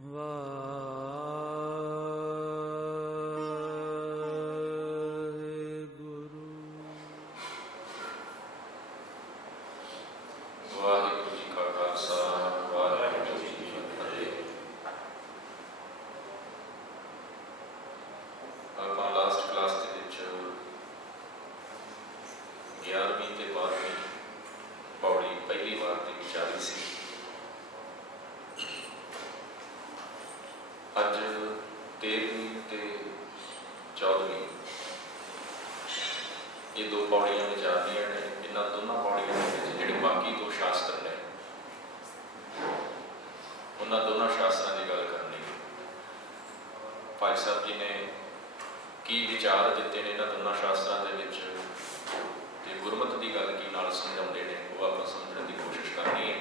ਵਾਹਿਗੁਰੂ। ਵਾਹਿਗੁਰੂ ਜੀ ਕਾ ਖਾਲਸਾ, ਵਾਹਿਗੁਰੂ ਜੀ ਕੀ ਫਤਿਹ। ਆਪਾਂ last class ਦੇ ਵਿੱਚ 11ਵੀਂ ਤੇ 12ਵੀਂ ਪੌੜੀ ਪਹਿਲੀ ਵਾਰ ਦੀ ਵਿਚਾਰੀ ਸੀ। ਅੱਜ 13ਵੀਂ ਤੇ 14ਵੀਂ ਇਹ ਦੋ ਪੌੜੀਆਂ ਵਿਚਾਰਨੀਆਂ ਨੇ। ਇਹਨਾਂ ਦੋਨਾਂ ਪੌੜੀਆਂ ਦੇ ਵਿੱਚ ਜਿਹੜੇ ਬਾਕੀ ਦੋ ਸ਼ਾਸਤਰ ਨੇ ਉਹਨਾਂ ਦੋਨਾਂ ਸ਼ਾਸਤਰਾਂ ਦੀ ਗੱਲ ਕਰਨੀ। ਭਾਈ ਸਾਹਿਬ ਜੀ ਨੇ ਕੀ ਵਿਚਾਰ ਦਿੱਤੇ ਨੇ ਇਹਨਾਂ ਦੋਨਾਂ ਸ਼ਾਸਤਰਾਂ ਦੇ ਵਿੱਚ ਤੇ ਗੁਰਮਤਿ ਦੀ ਗੱਲ ਕੀ ਨਾਲ ਸਮਝਾਉਂਦੇ ਨੇ, ਉਹ ਆਪਾਂ ਸਮਝਣ ਦੀ ਕੋਸ਼ਿਸ਼ ਕਰਨੀ ਹੈ।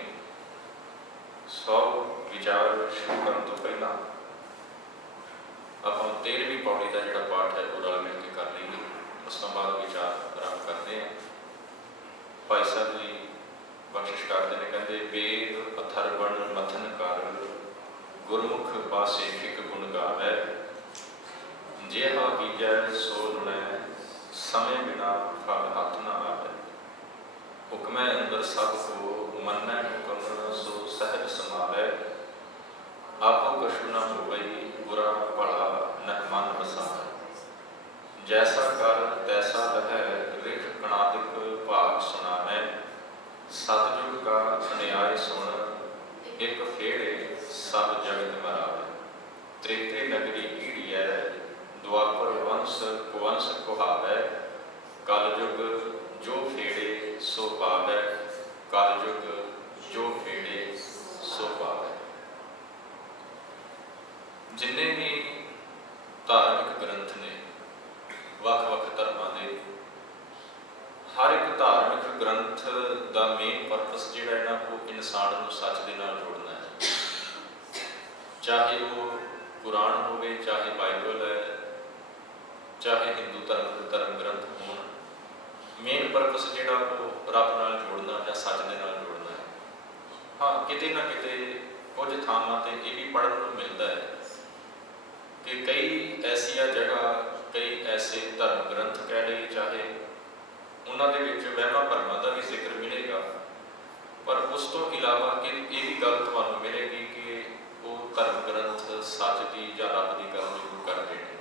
ਸਭ ਵਿਚਾਰ ਸ਼ੁਰੂ ਕਰਨ ਤੋਂ ਪਹਿਲਾਂ ਆਪਾਂ 13ਵੀਂ ਪੌੜੀ ਦਾ ਜਿਹੜਾ ਪਾਠ ਹੈ ਉਹ ਰਲ ਮਿਲ ਕੇ ਕਰ ਲਈਏ। ਉਸ ਤੋਂ ਬਾਅਦ ਵਿਚਾਰ ਆਰੰਭ ਕਰਦੇ ਹਾਂ। ਭਾਈ ਸਾਹਿਬ ਜੀ ਬਖਸ਼ਿਸ਼ ਕਰਦੇ ਨੇ, ਕਹਿੰਦੇ ਵੇਦ ਅਥਰਵਣ ਮਥਨ ਕਰ ਗੁਰਮੁਖ ਪਾਸੇਖਿਕ ਗੁਣ ਗਾਵੈ ਜਿਹਾ ਬੀਜੈ ਸੋ ਲੁਣੈ ਸਮੇਂ ਬਿਨਾ ਫਲ ਹੱਥ ਨਾ ਆਵੈ ਹੁਕਮੈ ਅੰਦਰ ਸਭ ਕੋ ਮੰਨੈ ਹੁਕਮ ਸੋ ਸਹਿਜ ਸਮਾਵੈ ਆਪੋ ਕਛੁ ਨ ਹੋਵਈ ਬੁਰਾ ਭਲਾ ਨਹਿ ਮਨ ਵਸਾਵੈ ਜੈਸਾ ਕਰ ਤੈਸਾ ਲਹੈ ਰਿਖ ਕਣਾਦਿਕ ਭਾਗ ਸੁਣਾਵੈ ਸਤਿਜੁਗ ਕਾ ਅਨਿਆਇ ਸੁਣ ਇੱਕ ਫੇੜੇ ਸਭ ਜਗਤ ਮਰਾਵੈ ਤ੍ਰੇਤੇ ਨਗਰੀ ਈੜੀਐ ਦੁਆਪਰ ਵੰਸ ਕੁਵੰਸ ਕੁਹਾਵੈ ਕਲਯੁਗ ਜੋ ਫੇੜੇ ਸੋ ਪਾਵੈ ਕਲਯੁਗ ਜੋ ਫੇੜੇ ਸੋ ਪਾਵੈ। ਜਿੰਨੇ ਵੀ ਧਾਰਮਿਕ ਗ੍ਰੰਥ ਨੇ ਵੱਖ-ਵੱਖ ਧਰਮਾਂ ਦੇ, ਹਰ ਇੱਕ ਧਾਰਮਿਕ ਗ੍ਰੰਥ ਦਾ ਮੇਨ ਪਰਪਸ ਜਿਹੜਾ ਹੈ ਨਾ ਉਹ ਇਨਸਾਨ ਨੂੰ ਸੱਚ ਦੇ ਨਾਲ ਜੋੜਨਾ ਹੈ। ਚਾਹੇ ਉਹ ਕੁਰਾਨ ਹੋਵੇ, ਚਾਹੇ ਬਾਈਬਲ ਹੈ, ਚਾਹੇ ਹਿੰਦੂ ਧਰਮ ਦੇ ਧਰਮ ਗ੍ਰੰਥ ਹੋਣ, ਮੇਨ ਪਰਪਸ ਜਿਹੜਾ ਉਹ ਰੱਬ ਨਾਲ ਜੋੜਨਾ ਜਾਂ ਸੱਚ ਦੇ ਨਾਲ ਜੋੜਨਾ ਹੈ। ਹਾਂ, ਕਿਤੇ ਨਾ ਕਿਤੇ ਕੁਝ ਥਾਵਾਂ ਤੇ ਇਹ ਵੀ ਪੜ੍ਹਨ ਨੂੰ ਮਿਲਦਾ ਹੈ ਕਿ ਕਈ ਐਸੀਆਂ ਜਗ੍ਹਾ, ਕਈ ਐਸੇ ਧਰਮ ਗ੍ਰੰਥ ਕਹਿ ਲਈਏ ਚਾਹੇ, ਉਹਨਾਂ ਦੇ ਵਿੱਚ ਵਹਿਮਾਂ ਭਰਮਾਂ ਦਾ ਵੀ ਜ਼ਿਕਰ ਮਿਲੇਗਾ, ਪਰ ਉਸ ਤੋਂ ਇਲਾਵਾ ਇਹ ਵੀ ਗੱਲ ਤੁਹਾਨੂੰ ਮਿਲੇਗੀ ਕਿ ਉਹ ਧਰਮ ਗ੍ਰੰਥ ਸੱਚ ਦੀ ਜਾਂ ਰੱਬ ਦੀ ਗੱਲ ਜ਼ਰੂਰ ਕਰਦੇ ਨੇ।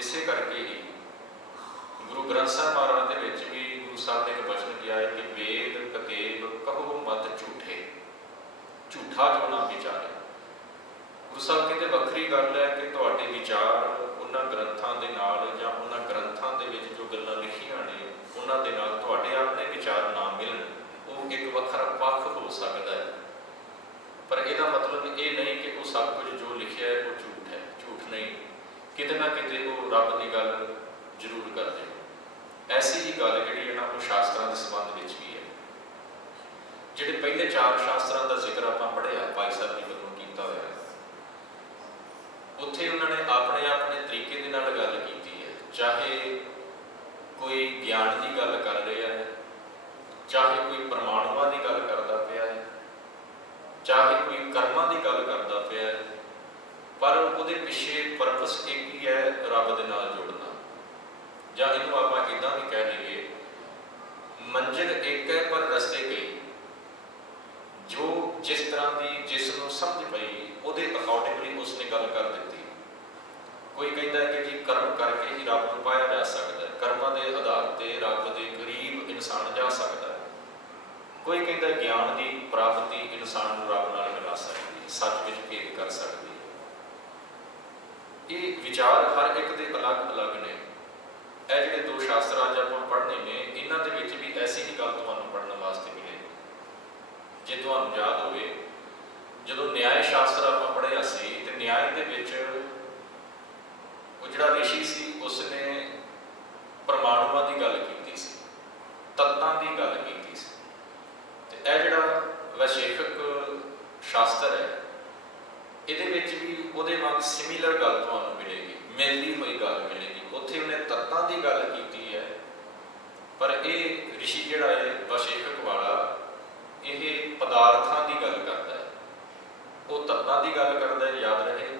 ਇਸੇ ਕਰਕੇ ਹੀ ਗੁਰੂ ਗ੍ਰੰਥ ਸਾਹਿਬ ਮਹਾਰਾਜ ਦੇ ਵਿੱਚ ਵੀ ਗੁਰੂ ਸਾਹਿਬ ਨੇ ਇੱਕ ਬਚਨ ਕਿਹਾ ਹੈ ਕਿ ਵੇਦ ਕਤੇਬ ਕਹੋ ਮਤ ਝੂਠੇ, ਝੂਠਾ ਜੋ ਨਾ ਵਿਚਾਰੇ। ਗੁਰੂ ਸਾਹਿਬ ਕਹਿੰਦੇ ਵੱਖਰੀ ਗੱਲ ਹੈ ਕਿ ਤੁਹਾਡੇ ਵਿਚਾਰ ਉਹਨਾਂ ਗ੍ਰੰਥਾਂ ਦੇ ਨਾਲ ਜਾਂ ਉਹਨਾਂ ਗ੍ਰੰਥਾਂ ਦੇ ਵਿੱਚ ਜੋ ਗੱਲਾਂ ਲਿਖੀਆਂ ਨੇ ਉਹਨਾਂ ਦੇ ਨਾਲ ਤੁਹਾਡੇ ਆਪਣੇ ਵਿਚਾਰ ਨਾ ਮਿਲਣ, ਉਹ ਇੱਕ ਵੱਖਰਾ ਪੱਖ ਹੋ ਸਕਦਾ ਹੈ। ਪਰ ਇਹਦਾ ਮਤਲਬ ਇਹ ਨਹੀਂ ਕਿ ਉਹ ਸਭ ਕੁਝ ਜੋ ਲਿਖਿਆ ਹੈ ਉਹ ਝੂਠ ਹੈ। ਝੂਠ ਨਹੀਂ, ਕਿਤੇ ਨਾ ਕਿਤੇ ਉਹ ਰੱਬ ਦੀ ਗੱਲ ਜ਼ਰੂਰ ਕਰਦੇ। ਐਸੀ ਹੀ ਗੱਲ ਜਿਹੜੀ ਹੈ ਨਾ ਉਹ ਸ਼ਾਸਤਰਾਂ ਦੇ ਸੰਬੰਧ ਵਿੱਚ ਵੀ ਹੈ। ਜਿਹੜੇ ਪਹਿਲੇ 4 ਸ਼ਾਸਤਰਾਂ ਦਾ ਜ਼ਿਕਰ ਆਪਾਂ ਪੜ੍ਹਿਆ ਭਾਈ ਸਾਹਿਬ ਜੀ ਵੱਲੋਂ ਕੀਤਾ ਹੋਇਆ, ਉੱਥੇ ਉਹਨਾਂ ਨੇ ਆਪਣੇ ਆਪਣੇ ਤਰੀਕੇ ਦੇ ਨਾਲ ਗੱਲ ਕੀਤੀ ਹੈ। ਚਾਹੇ ਕੋਈ ਗਿਆਨ ਦੀ ਗੱਲ ਕਰ ਰਿਹਾ ਹੈ, ਚਾਹੇ ਕੋਈ ਪਰਮਾਣੂਆਂ ਦੀ ਗੱਲ ਕਰਦਾ ਪਿਆ ਹੈ, ਚਾਹੇ ਕੋਈ ਕਰਮਾਂ ਦੀ ਗੱਲ ਕਰਦਾ ਪਿਆ ਹੈ, ਪਰ ਉਹਦੇ ਪਿੱਛੇ ਪਰਪਸ ਇੱਕ ਹੀ ਹੈ, ਰੱਬ ਦੇ ਨਾਲ ਜੁੜਨਾ। ਜਾਂ ਇਹਨੂੰ ਆਪਾਂ ਇੱਦਾਂ ਵੀ ਕਹਿ ਲਈਏ, ਮੰਜ਼ਿਲ ਇੱਕ ਹੈ ਪਰ ਰਸਤੇ ਕਈ। ਜੋ ਜਿਸ ਤਰ੍ਹਾਂ ਦੀ ਜਿਸ ਨੂੰ ਸਮਝ ਪਈ ਉਹਦੇ ਅਕੋਰਡਿੰਗਲੀ ਉਸਨੇ ਗੱਲ ਕਰ ਦਿੱਤੀ। ਕੋਈ ਕਹਿੰਦਾ ਹੈ ਕਿ ਜੀ ਕਰਮ ਕਰਕੇ ਹੀ ਰੱਬ ਨੂੰ ਪਾਇਆ ਜਾ ਸਕਦਾ ਹੈ, ਕਰਮਾਂ ਦੇ ਆਧਾਰ ਤੇ ਰੱਬ ਦੇ ਕਰੀਬ ਇਨਸਾਨ ਜਾ ਸਕਦਾ ਹੈ। ਕੋਈ ਕਹਿੰਦਾ ਗਿਆਨ ਦੀ ਪ੍ਰਾਪਤੀ ਇਨਸਾਨ ਨੂੰ ਰੱਬ ਨਾਲ ਮਿਲਾ ਸਕਦੀ ਹੈ, ਸੱਚ ਵਿੱਚ ਭੇਦ ਕਰ ਸਕਦੀ ਹੈ। ਇਹ ਵਿਚਾਰ ਹਰ ਇੱਕ ਦੇ ਅਲੱਗ-ਅਲੱਗ ਨੇ। ਇਹ ਜਿਹੜੇ 2 ਸ਼ਾਸਤਰ ਅੱਜ ਆਪਾਂ ਪੜ੍ਹਨੇ ਨੇ, ਇਹਨਾਂ ਦੇ ਵਿੱਚ ਵੀ ਐਸੀ ਹੀ ਗੱਲ ਤੁਹਾਨੂੰ ਪੜ੍ਹਨ ਵਾਸਤੇ ਮਿਲੇਗੀ। ਜੇ ਤੁਹਾਨੂੰ ਯਾਦ ਹੋਵੇ, ਜਦੋਂ ਨਿਆਏ ਸ਼ਾਸਤਰ ਆਪਾਂ ਪੜ੍ਹਿਆ ਸੀ ਤੇ ਨਿਆਏ ਦੇ ਵਿੱਚ ਉਹ ਜਿਹੜਾ ਰਿਸ਼ੀ ਸੀ ਉਸਨੇ ਪਰਮਾਣੂਆਂ ਦੀ ਗੱਲ ਕੀਤੀ ਸੀ, ਤੱਤਾਂ ਦੀ ਗੱਲ ਕੀਤੀ ਸੀ। ਤੇ ਇਹ ਜਿਹੜਾ ਵੈਸ਼ੇਖਿਕ ਸ਼ਾਸਤਰ ਹੈ ਇਹਦੇ ਵਿੱਚ ਵੀ ਉਹਦੇ ਵਾਂਗ ਸਿਮੀਲਰ ਗੱਲ ਤੁਹਾਨੂੰ ਮਿਲੇਗੀ, ਮਿਲਦੀ ਹੋਈ ਗੱਲ ਮਿਲੇਗੀ। ਉੱਥੇ ਉਹਨੇ ਤੱਤਾਂ ਦੀ ਗੱਲ ਕੀਤੀ ਹੈ, ਪਰ ਇਹ ਰਿਸ਼ੀ ਜਿਹੜਾ ਹੈ ਵੈਸ਼ੇਖਿਕ ਵਾਲਾ, ਇਹ ਪਦਾਰਥਾਂ ਦੀ ਗੱਲ ਕਰਦਾ ਹੈ। ਉਹ ਤੱਤਾਂ ਦੀ ਗੱਲ ਕਰਦਾ ਹੈ, याद रहे।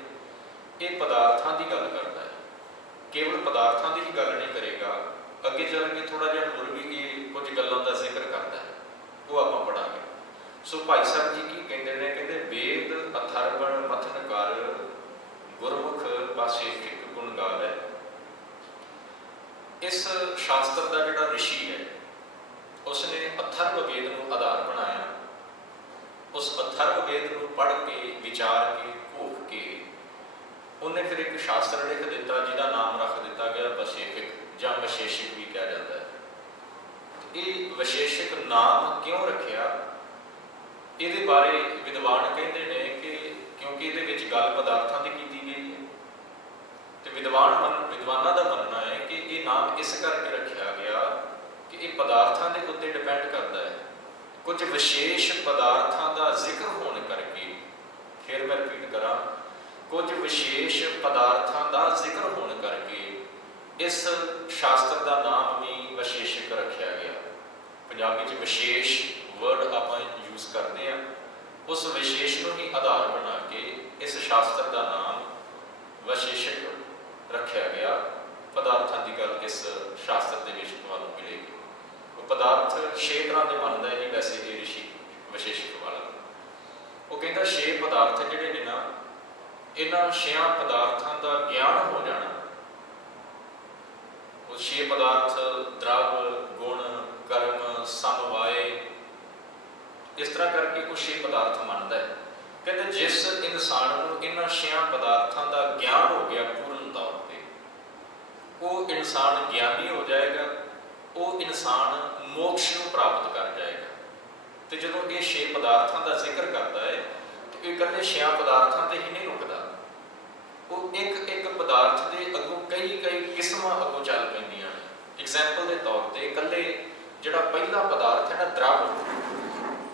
ये पदार्थां की गल करता है, केवल पदार्थां की ही गल नहीं करेगा। अगे चल के थोड़ा जिहा होर भी ये कुछ गल्लां दा जिक्र करता है, वो आपां पढ़ांगे। सो भाई साहब जी की कहते हैं, कहते वेद अथर्वण मथन कर गुरमुख पासे फिक गुण गाल है। इस शास्त्र का जिहड़ा ऋषि है उसने अथर्व वेद को आधार बनाया। उस अथर्व वेद को पढ़ के विचार के घोख के उन्हें फिर एक शास्त्र लिख दिता जिसका नाम रख दिता गया वशेषिक या विशेषिक भी कहा जाता है। ये विशेषिक नाम क्यों रखिया, ये बारे विद्वान कहते हैं कि क्योंकि ये गल पदार्थों की की गई है, तो विद्वानों का मनना है कि ये नाम इस करके रखा गया कि ये पदार्थों के उत्ते डिपेंड करता है। कुछ विशेष पदार्थों का जिक्र होने करके, फिर मैं रिपीट करा, कुछ विशेष पदार्थों का जिक्र होने करके इस शास्त्र का नाम भी विशेषक रखा गया। पंजाबी च विशेष वर्ड आप यूज करते हैं, उस विशेष को ही आधार बना के इस शास्त्र का नाम विशेषक रखा गया। पदार्थों की गल इस शास्त्र के विच तुहानूं मिलेगी। वो पदार्थ 6 तरह के मानता है जी, वैसे ये ऋषि विशेषक वाला वो कहता 6 पदार्थ जिहड़े ने ना, इन्हां 6 पदार्थों का ज्ञान हो जाना। वो 6 पदार्थ द्रव गुण कर्म समवाय इस तरह करके वो 6 पदार्थ मानता है। कहते जिस इंसान को इन्हां 6 पदार्थों का ज्ञान हो गया पूर्ण तौर पर, वो इंसान ज्ञानी हो जाएगा, वो इंसान मोक्ष को प्राप्त कर जाएगा। तो जो ये 6 पदार्थों का जिक्र करता है तो ये इकल्ले 6 पदार्थों से ही नहीं रुकता, वो एक एक पदार्थ के अगों कई कई किस्मां अगों चल पैंदियां ने। एग्जैम्पल के तौर पर इकल्ले जिहड़ा पहला पदार्थ है ना द्रव,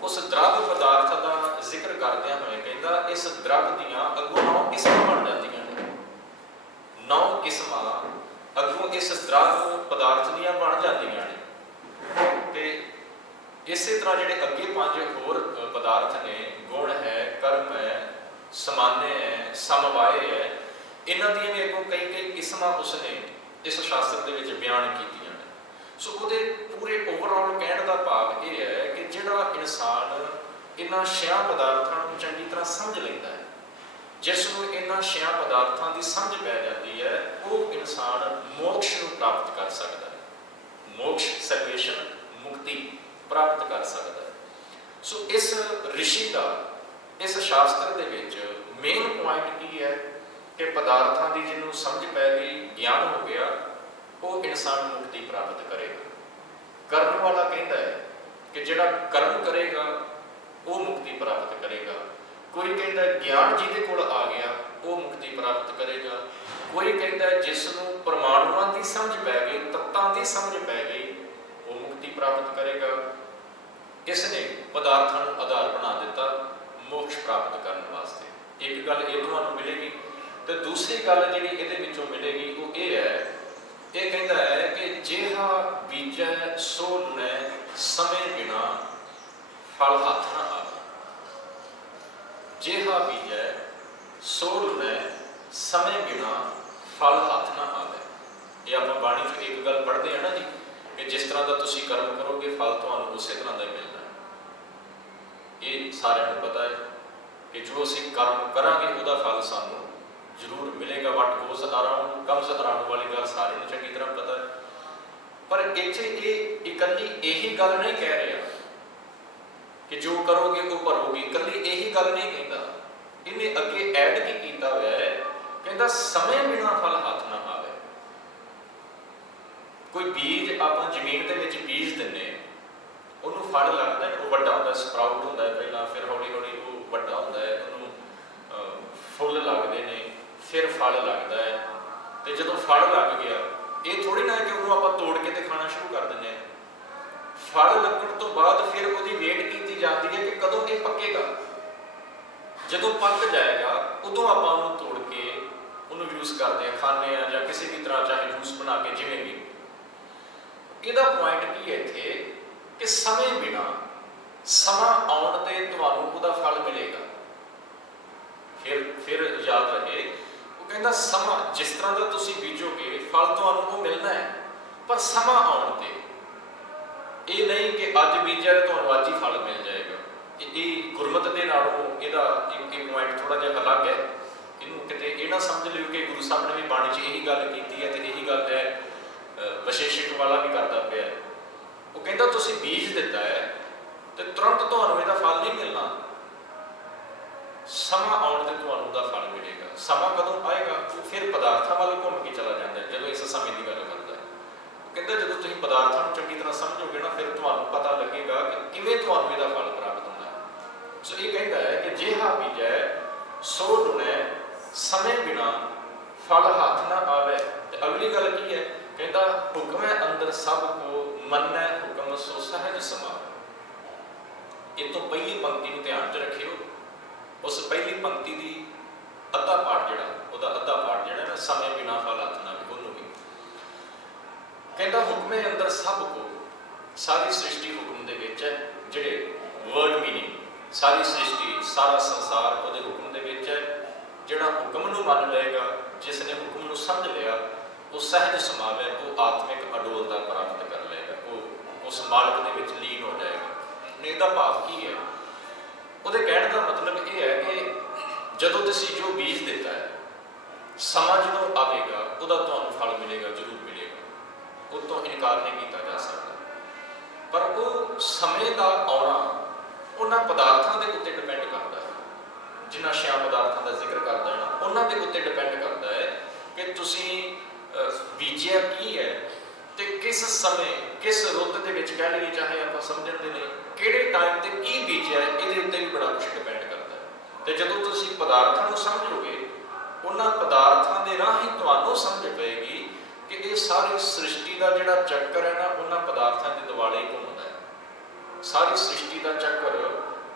उस द्रव पदार्थ का जिक्र करदियां होए कहंदा इस द्रव दियां अगों 9 किस्मां बन जांदियां ने। 9 किस्मां अगों इस द्रव पदार्थ दियां बन जांदियां ने। ते इसे तरह जिहड़े अगे 5 होर पदार्थ ने, गुण है, कर्म है, समान्य है, समवाय है, इन्हां दी भी अगों कई कई किस्मां उसने इस शास्त्र दे विच बयान कीतियां ने। सो उहदे पूरे ओवरऑल कहण दा भाव यह है कि जिहड़ा इंसान इन्हां 6 पदार्थां नूं चंगी तरह समझ लैंदा है, जिसनूं इन्हां 6 पदार्थां की समझ पै जाती है, वो इंसान मोक्ष नूं प्राप्त कर सकता है। मोक्ष सैल्वेशन मुक्ति प्राप्त कर सकता है। सो इस ऋषि का इस शास्त्र दे विच मेन पॉइंट की है कि पदार्थों की जिन्होंने समझ पै गई, ज्ञान हो गया, वो इंसान मुक्ति प्राप्त करेगा। कर्म वाला कहता है कि जिहड़ा कर्म करेगा वो मुक्ति प्राप्त करेगा। कोई कहता है ज्ञान जिहदे कोल आ गया वो मुक्ति प्राप्त करेगा। कोई कहता है जिसनों परमाणुओं की समझ पै गई, तत्तां की समझ पै गई, वो मुक्ति प्राप्त करेगा। इसने पदार्थों को आधार बना दिता मोक्ष प्राप्त करने वास्ते। एक गल ये तुहानूं मिलेगी, तो दूसरी गल जिहड़ी इहदे विचों मिलेगी वो ये है, ये कहता है कि जिहा बीजै सो लुणै समय बिना फल हाथ ना आवे। जिहा बीजै सो लुणै समय बिना फल हाथ ना आवे। ये आप बाणी च एक गल पढ़ते हैं ना जी कि जिस तरह का तुसीं कर्म करोगे फल तुहानूं उस तरह का ही मिलना है। ये सारिਆਂ ਨੂੰ पता है कि जो असीं कर्म करांगे उसका फल सानूं जरूर मिलेगा। What goes around comes around वाली गल सारिਆਂ ਨੂੰ चंगी तरह पता है। पर इत्थे ये इकल्ली यही गल नहीं कह रहा कि जो करोगे वो भरोगे, इकल्ली यही गल नहीं कहता। इन्हें अगे ऐड की कीता होया है, कहता समय बिना फल हाथ ना आवे। कोई बीज आप जमीन के विच बीज दिंदे, उन्होंने फल लगता है, वो वड्डा होंदा, स्प्राउट होंदा है पहला, फिर हौली हौली वो वड्डा होंदा है, उन्होंने फुल लगते हैं, फिर फल लगता है। तो जो फल लग गया ये थोड़ी ना है कि उन्होंने आप तोड़ के तो खाना शुरू कर दें। फल लगन तो बाद फिर उसकी वेट की जाती है कि कदों ये पकेगा। जो पक जाएगा उदों आप तोड़ के उन्होंने यूज़ करते हैं, खाने या किसी भी तरह चाहे जूस बना के जिमें भी। ਇਹਦਾ पॉइंट की है इत्थे कि समय बिना समा आउण ते तुहानूं उहदा फल मिलेगा। फिर याद रहे, वो कहता समा जिस तरह का तुसी बीजोगे फल तुहानूं वो मिलना है, पर समा आउण ते ये नहीं कि अज बीजा तुहानूं अज ही फल मिल जाएगा। ये गुरमत के नालों इहदा एक पॉइंट थोड़ा जिहा अलग है। इनू किते ये ना समझ लियो कि गुरु साहब ने भी बाणी च यही गल कीती है, तो यही गल है विशेषक वाला भी करता पिया। वो कहता तुसी बीज दिता है तो तुरंत तुहानूं इहदा फल नहीं मिलना, समा आउण ते तुहानूं दा फल मिलेगा। समा कदों आएगा? वो फिर पदार्थां वाल घूम के चला जाता है जदों इस समय की गल करता है। वो कहता जदों तुसीं पदार्थां नूं चंगी तरह समझोगे ना, फिर तुहानूं पता लगेगा कि किवें तुहानूं इहदा फल प्राप्त होना है। सो ये कहता है कि जिहा बीजै सो ढुणै समय बिना फल हाथ ना आवे। ते अगली गल की है, कहता हुक्म है अंदर सब को मन्नै हुक्म सो सहज समा। ये तो पहली पंक्ति को ध्यान च रखियो। उस पहली पंक्ति की अद्धा पाठ जिहड़ा उहदा अद्धा पाठ जिहड़ा ना समय बिना फल हाथ ना आवे, उहनूं भी कहता हुक्म है अंदर सब को, सारी सृष्टि हुक्म दे विच है। जिहड़े वर्ड मीनिंग सारी सृष्टि सारा संसार उहदे हुक्म दे विच है। जिहड़ा हुक्म नूं मन लएगा, जिसने हुक्म नूं समझ लिया, वो सहज समावे, वो आत्मिक अडोलता प्राप्त कर लेगा, वो उस मालक दे विच लीन हो जाएगा। इहदा भाव की है? ਉਹਦੇ ਕਹਿਣ ਦਾ मतलब ये है कि ਜਦੋਂ ਤੁਸੀਂ जो बीज दिता है, समा जो आएगा ਉਹਦਾ ਤੁਹਾਨੂੰ फल मिलेगा, जरूर मिलेगा, ਉਹ ਤੋਂ इनकार नहीं किया जा सकता। पर वो समय का आना उन्होंने पदार्थों के उत्ते डिपेंड करता है, जिन्होंने 6 पदार्थों का जिक्र करता है ना, उन्होंने उत्ते डिपेंड करता है कि तुसीं बीजिया की है तो किस समय किस रुत के विच कह लीए, चाहे आप समझण दे लई किहड़े टाइम ते की बीजिया है, ये उत्ते भी बड़ा कुछ डिपेंड करता है। तो जदों तुसीं पदार्थां नूं समझोगे, उन्हां पदार्थां दे राहीं तुहानूं समझ पेगी कि ये सारी सृष्टि का जिहड़ा चक्कर है ना, उन्हां पदार्थां दे दुआले ही घुमदा है। सारी सृष्टि का चक्कर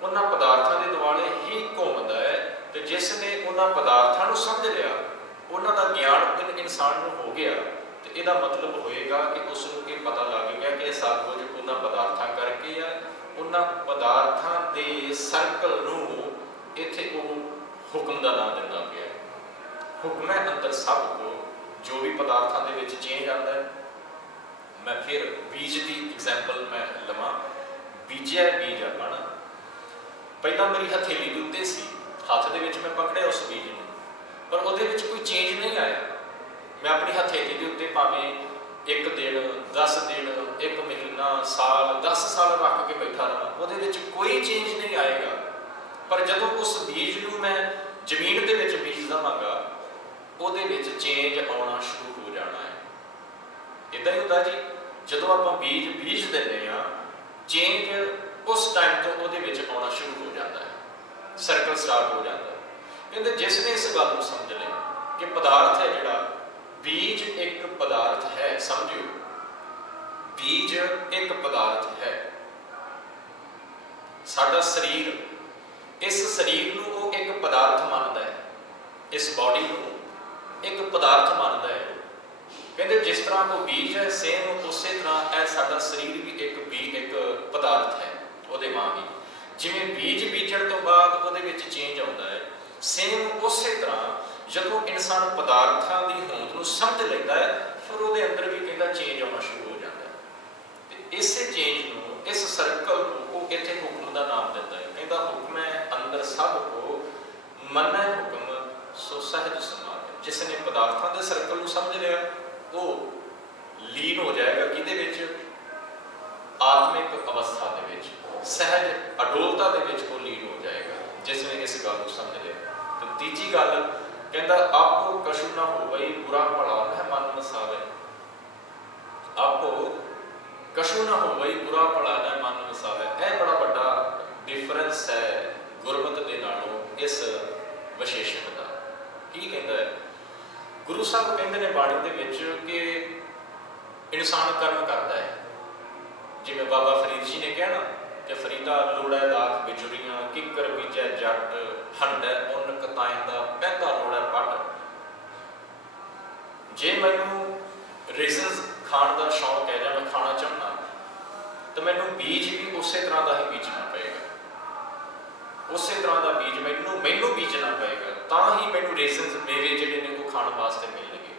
उन्हां पदार्थां दे दुआले ही घुमदा है। तो जिसने उन्हां पदार्थां नूं समझ लिया, उन्हां दा ज्ञान इंसान नूं हो गया, तो यदा मतलब होएगा कि उसनूं ये पता लग गया कि सब कुछ उन्हां पदार्थां करके है। उन्हां पदार्थां दे सर्कल नूं इत्थे वो हुक्म का नाम दिंदा पिया। हुक्म है अंदर सब को, जो भी पदार्थां दे विच चेंज आता है। मैं फिर बीज की एग्जाम्पल मैं लवां। बीजिया बीज अपन पहला मेरी हथेली के उत्ते सी, हथ दे विच मैं पकड़िया उस बीज नूं, पर उहदे विच कोई चेंज नहीं आया। मैं अपनी हथेली के उत्ते भावें 1 दिन 10 दिन 1 महीना साल 10 साल रख के बैठा रहा, उहदे विच कोई चेंज नहीं आएगा। पर जदों उस बीज नूं मैं जमीन दे विच बीज देवांगा, उहदे विच चेंज आउणा शुरू हो जाना है। इदां ही हुंदा जी, जदों आपां बीज दिंदे आ, चेंज उस टाइम तो उहदे विच आउणा शुरू हो जाता है, सर्कल स्टार्ट हो जाता है। कहते जिसने इस गल नूं समझ लिया कि पदार्थ है जिहड़ा बीज एक पदार्थ है, समझियो बीज एक पदार्थ है। साडा शरीर, इस शरीर नूं वो एक पदार्थ मानता है, इस बॉडी नूं एक पदार्थ मानता है। कहते जिस तरह वो बीज है, सेम उस तरह है साडा शरीर भी एक पदार्थ है, उहदे वांग ही। जिवें बीज बीजण तो बाद उहदे विच चेंज आउंदा है, सेम उस तरह जदों इंसान पदार्थां की होंद नूं समझ लैंदा है, फिर उहदे अंदर भी कहता चेंज आउणा शुरू हो जाता है। ते इस चेंज नूं, इस सर्कल नूं वो इत्थे हुक्म का नाम दिंदा है। कहता हुक्म है अंदर सब को मन्नै हुक्म सो सहज समावे। जिसने पदार्थां के सर्कल नूं समझ लिया, वो लीन हो जाएगा किहदे विच? आत्मिक अवस्था दे विच, सहज अडोलता दे विच वो लीन हो जाएगा, जिसने इस गल को समझ लिया। तो तीजी गल कहता आपको कशु ना हो वही बुरा भला है मन मसावे। आपको कशु ना हो वही बुरा भला है मन मसावे। यह बड़ा बड़ा डिफरेंस है गुरमत के नालों इस विशेषण का। की कहता है गुरु साहब कहते हैं बाणी दे विच कि इंसान कर्म करता है, जिवें बाबा फरीद जी ने कहा ना कि फरीदा लोड़ा दाख बिजुरियां किकर बीजै जट हंडै उन कताइंदा पहला लोड़ा पट। जे मैनू रेजन खाण का शौक है, जां मैं खाना चाहना, तो मैनू बीज भी उस तरह का ही बीजना पेगा, उस तरह का बीज मैनू बीजना पेगा। ਤਾਂ ਹੀ ਮੈਨੂੰ ਰੇਜ਼ਨਸ ਮੇਵੇ ਜਿਹੜੇ ਨੇ ਉਹ ਖਾਣ ਵਾਸਤੇ ਮਿਲਣਗੇ।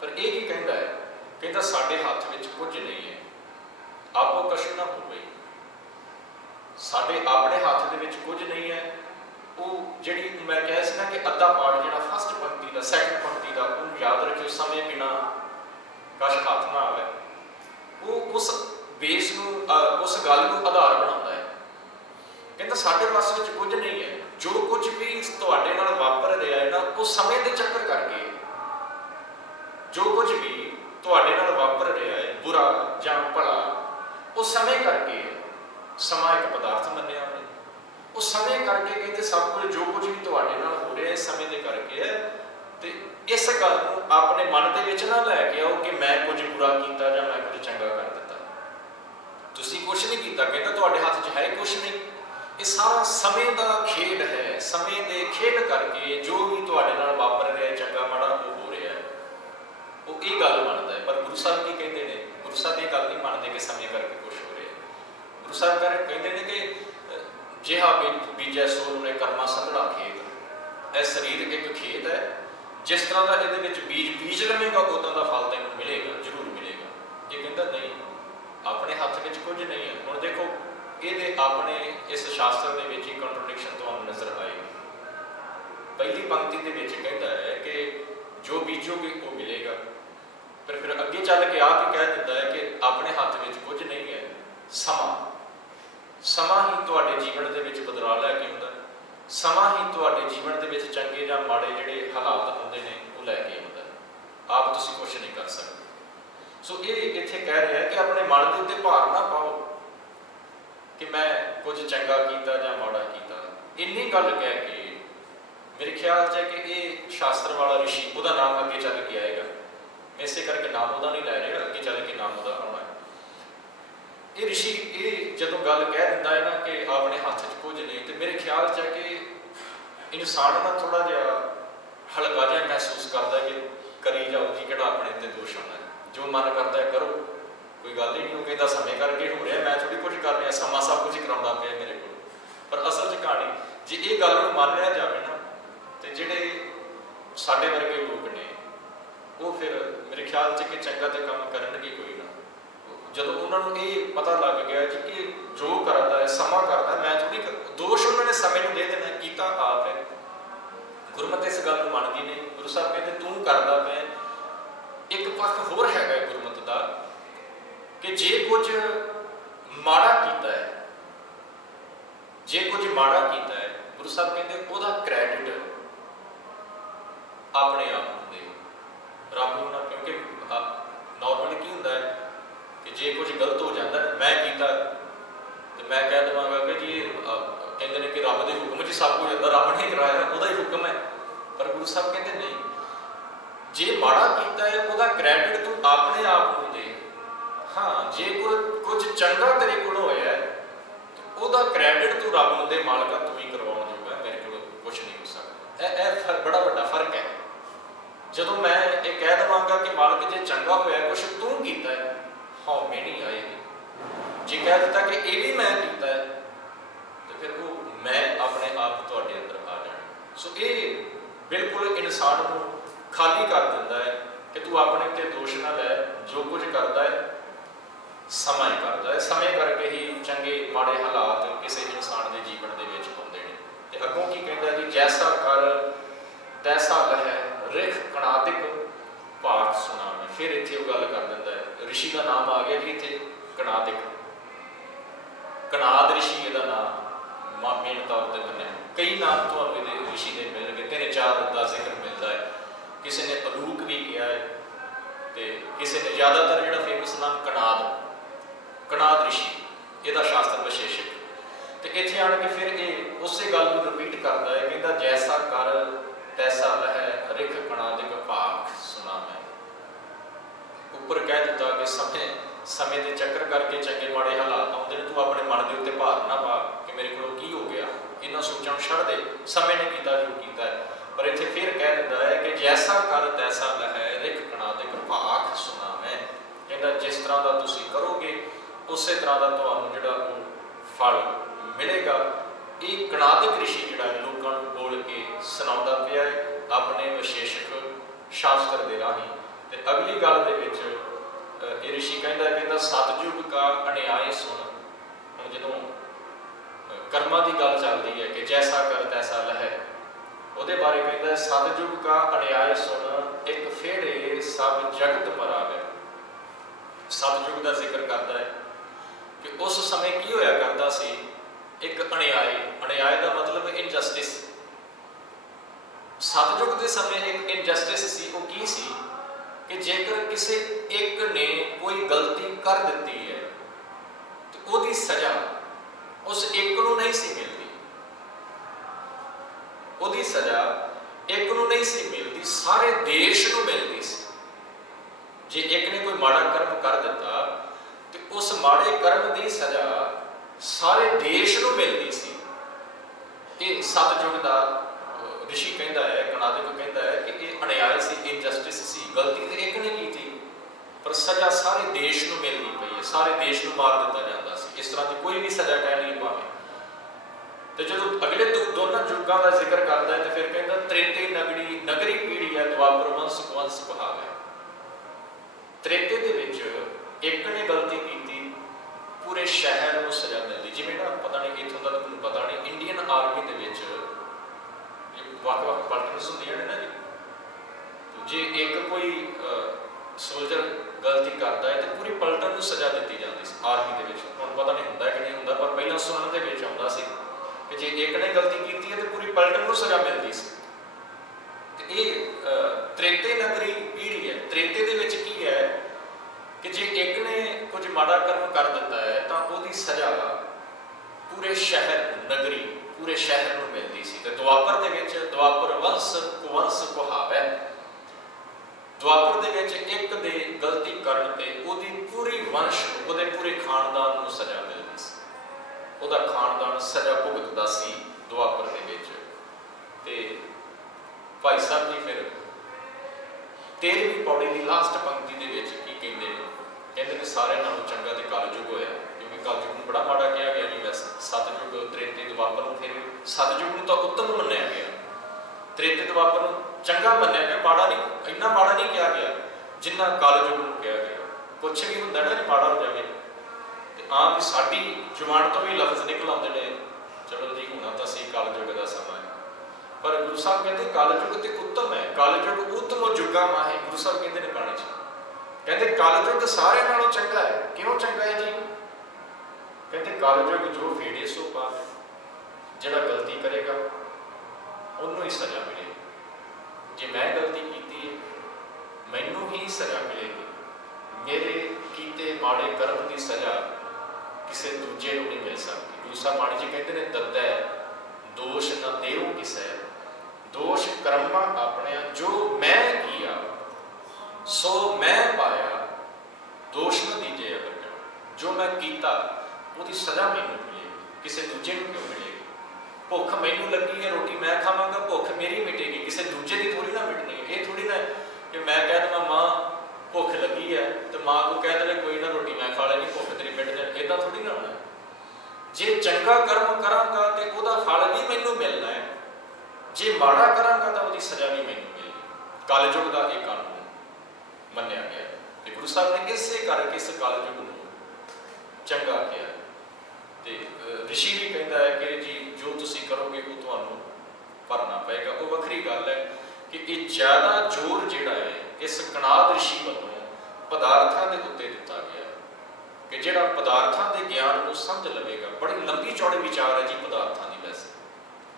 ਪਰ ਇਹ ਕੀ ਕਹਿੰਦਾ ਹੈ? ਕਹਿੰਦਾ ਸਾਡੇ ਹੱਥ ਵਿੱਚ ਕੁਝ ਨਹੀਂ ਹੈ, ਆਪੋ ਕਛੁ ਨਾ ਹੋਵੇ। ਸਾਡੇ ਆਪਣੇ ਹੱਥ ਦੇ ਵਿੱਚ ਕੁਝ ਨਹੀਂ ਹੈ। ਉਹ ਜਿਹੜੀ ਮੈਂ ਕਿਹਾ ਸੀ ਨਾ ਕਿ ਅੱਧਾ ਪਾਠ ਜਿਹੜਾ ਫਸਟ ਪੰਕਤੀ ਦਾ, ਸੈਕਿੰਡ ਪੰਕਤੀ ਦਾ, ਉਹਨੂੰ ਯਾਦ ਰੱਖਿਓ, ਸਮੇਂ ਬਿਨਾ ਕਛ ਹੱਥ ਨਾ ਆਵੇ। ਉਹ ਉਸ ਬੇਸ ਨੂੰ, ਉਸ ਗੱਲ ਨੂੰ ਆਧਾਰ ਬਣਾਉਂਦਾ ਹੈ। ਕਹਿੰਦਾ ਸਾਡੇ ਵੱਸ ਵਿੱਚ ਕੁਝ ਨਹੀਂ ਹੈ, ਜੋ ਕੁਝ ਵੀ ਤੁਹਾਡੇ ਨਾਲ ਵਾਪਰ ਰਿਹਾ ਹੈ ਨਾ, ਉਹ ਸਮੇਂ ਦੇ ਚੱਕਰ ਕਰਕੇ। ਜੋ ਕੁਝ ਵੀ ਤੁਹਾਡੇ ਨਾਲ ਵਾਪਰ ਰਿਹਾ ਹੈ, ਬੁਰਾ ਜਾਂ ਭਲਾ, ਉਹ ਸਮੇਂ ਕਰਕੇ ਹੈ। ਸਮਾਂ ਇੱਕ ਪਦਾਰਥ ਮੰਨਿਆ ਉਹਨੇ, ਉਹ ਸਮੇਂ ਕਰਕੇ। ਕਹਿੰਦੇ ਸਭ ਕੁਝ ਜੋ ਕੁਝ ਵੀ ਤੁਹਾਡੇ ਨਾਲ ਹੋ ਰਿਹਾ ਇਸ ਸਮੇਂ ਦੇ ਕਰਕੇ ਹੈ। ਤੇ ਇਸ ਗੱਲ ਨੂੰ ਆਪਣੇ ਮਨ ਦੇ ਵਿੱਚ ਨਾ ਲੈ ਕੇ ਆਓ ਕਿ ਮੈਂ ਕੁਝ ਬੁਰਾ ਕੀਤਾ ਜਾਂ ਮੈਂ ਕੁਝ ਚੰਗਾ ਕਰ ਦਿੱਤਾ। ਤੁਸੀਂ ਕੁਛ ਨਹੀਂ ਕੀਤਾ, ਕਹਿੰਦਾ ਤੁਹਾਡੇ ਹੱਥ 'ਚ ਹੈ ਕੁਛ ਨਹੀਂ। ਇਹ ਸਾਰਾ ਸਮੇਂ ਦਾ ਖੇਡ ਹੈ। ਸਮੇਂ ਦੇ ਖੇਡ ਕਰਕੇ ਜੋ ਵੀ ਤੁਹਾਡੇ ਨਾਲ ਵਾਪਰ ਰਿਹਾ ਚੰਗਾ ਮਾੜਾ ਉਹ ਹੋ ਰਿਹਾ ਹੈ। ਉਹ ਇਹ ਗੱਲ ਮੰਨਦਾ ਹੈ। ਪਰ ਗੁਰੂ ਸਾਹਿਬ ਕੀ ਕਹਿੰਦੇ ਨੇ? ਗੁਰੂ ਸਾਹਿਬ ਇਹ ਗੱਲ ਨਹੀਂ ਮੰਨਦੇ ਕਿ ਸਮੇਂ ਕਰਕੇ ਕੁਛ ਹੋ ਰਿਹਾ। ਗੁਰੂ ਸਾਹਿਬ ਕਹਿੰਦੇ ਨੇ ਕਿ ਜਿਹਾ ਬੀਜੈ ਸੋ ਨੇ ਕਰਮਾ ਸੰਘਣਾ ਖੇਤ। ਇਹ ਸਰੀਰ ਇੱਕ ਖੇਤ ਹੈ, ਜਿਸ ਤਰ੍ਹਾਂ ਦਾ ਇਹਦੇ ਵਿੱਚ ਬੀਜ ਲਵੇਗਾ ਉਦਾਂ ਦਾ ਫਲ ਤੈਨੂੰ ਮਿਲੇਗਾ, ਜ਼ਰੂਰ ਮਿਲੇਗਾ। ਇਹ ਕਹਿੰਦਾ ਨਹੀਂ, ਆਪਣੇ ਹੱਥ ਵਿੱਚ ਕੁਝ ਨਹੀਂ ਹੈ। ਹੁਣ ਦੇਖੋ, ਇਹਦੇ ਆਪਣੇ ਇਸ ਸ਼ਾਸਤਰ ਦੇ ਵਿੱਚ ਹੀ ਕੰਟਰਡਿਕਸ਼ਨ ਤੁਹਾਨੂੰ ਨਜ਼ਰ ਆਏਗੀ। ਪਹਿਲੀ ਪੰਕਤੀ ਦੇ ਵਿੱਚ ਕਹਿੰਦਾ ਹੈ ਕਿ ਜੋ ਬੀਜੋਗੇ ਉਹ ਮਿਲੇਗਾ। ਫਿਰ ਅੱਗੇ ਚੱਲ ਕੇ ਆਪ ਹੀ ਕਹਿ ਦਿੰਦਾ ਹੈ ਕਿ ਆਪਣੇ ਹੱਥ ਵਿੱਚ ਕੁਝ ਨਹੀਂ ਹੈ। ਸਮਾਂ ਹੀ ਤੁਹਾਡੇ ਜੀਵਨ ਦੇ ਵਿੱਚ ਬਦਲਾਅ ਲੈ ਕੇ ਆਉਂਦਾ। ਸਮਾਂ ਹੀ ਤੁਹਾਡੇ ਜੀਵਨ ਦੇ ਵਿੱਚ ਚੰਗੇ ਜਾਂ ਮਾੜੇ ਜਿਹੜੇ ਹਾਲਾਤ ਹੁੰਦੇ ਨੇ ਉਹ ਲੈ ਕੇ ਆਉਂਦਾ। ਆਪ ਤੁਸੀਂ ਕੁਛ ਨਹੀਂ ਕਰ ਸਕਦੇ। ਸੋ ਇਹ ਇੱਥੇ ਕਹਿ ਰਿਹਾ ਕਿ ਆਪਣੇ ਮਨ ਦੇ ਉੱਤੇ ਭਾਰ ਨਾ ਪਾਓ ਕਿ ਮੈਂ ਕੁਝ ਚੰਗਾ ਕੀਤਾ ਜਾਂ ਮਾੜਾ ਕੀਤਾ। ਇੰਨੀ ਗੱਲ ਕਹਿ ਕੇ ਮੇਰੇ ਖਿਆਲ 'ਚ ਹੈ ਕਿ ਇਹ ਸ਼ਾਸਤਰ ਵਾਲਾ ਰਿਸ਼ੀ, ਉਹਦਾ ਨਾਮ ਅੱਗੇ ਚੱਲ ਕੇ ਆਏਗਾ, ਮੈਂ ਇਸੇ ਕਰਕੇ ਨਾਮ ਉਹਦਾ ਨਹੀਂ ਲੈ ਰਿਹਾ, ਅੱਗੇ ਚੱਲ ਕੇ ਨਾਮ ਉਹਦਾ ਆਉਣਾ ਹੈ। ਇਹ ਰਿਸ਼ੀ ਇਹ ਜਦੋਂ ਗੱਲ ਕਹਿ ਦਿੰਦਾ ਹੈ ਨਾ ਕਿ ਆਪਣੇ ਹੱਥ 'ਚ ਕੁਝ ਨਹੀਂ, ਤੇ ਮੇਰੇ ਖਿਆਲ 'ਚ ਹੈ ਕਿ ਇਨਸਾਨ ਨਾ ਥੋੜ੍ਹਾ ਜਿਹਾ ਹਲਕਾ ਜਿਹਾ ਮਹਿਸੂਸ ਕਰਦਾ ਕਿ ਕਰੀ ਜਾਓ ਜੀ, ਕਿਹੜਾ ਆਪਣੇ ਉੱਤੇ ਦੋਸ਼ ਆਉਣਾ ਹੈ। ਜੋ ਮਨ ਕਰਦਾ ਹੈ ਕਰੋ, ਕੋਈ ਗੱਲ ਹੀ ਨਹੀਂ। ਉਹ ਕਹਿੰਦਾ ਸਮੇਂ ਕਰਕੇ ਹੋ ਰਿਹਾ, ਮੈਂ ਥੋੜ੍ਹੀ ਕੁਝ ਕਰ ਰਿਹਾ, ਸਮਾਂ ਸਭ ਕੁਝ ਕਰਾਉਂਦਾ ਪਿਆ ਮੇਰੇ ਕੋਲ। ਪਰ ਅਸਲ 'ਚ ਕਹਾਣੀ ਜੇ ਇਹ ਗੱਲ ਨੂੰ ਮੰਨ ਲਿਆ ਜਾਵੇ ਨਾ, ਤੇ ਜਿਹੜੇ ਸਾਡੇ ਵਰਗੇ ਲੋਕ ਨੇ ਉਹ ਫਿਰ ਮੇਰੇ ਖਿਆਲ 'ਚ ਕਿ ਚੰਗਾ ਤੇ ਕੰਮ ਕਰਨਗੇ ਕੋਈ ਨਾ। ਜਦੋਂ ਉਹਨਾਂ ਨੂੰ ਇਹ ਪਤਾ ਲੱਗ ਗਿਆ ਜੀ ਕਿ ਜੋ ਕਰਦਾ ਹੈ ਸਮਾਂ ਕਰਦਾ, ਮੈਂ ਥੋੜ੍ਹੀ ਦੋਸ਼ ਉਹਨਾਂ ਨੇ ਸਮੇਂ ਨੂੰ ਦੇ ਦੇਣਾ, ਕੀਤਾ ਆਪ ਹੈ। ਗੁਰਮਤਿ ਇਸ ਗੱਲ ਨੂੰ ਮੰਨਦੀ ਨਹੀਂ। ਗੁਰੂ ਸਾਹਿਬ ਕਹਿੰਦੇ ਤੂੰ ਕਰਦਾ ਪਿਆ। ਇੱਕ ਪੱਖ ਹੋਰ ਹੈਗਾ ਗੁਰਮਤਿ ਦਾ ਕਿ ਜੇ ਕੁਝ ਮਾੜਾ ਕੀਤਾ ਹੈ, ਜੇ ਕੁਝ ਮਾੜਾ ਕੀਤਾ ਹੈ, ਗੁਰੂ ਸਾਹਿਬ ਕਹਿੰਦੇ ਉਹਦਾ ਕ੍ਰੈਡਿਟ ਆਪਣੇ ਆਪ ਨੂੰ ਦੇ, ਰੱਬ ਨੂੰ ਨਾ। ਕਿਉਂਕਿ ਨੋਰਮਲੀ ਕੀ ਹੁੰਦਾ ਹੈ ਕਿ ਜੇ ਕੁਝ ਗਲਤ ਹੋ ਜਾਂਦਾ, ਮੈਂ ਕੀਤਾ ਤੇ ਮੈਂ ਕਹਿ ਦੇਵਾਂਗਾ ਕਿ ਜੀ ਕਹਿੰਦੇ ਨੇ ਕਿ ਰੱਬ ਦੇ ਹੁਕਮ 'ਚ ਸਭ ਕੁਝ ਹੁੰਦਾ, ਰੱਬ ਨੇ ਕਰਾਇਆ, ਉਹਦਾ ਹੀ ਹੁਕਮ ਹੈ। ਪਰ ਗੁਰੂ ਸਾਹਿਬ ਕਹਿੰਦੇ ਨਹੀਂ, ਜੇ ਮਾੜਾ ਕੀਤਾ ਹੈ ਉਹਦਾ ਕ੍ਰੈਡਿਟ ਤੂੰ ਆਪਣੇ ਆਪ ਨੂੰ ਦੇ। ਹਾਂ, ਜੇ ਕੁਝ ਚੰਗਾ ਤੇਰੇ ਕੋਲ ਹੋਇਆ ਉਹਦਾ ਕ੍ਰੈਡਿਟ ਤੂੰ ਰੱਬ ਨੂੰ ਦੇ, ਮਾਲਕਾ ਤੂੰ ਹੀ ਕਰਵਾਉਣ ਜੋਗਾ, ਮੇਰੇ ਕੋਲ ਕੁਛ ਨਹੀਂ ਹੋ ਸਕਦਾ। ਇਹ ਬੜਾ ਵੱਡਾ ਫਰਕ ਹੈ। ਜਦੋਂ ਮੈਂ ਇਹ ਕਹਿ ਦੇਵਾਂਗਾ ਕਿ ਮਾਲਕ ਜੇ ਚੰਗਾ ਹੋਇਆ ਕੁਛ ਤੂੰ ਕੀਤਾ ਹੈ, ਹਉਮੈ ਨਹੀਂ ਆਏਗੀ। ਜੇ ਕਹਿ ਦਿੱਤਾ ਕਿ ਇਹ ਵੀ ਮੈਂ ਕੀਤਾ ਹੈ, ਤੇ ਫਿਰ ਉਹ ਮੈਂ ਆਪਣੇ ਆਪ ਤੁਹਾਡੇ ਅੰਦਰ ਆ ਜਾਣਾ। ਸੋ ਇਹ ਬਿਲਕੁਲ ਇਨਸਾਨ ਨੂੰ ਖਾਲੀ ਕਰ ਦਿੰਦਾ ਹੈ ਕਿ ਤੂੰ ਆਪਣੇ ਉੱਤੇ ਦੋਸ਼ ਨਾ ਲੈ। ਜੋ ਕੁਝ ਕਰਦਾ ਹੈ ਸਮਾਂ ਹੀ ਕਰਦਾ ਹੈ। ਸਮੇਂ ਕਰਕੇ ਹੀ ਚੰਗੇ ਮਾੜੇ ਹਾਲਾਤ ਕਿਸੇ ਇਨਸਾਨ ਦੇ ਜੀਵਨ ਦੇ ਵਿੱਚ ਆਉਂਦੇ ਨੇ। ਤੇ ਅੱਗੋਂ ਕੀ ਕਹਿੰਦਾ ਜੀ, ਜੈਸਾ ਕਰ ਤੈਸਾ ਲਹੈ ਰਿਖ ਕਣਾਦਿਕ ਭਾਗ ਸੁਣਾਵੇ। ਫਿਰ ਇੱਥੇ ਉਹ ਗੱਲ ਕਰ ਦਿੰਦਾ ਹੈ, ਰਿਸ਼ੀ ਦਾ ਨਾਮ ਆ ਗਿਆ ਜੀ ਇੱਥੇ, ਕਣਾਦਿਕ। ਕਣਾਦ ਰਿਸ਼ੀ ਇਹਦਾ ਨਾਮ ਮੇਨ ਤੌਰ ਤੇ ਮੰਨਿਆ। ਕਈ ਨਾਮ ਤੁਹਾਨੂੰ ਇਹਦੇ ਰਿਸ਼ੀ ਦੇ ਮਿਲਣਗੇ, 3-4 ਦਾ ਜ਼ਿਕਰ ਮਿਲਦਾ ਹੈ। ਕਿਸੇ ਨੇ ਅਲੂਕ ਵੀ ਕਿਹਾ ਹੈ ਤੇ ਕਿਸੇ ਨੇ ਜ਼ਿਆਦਾਤਰ ਜਿਹੜਾ ਫੇਮਸ ਨਾਮ ਕਣਾਦ ਰਿਸ਼ੀ, ਇਹਦਾ ਸ਼ਾਸਤਰ ਵਿਸ਼ੇਸ਼ਕ। ਤੇ ਇੱਥੇ ਆਣ ਕੇ ਫਿਰ ਇਹ ਉਸੇ ਗੱਲ ਨੂੰ ਰਿਪੀਟ ਕਰਦਾ ਹੈ, ਕਹਿੰਦਾ ਜੈਸਾ ਕਰ ਤੈਸਾ ਲਹੈ ਰਿਖ ਕਣਾਦਿਕ ਭਾਗ ਸੁਣਾਵੇਂ। ਉੱਪਰ ਕਹਿ ਦਿੱਤਾ ਕਿ ਸਮੇਂ ਦੇ ਚੱਕਰ ਕਰਕੇ ਚੰਗੇ ਮਾੜੇ ਹਾਲਾਤ ਆਉਂਦੇ ਨੇ, ਤੂੰ ਆਪਣੇ ਮਨ ਦੇ ਉੱਤੇ ਭਾਰ ਨਾ ਪਾ ਕਿ ਮੇਰੇ ਕੋਲੋਂ ਕੀ ਹੋ ਗਿਆ, ਇਹਨਾਂ ਸੋਚਾਂ ਨੂੰ ਛੱਡ ਦੇ, ਸਮੇਂ ਨੇ ਕੀਤਾ ਜੋ ਕੀਤਾ ਹੈ। ਪਰ ਇੱਥੇ ਫਿਰ ਕਹਿ ਦਿੰਦਾ ਹੈ ਕਿ ਜੈਸਾ ਕਰ ਤੈਸਾ ਲਹੈ ਰਿਖ ਕਣਾਦਿਕ ਭਾਗ ਸੁਣਾਵੇਂ। ਕਹਿੰਦਾ ਜਿਸ ਤਰ੍ਹਾਂ ਦਾ ਤੁਸੀਂ ਕਰੋਗੇ ਉਸੇ ਤਰ੍ਹਾਂ ਦਾ ਤੁਹਾਨੂੰ ਜਿਹੜਾ ਉਹ ਫਲ ਮਿਲੇਗਾ। ये कणादिक ऋषि जिहड़ा लोकां नूं बोल के सुणाउंदा पिया है अपने विशेषक शास्त्र दे राही। ते अगली गल दे विच ये ऋषि कहता सतयुग का अन्याय सुन। हुण जदों कर्मां दी गल चलदी है कि जैसा कर तैसा लहै, ਉਹਦੇ बारे कहता सतयुग का अन्याय सुन एक फेरे सब जगत मरावे। सतयुग का जिक्र करता है कि उस समय की होया करता सी एक अन्याय। अन्याय का मतलब इनजस्टिस। सतयुग के समय एक इनजस्टिस सी। वो की सी कि जेकर किसी एक ने कोई गलती कर दी है तो उसकी सजा उस एक को नहीं सी मिलती। ਉਹਦੀ सजा एक ਨੂੰ नहीं सी मिलती, सारे देश ਨੂੰ मिलती सी। जे एक ने कोई माड़ा कर्म कर दिता तो उस माड़े कर्म की सजा सारे देश ਨੂੰ मिलती सी। ये सतयुग का ऋषि कहता है, कणादिक कहता है कि ये अन्याय सी, इनजस्टिस सी। गलती तो एक ने की थी पर सजा सारे देश ਨੂੰ मिलनी पई है, सारे देश ਨੂੰ मार दिता जाता सी। इस तरह की कोई भी सजा कह नहीं पावे। तो जो अगले दोनों युगों का जिक्र करता है तो फिर कहता त्रेते नगरी पीढ़ी है द्वापर वंश कुवंश कहावे। त्रेते दे विच एक ने गलती की पूरे शहर को सजा मिलती। जिवें ना पता नहीं इत्थों तक मैनूं पता नहीं, इंडियन आर्मी दे विच वख-वख पलटन्स हुंदियां ने ना जी, तो जे एक कोई सोल्जर गलती करता है तो पूरी पलटन को सजा दी जाती सी आर्मी दे विच। हुण पता नहीं हुंदा कि नहीं हुंदा, पर पहलां सुनन दे विच आउंदा सी कि जे एक ने गलती की है तो पूरी पलटन को सजा मिलती सी। तो ये त्रेते नगरी पीढ़ी है। त्रेते दे विच की है कि जे एक ने कुछ माड़ा कर्म कर दिता है तो उसकी सजा पूरे शहर नगरी पूरे शहर को मिलती सी। तो द्वापर दे विच द्वापर वंश कुवंश कहावे। द्वापर दे विच एक दे गलती करन ते उसदी पूरी वंश उसदे पूरे खानदान को सजा मिलती सी। ਉਹਦਾ ਖਾਨਦਾਨ सजा भुगतदा सी ਦੁਆਪਰ ਦੇ ਵਿੱਚ। ਤੇ ਭਾਈ ਸਾਹਿਬ ਜੀ ਫਿਰ 13ਵੀਂ ਪੌੜੀ ਦੀ ਲਾਸਟ ਪੰਕਤੀ ਦੇ ਵਿੱਚ ਕੀ ਕਹਿੰਦੇ ਨੇ? ਕਹਿੰਦੇ ਨੇ ਸਾਰਿਆਂ ਨਾਲੋਂ ਚੰਗਾ ਤੇ ਕਲਯੁਗ ਹੋਇਆ, ਕਿਉਂਕਿ ਕਲਯੁਗ ਨੂੰ ਬੜਾ ਮਾੜਾ ਕਿਹਾ ਗਿਆ ਜੀ। ਵੈਸੇ ਸਤਯੁਗ ਤ੍ਰੇਤੇ ਦੁਆਪਰ ਨੂੰ ਫਿਰ ਸਤਯੁਗ ਨੂੰ ਤਾਂ ਉੱਤਮ ਮੰਨਿਆ ਗਿਆ, ਤ੍ਰੇਤੇ ਦੁਆਪਰ ਨੂੰ ਚੰਗਾ ਮੰਨਿਆ ਗਿਆ, ਮਾੜਾ ਨਹੀਂ, ਇੰਨਾ ਮਾੜਾ ਨਹੀਂ ਕਿਹਾ ਗਿਆ ਜਿੰਨਾ ਕਲਯੁਗ ਨੂੰ ਕਿਹਾ ਗਿਆ। ਕੁਛ ਵੀ ਹੁੰਦਾ ਨਾ ਜੀ ਮਾੜਾ ਹੋ ਜਾਵੇ आम साड़ी जुबान तो भी लफ्ज निकल आते हैं, चलो जी होना तो सही कलयुग का समा है, पर गुरु साहब कहते कलयुग तो उत्तम है, कलयुग उत्तम युगा मां है। गुरु साहब कहते हैं बाणी च कहते कलयुग सारे नालों चंगा है। क्यों चंगा है जी? कहते कलयुग जो फेड़े सो पावे, जिहड़ा गलती करेगा उन्होंने ही सजा मिलेगी। जे मैं गलती की है मैनू ही सजा मिलेगी, मेरे कीते माड़े कर्म की सजा किसी दूजे को नहीं मिल सकती। गुरु साहब बाणी जी कहते हैं दद्दा दोष न देओ किसै, दोष कर्मा अपने जो मैं किया सो मैं पाया, दोष न दीजे अगर जो मैं कीता उसकी सजा मैनू मिलेगी, किसी दूजे को क्यों मिलेगी? भुख मैनू लगी है, रोटी मैं खावांगा, भुख मेरी मिटेगी, किसी दूजे की थोड़ी ना मिटनी है। ये थोड़ी ना कि मैं कह देवां मां भुख लगी है तो मां को कह दे कोई ना रोटी मैं खा लेनी, भुख तेरी मिट जाए, इदा थोड़ी ना होना। जे चंगा कर्म करांगा तो उसका फल भी मैनू मिलना है, जे माड़ा करांगा तो उसकी सजा भी मैनू मिलेगी। कलयुग का एक कानून मन्निया गया तो गुरु साहब ने इसे करके इस कलयुग को चंगा किया। तो ऋषि भी कहता है कि जी जो तुसीं करोगे वो तुहानू भरना पेगा। वो वखरी गल है कि ये ज़्यादा जोर जिहड़ा है इस कणाद ऋषि वालों पदार्थों के उत्ते दिता गया कि जिहड़ा पदार्थों के ज्ञान को समझ लवेगा। बड़ी लंबी चौड़ी विचार है जी पदार्थों की, वैसे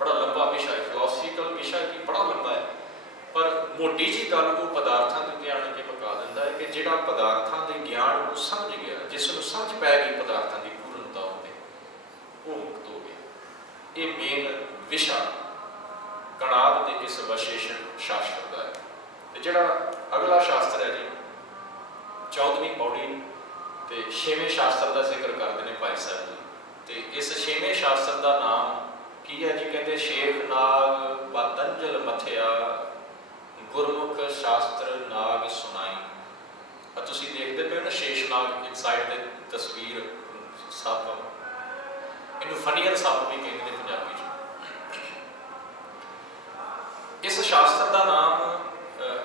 बड़ा लंबा विषय है, फिलोसफिकल विषय की बड़ा लंबा है, पर मोटी जी गल वो पदार्थों के ज्ञान के पका दिंदा है कि जिहड़ा पदार्थों के ज्ञान को समझ गया, जिसनूं समझ पै गई पदार्थों की पूर्णता उत्ते, वो मुक्त हो गया। ये मेन विषय कणाद के इस विशेषण शास्त्र का है। जिहड़ा अगला शास्त्र है जी 14वीं पौड़ी तो 6वें शास्त्र का जिक्र करते हैं भाई साहब जी। तो इस 6वें शास्त्र का नाम की है जी? कहते शेख नाग पतंजल मथिया गुरमुख शास्त्र नाग सुनाई। तुसीं देखते पे हो ना शेष नाग एक साइड ते तस्वीर साफ, ਇਹਨੂੰ ਫਨੀਅਰ ਸੱਪ ਵੀ ਕਹਿੰਦੇ ਨੇ ਪੰਜਾਬੀ 'ਚ। ਇਸ ਸ਼ਾਸਤਰ ਦਾ ਨਾਮ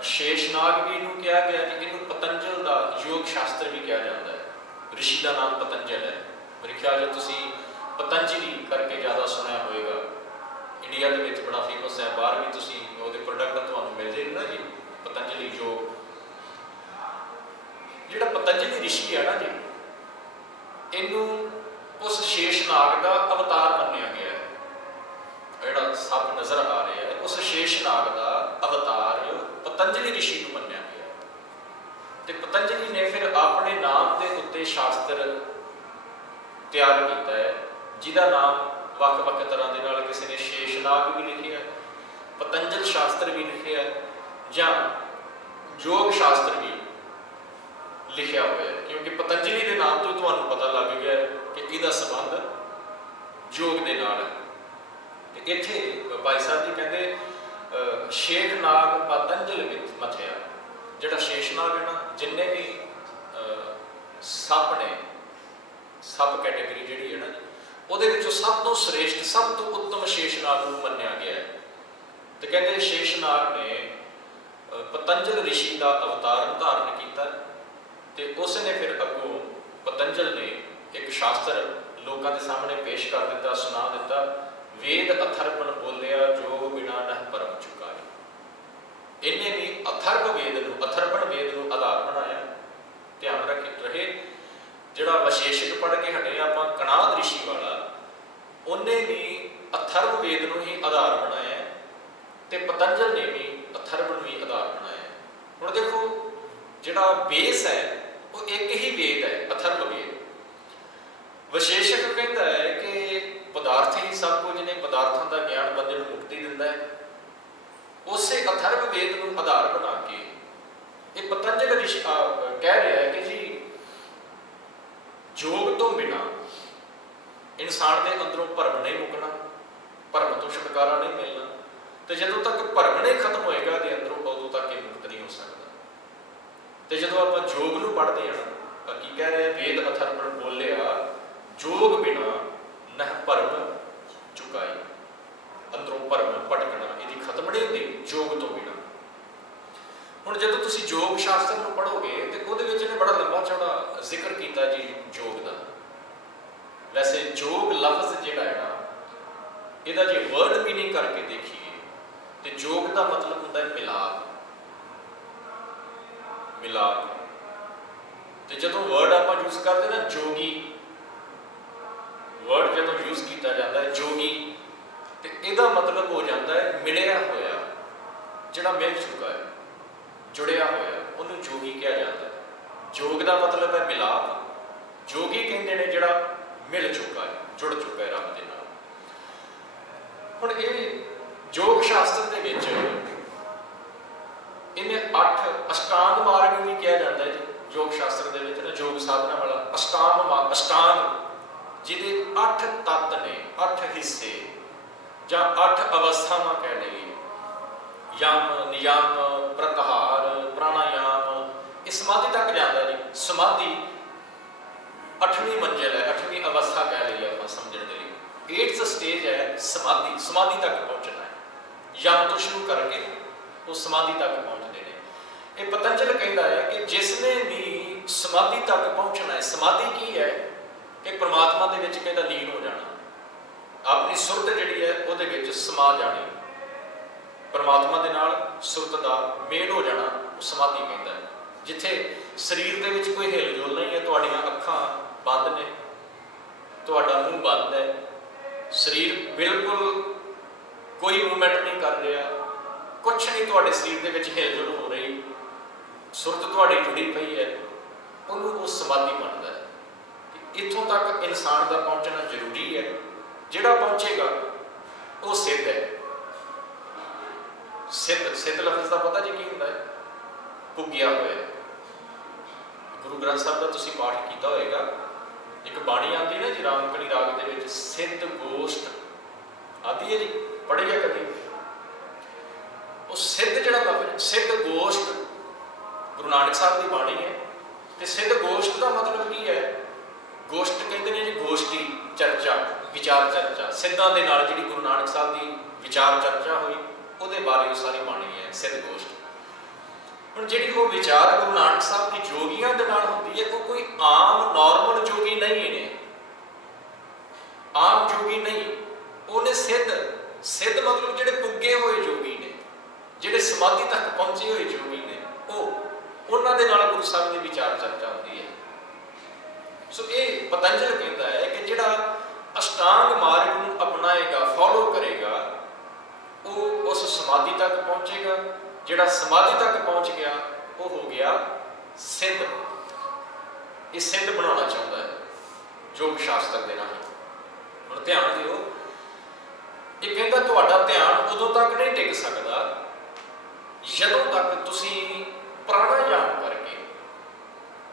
ਸ਼ੇਸ਼ਨਾਗ ਵੀ ਇਹਨੂੰ ਕਿਹਾ ਗਿਆ ਜੀ। ਇਹਨੂੰ ਪਤੰਜਲ ਦਾ ਯੋਗ ਸ਼ਾਸਤਰ ਵੀ ਕਿਹਾ ਜਾਂਦਾ ਹੈ। ਰਿਸ਼ੀ ਦਾ ਨਾਮ ਪਤੰਜਲ ਹੈ। ਮੇਰੇ ਖਿਆਲ 'ਚ ਤੁਸੀਂ ਪਤੰਜਲੀ ਕਰਕੇ ਜ਼ਿਆਦਾ ਸੁਣਿਆ ਹੋਏਗਾ। ਇੰਡੀਆ ਦੇ ਵਿੱਚ ਬੜਾ ਫੇਮਸ ਹੈ, ਬਾਹਰ ਵੀ ਤੁਸੀਂ ਉਹਦੇ ਪ੍ਰੋਡਕਟ ਤੁਹਾਨੂੰ ਮਿਲ ਜਾਏਗੇ ਨਾ ਜੀ। ਪਤੰਜਲੀ ਯੋਗ, ਜਿਹੜਾ ਪਤੰਜਲੀ ਰਿਸ਼ੀ ਹੈ ਨਾ ਜੀ, ਇਹਨੂੰ ਉਸ ਸ਼ੇਸ਼ਨਾਗ ਦਾ ਅਵਤਾਰ ਮੰਨਿਆ ਗਿਆ ਹੈ। ਜਿਹੜਾ ਸੱਪ ਨਜ਼ਰ ਆ ਰਿਹਾ ਹੈ, ਉਸ ਸ਼ੇਸ਼ਨਾਗ ਦਾ ਅਵਤਾਰ ਪਤੰਜਲੀ ਰਿਸ਼ੀ ਨੂੰ ਮੰਨਿਆ ਗਿਆ। ਤੇ ਪਤੰਜਲੀ ਨੇ ਫਿਰ ਆਪਣੇ ਨਾਮ ਦੇ ਉੱਤੇ ਸ਼ਾਸਤਰ ਤਿਆਰ ਕੀਤਾ ਹੈ, ਜਿਹਦਾ ਨਾਮ ਵੱਖ-ਵੱਖ ਤਰ੍ਹਾਂ ਦੇ ਨਾਲ, ਕਿਸੇ ਨੇ ਸ਼ੇਸ਼ਨਾਗ ਵੀ ਲਿਖਿਆ, ਪਤੰਜਲ ਸ਼ਾਸਤਰ ਵੀ ਲਿਖਿਆ, ਜਾਂ ਯੋਗ ਸ਼ਾਸਤਰ ਵੀ ਲਿਖਿਆ ਹੋਇਆ ਹੈ। ਕਿਉਂਕਿ ਪਤੰਜਲੀ ਦੇ ਨਾਮ ਤੋਂ ਤੁਹਾਨੂੰ ਪਤਾ ਲੱਗ ਗਿਆ ਕਿ ਇਹਦਾ ਸੰਬੰਧ ਯੋਗ ਦੇ ਨਾਲ ਹੈ। ਤੇ ਇੱਥੇ ਭਾਈ ਸਾਹਿਬ ਜੀ ਕਹਿੰਦੇ ਸ਼ੇਖਨਾਗ ਪਤੰਜਲ ਵਿੱਚ ਮਥਿਆ। ਜਿਹੜਾ ਸ਼ੇਸ਼ਨਾਗ ਹੈ ਨਾ, ਜਿੰਨੇ ਵੀ ਸੱਪ ਨੇ, ਸੱਪ ਕੈਟੇਗਰੀ ਜਿਹੜੀ ਹੈ ਨਾ, ਉਹਦੇ ਵਿੱਚੋਂ ਸਭ ਤੋਂ ਸ੍ਰੇਸ਼ਟ, ਸਭ ਤੋਂ ਉੱਤਮ ਸ਼ੇਸ਼ਨਾਗ ਨੂੰ ਮੰਨਿਆ ਗਿਆ ਹੈ। ਤੇ ਕਹਿੰਦੇ ਸ਼ੇਸ਼ਨਾਗ ਨੇ ਪਤੰਜਲ ਰਿਸ਼ੀ ਦਾ ਅਵਤਾਰ ਧਾਰਨ ਕੀਤਾ। ਤੇ ਉਸ ਨੇ ਫਿਰ ਅੱਗੋਂ ਪਤੰਜਲ ਨੇ ਇੱਕ ਸ਼ਾਸਤਰ ਲੋਕਾਂ ਦੇ ਸਾਹਮਣੇ ਪੇਸ਼ ਕਰ ਦਿੱਤਾ, ਸੁਣਾ ਦਿੱਤਾ। ਵੇਦ ਅਥਰਵਣ ਬੋਲਿਆ ਜੋ ਬਿਨਾ ਨਹ ਪਰਮ ਚੁਕਾਏ। ਇਹਨੇ ਵੀ ਅਥਰਵ ਵੇਦ ਨੂੰ, ਅਥਰਵਣ ਵੇਦ ਨੂੰ ਆਧਾਰ ਬਣਾਇਆ। ਧਿਆਨ ਰਹੇ, ਜਿਹੜਾ ਵਿਸ਼ੇਸ਼ਕ ਪੜ੍ਹ ਕੇ ਹਟੇ ਆਪਾਂ ਕਨਾਦ ਰਿਸ਼ੀ ਵਾਲਾ, ਉਹਨੇ ਵੀ ਅਥਰਵ ਵੇਦ ਨੂੰ ਹੀ ਆਧਾਰ ਬਣਾਇਆ ਤੇ ਪਤੰਜਲ ਨੇ ਵੀ ਅਥਰਵਣ ਵੀ ਆਧਾਰ ਬਣਾਇਆ। ਹੁਣ ਦੇਖੋ, ਜਿਹੜਾ ਬੇਸ ਹੈ ਉਹ ਇੱਕ ਹੀ ਵੇਦ ਹੈ, ਅਥਰਵ ਵੇਦ। ਵਿਸ਼ੇਸ਼ਕ ਕਹਿੰਦਾ ਹੈ ਕਿ ਪਦਾਰਥ ਹੀ ਸਭ ਕੁਝ ਨੇ, ਪਦਾਰਥਾਂ ਦਾ ਗਿਆਨ ਬੰਦੇ ਨੂੰ ਮੁਕਤੀ ਦਿੰਦਾ ਹੈ। ਉਸੇ ਅਥਰਵ ਵੇਦ ਨੂੰ ਆਧਾਰ ਬਣਾ ਕੇ ਇਹ ਪਤੰਜਲ ਰਿਸ਼ੀ ਕਹਿ ਰਿਹਾ ਹੈ ਕਿ ਜੀ ਯੋਗ ਤੋਂ ਬਿਨਾਂ ਇਨਸਾਨ ਦੇ ਅੰਦਰੋਂ ਭਰਮ ਨਹੀਂ ਮੁੱਕਣਾ, ਭਰਮ ਤੋਂ ਛੁਟਕਾਰਾ ਨਹੀਂ ਮਿਲਣਾ। ਤੇ ਜਦੋਂ ਤੱਕ ਭਰਮ ਨਹੀਂ ਖਤਮ ਹੋਏਗਾ ਇਹਦੇ ਅੰਦਰੋਂ, ਉਦੋਂ ਤੱਕ ਇਹ ਮੁਕਤ ਨਹੀਂ ਹੋ ਸਕਦਾ। ਤੇ ਜਦੋਂ ਆਪਾਂ ਯੋਗ ਨੂੰ ਪੜ੍ਹਦੇ ਹਾਂ ਤਾਂ ਕੀ ਕਹਿ ਰਿਹਾ? ਵੇਦ ਅਥਰਵਣ ਬੋਲਿਆ ਯੋਗ ਬਿਨਾ ਨਹ ਭਰਮ ਚੁਕਾਈ। ਅੰਦਰੋਂ ਭਰਮ ਭਟਕਣਾ ਇਹਦੀ ਖਤਮ ਨਹੀਂ ਹੁੰਦੀ ਯੋਗ ਤੋਂ ਬਿਨਾ। ਹੁਣ ਜਦੋਂ ਤੁਸੀਂ ਯੋਗ ਸ਼ਾਸਤਰ ਨੂੰ ਪੜ੍ਹੋਗੇ ਤੇ ਉਹਦੇ ਵਿੱਚ ਇਹਨੇ ਬੜਾ ਲੰਬਾ ਚੌੜਾ ਜ਼ਿਕਰ ਕੀਤਾ ਜੀ ਯੋਗ ਦਾ। ਵੈਸੇ ਯੋਗ ਲਫ਼ਜ਼ ਜਿਹੜਾ ਹੈ ਨਾ, ਇਹਦਾ ਜੇ ਵਰਡ ਮੀਨਿੰਗ ਕਰਕੇ ਦੇਖੀਏ ਤੇ ਯੋਗ ਦਾ ਮਤਲਬ ਹੁੰਦਾ ਹੈ ਮਿਲਾਪ। ਮਿਲਾਪ। ਤੇ ਜਦੋਂ ਵਰਡ ਆਪਾਂ ਯੂਜ਼ ਕਰਦੇ ਨਾ ਜੋਗੀ, ਵਰਡ ਜਦੋਂ ਯੂਜ਼ ਕੀਤਾ ਜਾਂਦਾ ਹੈ ਜੋਗੀ, ਤੇ ਇਹਦਾ ਮਤਲਬ ਹੋ ਜਾਂਦਾ ਹੈ ਮਿਲਿਆ ਹੋਇਆ, ਜਿਹੜਾ ਮਿਲ ਚੁੱਕਾ ਹੈ, ਜੁੜਿਆ ਹੋਇਆ, ਉਹਨੂੰ ਜੋਗੀ ਕਿਹਾ ਜਾਂਦਾ ਹੈ। ਯੋਗ ਦਾ ਮਤਲਬ ਹੈ ਮਿਲਾਪ। ਜੋਗੀ ਕਹਿੰਦੇ ਨੇ ਜਿਹੜਾ ਮਿਲ ਚੁੱਕਾ ਹੈ, ਜੁੜ ਚੁੱਕਾ ਹੈ ਰੱਬ ਦੇ ਨਾਲ। ਹੁਣ ਇਹ ਯੋਗ ਸ਼ਾਸਤਰ ਦੇ ਵਿੱਚ ਇਹਨੇ 8 ਅਸ਼ਟਾਂਗ ਮਾਰਗ ਵੀ ਕਿਹਾ ਜਾਂਦਾ ਹੈ ਜੀ। ਯੋਗ ਸ਼ਾਸਤਰ ਦੇ ਵਿੱਚ ਨਾ ਯੋਗ ਸਾਧਨਾ ਵਾਲਾ ਅਸ਼ਟਾਂਗ, ਜਿਹਦੇ 8 ਤੱਤ ਨੇ, 8 ਹਿੱਸੇ ਜਾਂ 8 ਅਵਸਥਾਵਾਂ ਕਹਿ ਲਈਏ। ਯਮ, ਨਿਯਮ, ਪ੍ਰਤਿਹਾਰ, ਪ੍ਰਾਣਾਯਾਮ, ਇਹ ਸਮਾਧੀ ਤੱਕ ਜਾਂਦਾ ਜੀ। ਸਮਾਧੀ 8ਵੀਂ ਮੰਜ਼ਿਲ ਹੈ, 8ਵੀਂ ਅਵਸਥਾ ਕਹਿ ਲਈਏ ਆਪਾਂ ਸਮਝਣ ਦੇ ਲਈ। 8th ਸਟੇਜ ਹੈ ਸਮਾਧੀ। ਸਮਾਧੀ ਤੱਕ ਪਹੁੰਚਣਾ ਹੈ। ਯਮ ਤੋਂ ਸ਼ੁਰੂ ਕਰਕੇ ਉਹ ਸਮਾਧੀ ਤੱਕ ਪਹੁੰਚਦੇ ਨੇ। ਇਹ ਪਤੰਜਲ ਕਹਿੰਦਾ ਹੈ ਕਿ ਜਿਸਨੇ ਵੀ ਸਮਾਧੀ ਤੱਕ ਪਹੁੰਚਣਾ ਹੈ। ਸਮਾਧੀ ਕੀ ਹੈ? ਕਿ ਪ੍ਰਮਾਤਮਾ ਦੇ ਵਿੱਚ ਕਹਿੰਦਾ ਲੀਨ ਹੋ ਜਾਣਾ, ਆਪਣੀ ਸੁਰਤ ਜਿਹੜੀ ਹੈ ਉਹਦੇ ਵਿੱਚ ਸਮਾ ਜਾਣੀ, ਪਰਮਾਤਮਾ ਦੇ ਨਾਲ ਸੁਰਤ ਦਾ ਮੇਲ ਹੋ ਜਾਣਾ, ਉਹ ਸਮਾਧੀ ਕਹਿੰਦਾ ਹੈ। ਜਿੱਥੇ ਸਰੀਰ ਦੇ ਵਿੱਚ ਕੋਈ ਹਿਲ ਜੁਲ ਨਹੀਂ ਹੈ, ਤੁਹਾਡੀਆਂ ਅੱਖਾਂ ਬੰਦ ਨੇ, ਤੁਹਾਡਾ ਮੂੰਹ ਬੰਦ ਹੈ, ਸਰੀਰ ਬਿਲਕੁਲ ਕੋਈ ਮੂਵਮੈਂਟ ਨਹੀਂ ਕਰ ਰਿਹਾ, ਕੁਛ ਨਹੀਂ ਤੁਹਾਡੇ ਸਰੀਰ ਦੇ ਵਿੱਚ ਹਿਲ ਜੁਲ ਹੋ ਰਹੀ, ਸੁਰਤ ਤੁਹਾਡੀ ਜੁੜੀ ਪਈ ਹੈ, ਉਹਨੂੰ ਉਹ ਸਮਾਧੀ ਮੰਨਦਾ ਹੈ। ਇੱਥੋਂ ਤੱਕ ਇਨਸਾਨ ਦਾ ਪਹੁੰਚਣਾ ਜ਼ਰੂਰੀ ਹੈ। ਜਿਹੜਾ ਪਹੁੰਚੇਗਾ ਉਹ ਸਿੱਧ ਹੈ। ਸਿੱਧ ਲਫ਼ਜ਼ ਦਾ ਪਤਾ ਜੀ ਕੀ ਹੁੰਦਾ ਹੈ? ਪੁੱਗਿਆ ਹੋਇਆ। ਗੁਰੂ ਗ੍ਰੰਥ ਸਾਹਿਬ ਦਾ ਤੁਸੀਂ ਪਾਠ ਕੀਤਾ ਹੋਏਗਾ, ਇੱਕ ਬਾਣੀ ਆਉਂਦੀ ਨਾ ਜੀ ਰਾਮਕਲੀ ਰਾਗ ਦੇ ਵਿੱਚ, ਸਿੱਧ ਗੋਸ਼ਟ ਆਉਂਦੀ ਹੈ ਜੀ, ਪੜ੍ਹੀ ਹੈ ਕਦੀ? ਉਹ ਸਿੱਧ ਜਿਹੜਾ ਲਫ਼ਜ਼, ਸਿੱਧ ਗੋਸ਼ਟ ਗੁਰੂ ਨਾਨਕ ਸਾਹਿਬ ਦੀ ਬਾਣੀ ਹੈ। ਤੇ ਸਿੱਧ ਗੋਸ਼ਟ ਦਾ ਮਤਲਬ ਕੀ ਹੈ? ਗੋਸ਼ਟ ਕਹਿੰਦੇ ਨੇ ਜੀ ਗੋਸ਼ਟੀ, ਚਰਚਾ, विचार चर्चा सिद्धां दे नाल जिहड़ी गुरु नानक साहब की विचार चर्चा हुई उहदे बारे सारी बाणी है सिद्ध गोष्ठ। हुण जिहड़ी वो विचार गुरु नानक साहब की जोगियां दे नाल हुंदी है वो कोई आम नॉर्मल जोगी नहीं ने, आम जोगी नहीं, उन्हें सिद्ध सिद्ध मतलब जिहड़े पुगे हुए जोगी ने, जिहड़े समाधि तक पहुंचे हुए जोगी ने, उन्हां दे नाल गुरु साहब की विचार चर्चा होती है। सो ये पतंजल कहता है कि जिहड़ा अष्टांग मार्ग को अपनाएगा फॉलो करेगा वो उस समाधि तक पहुंचेगा, जिहड़ा समाधि तक पहुंच गया वो हो गया सिद्ध। ये सिद्ध बनाना चाहता है योग शास्त्र के राही। हुण ध्यान दिओ, ये कहता तुहाडा ध्यान उदों तक नहीं टिक सकदा जदों तक तुसीं प्राणायाम करके,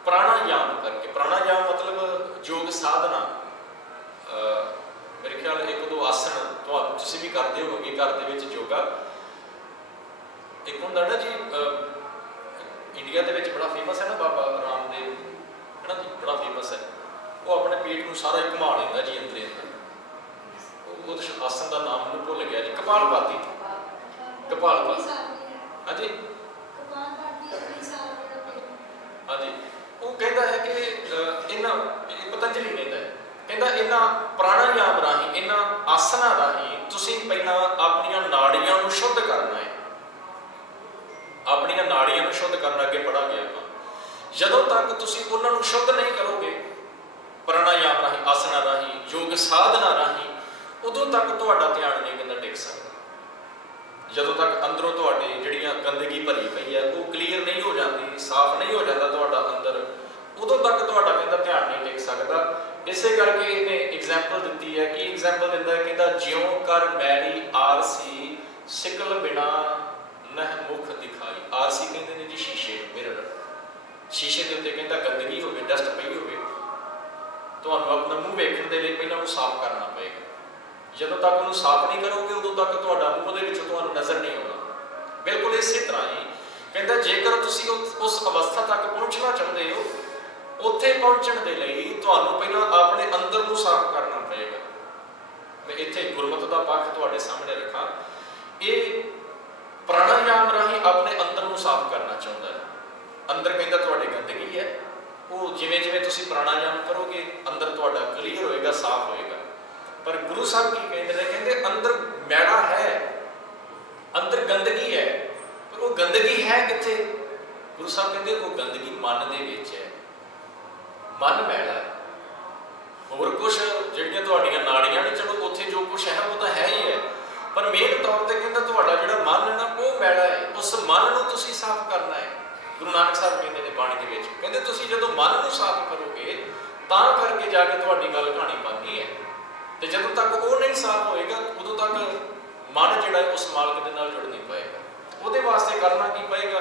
प्राणायाम करके, प्राणायाम मतलब योग साधना, मेरे ख्याल एक दो आसन तो तुसीं भी करते होवोगे घर दे विच योगा। एक हुंदा ना जी इंडिया दे विच बड़ा फेमस है ना बाबा रामदेव है ना जी, बड़ा फेमस है, वो अपने पेट को सारा घुमा लेंदा जी अंदर अंदर। उस आसन का नाम मैनूं भुल गया जी, कपालभाति, कपालभाति, हाँ जी हाँ जी। वो कहता है कि इन्हां पतंजलि कहता है, कहता इन्हां प्राणायाम राही, इन्हां आसना राही तुसीं पहलां अपनियां नाड़ियां नूं शुद्ध करना है, अपनियां नाड़ियां नूं शुद्ध करना अगे पढ़ांगे आपां। जदों तक तुसीं उन्हां नूं शुद्ध नहीं करोगे प्राणायाम राही, आसना राही, योग साधना राही, उदों तक तुहाडा ध्यान नहीं कहंदा टिक सकदा। जदों तक अंदरों तुहाडे जिहड़ियां गंदगी भरी पई है वो क्लीयर नहीं हो जाती, साफ नहीं हो जाता तुहाडा अंदर, उदों तक तुहाडा कहंदा ध्यान नहीं टिक सकदा। इसे करके इन्हें एग्जाम्पल दी है कि एग्जाम्पल दिंदा है, कहंदा ज्यों कर मैली आरसी सिकल बिना नह मुख दिखाई। आरसी कहंदे ने जी शीशे, मिरर, शीशे के उत्ते कहंदा गंदगी होवे, डस्ट पई होवे, तुहानूं अपना मूँह वेखण दे लई पहिलां उहनूं साफ करना पएगा। जदों तक उन्होंने साफ नहीं करोगे उदों तक तुहाडा मूँह दे विच तुहानूं नज़र नहीं आउणा। बिल्कुल इस तरह ही कहंदा जेकर तुसीं उस अवस्था तक पहुँचना चाहुंदे हो, उत्थे पहुँचण दे लई तुहानूं पहिलां अपने अंदर नूं साफ करना पएगा। मैं इत्थे गुरमत दा पक्ष तुहाडे सामने रखां, ये प्राणायाम राही अपने अंदर नूं साफ करना चाहुंदा है। अंदर कहंदा तुहाडे गंदगी है, वो जिवें जिवें तुसीं प्राणायाम करोगे अंदर तुहाडा क्लीयर होएगा, साफ होएगा। पर गुरु साहब की कहते हैं, कहते अंदर मैड़ा है, अंदर गंदगी है, पर वो गंदगी है किथे? गुरु साहब कहते वो गंदगी मन दे विच है, मन मैड़ा है। होर कुछ जिहड़ियां तुहाडीआं नाड़ियां ने चलो उत्थे जो कुछ है वो तो है ही है, पर मेन तौर पर कहता तुहाडा जिहड़ा मन है ना वो मैड़ा है, उस मन नूं तुसीं साफ करना है। गुरु नानक साहब कहते हैं बाणी दे विच, कहते तुसीं जदों मन नूं साफ करोगे तां करके जाके तुहाडी गल कहानी बननी है। तो जदों तक वो नहीं साफ होएगा उदों तक मन जिहड़ा उस मालिक दे नाल जुड़ नहीं पाएगा। उहदे वास्ते करना की पएगा?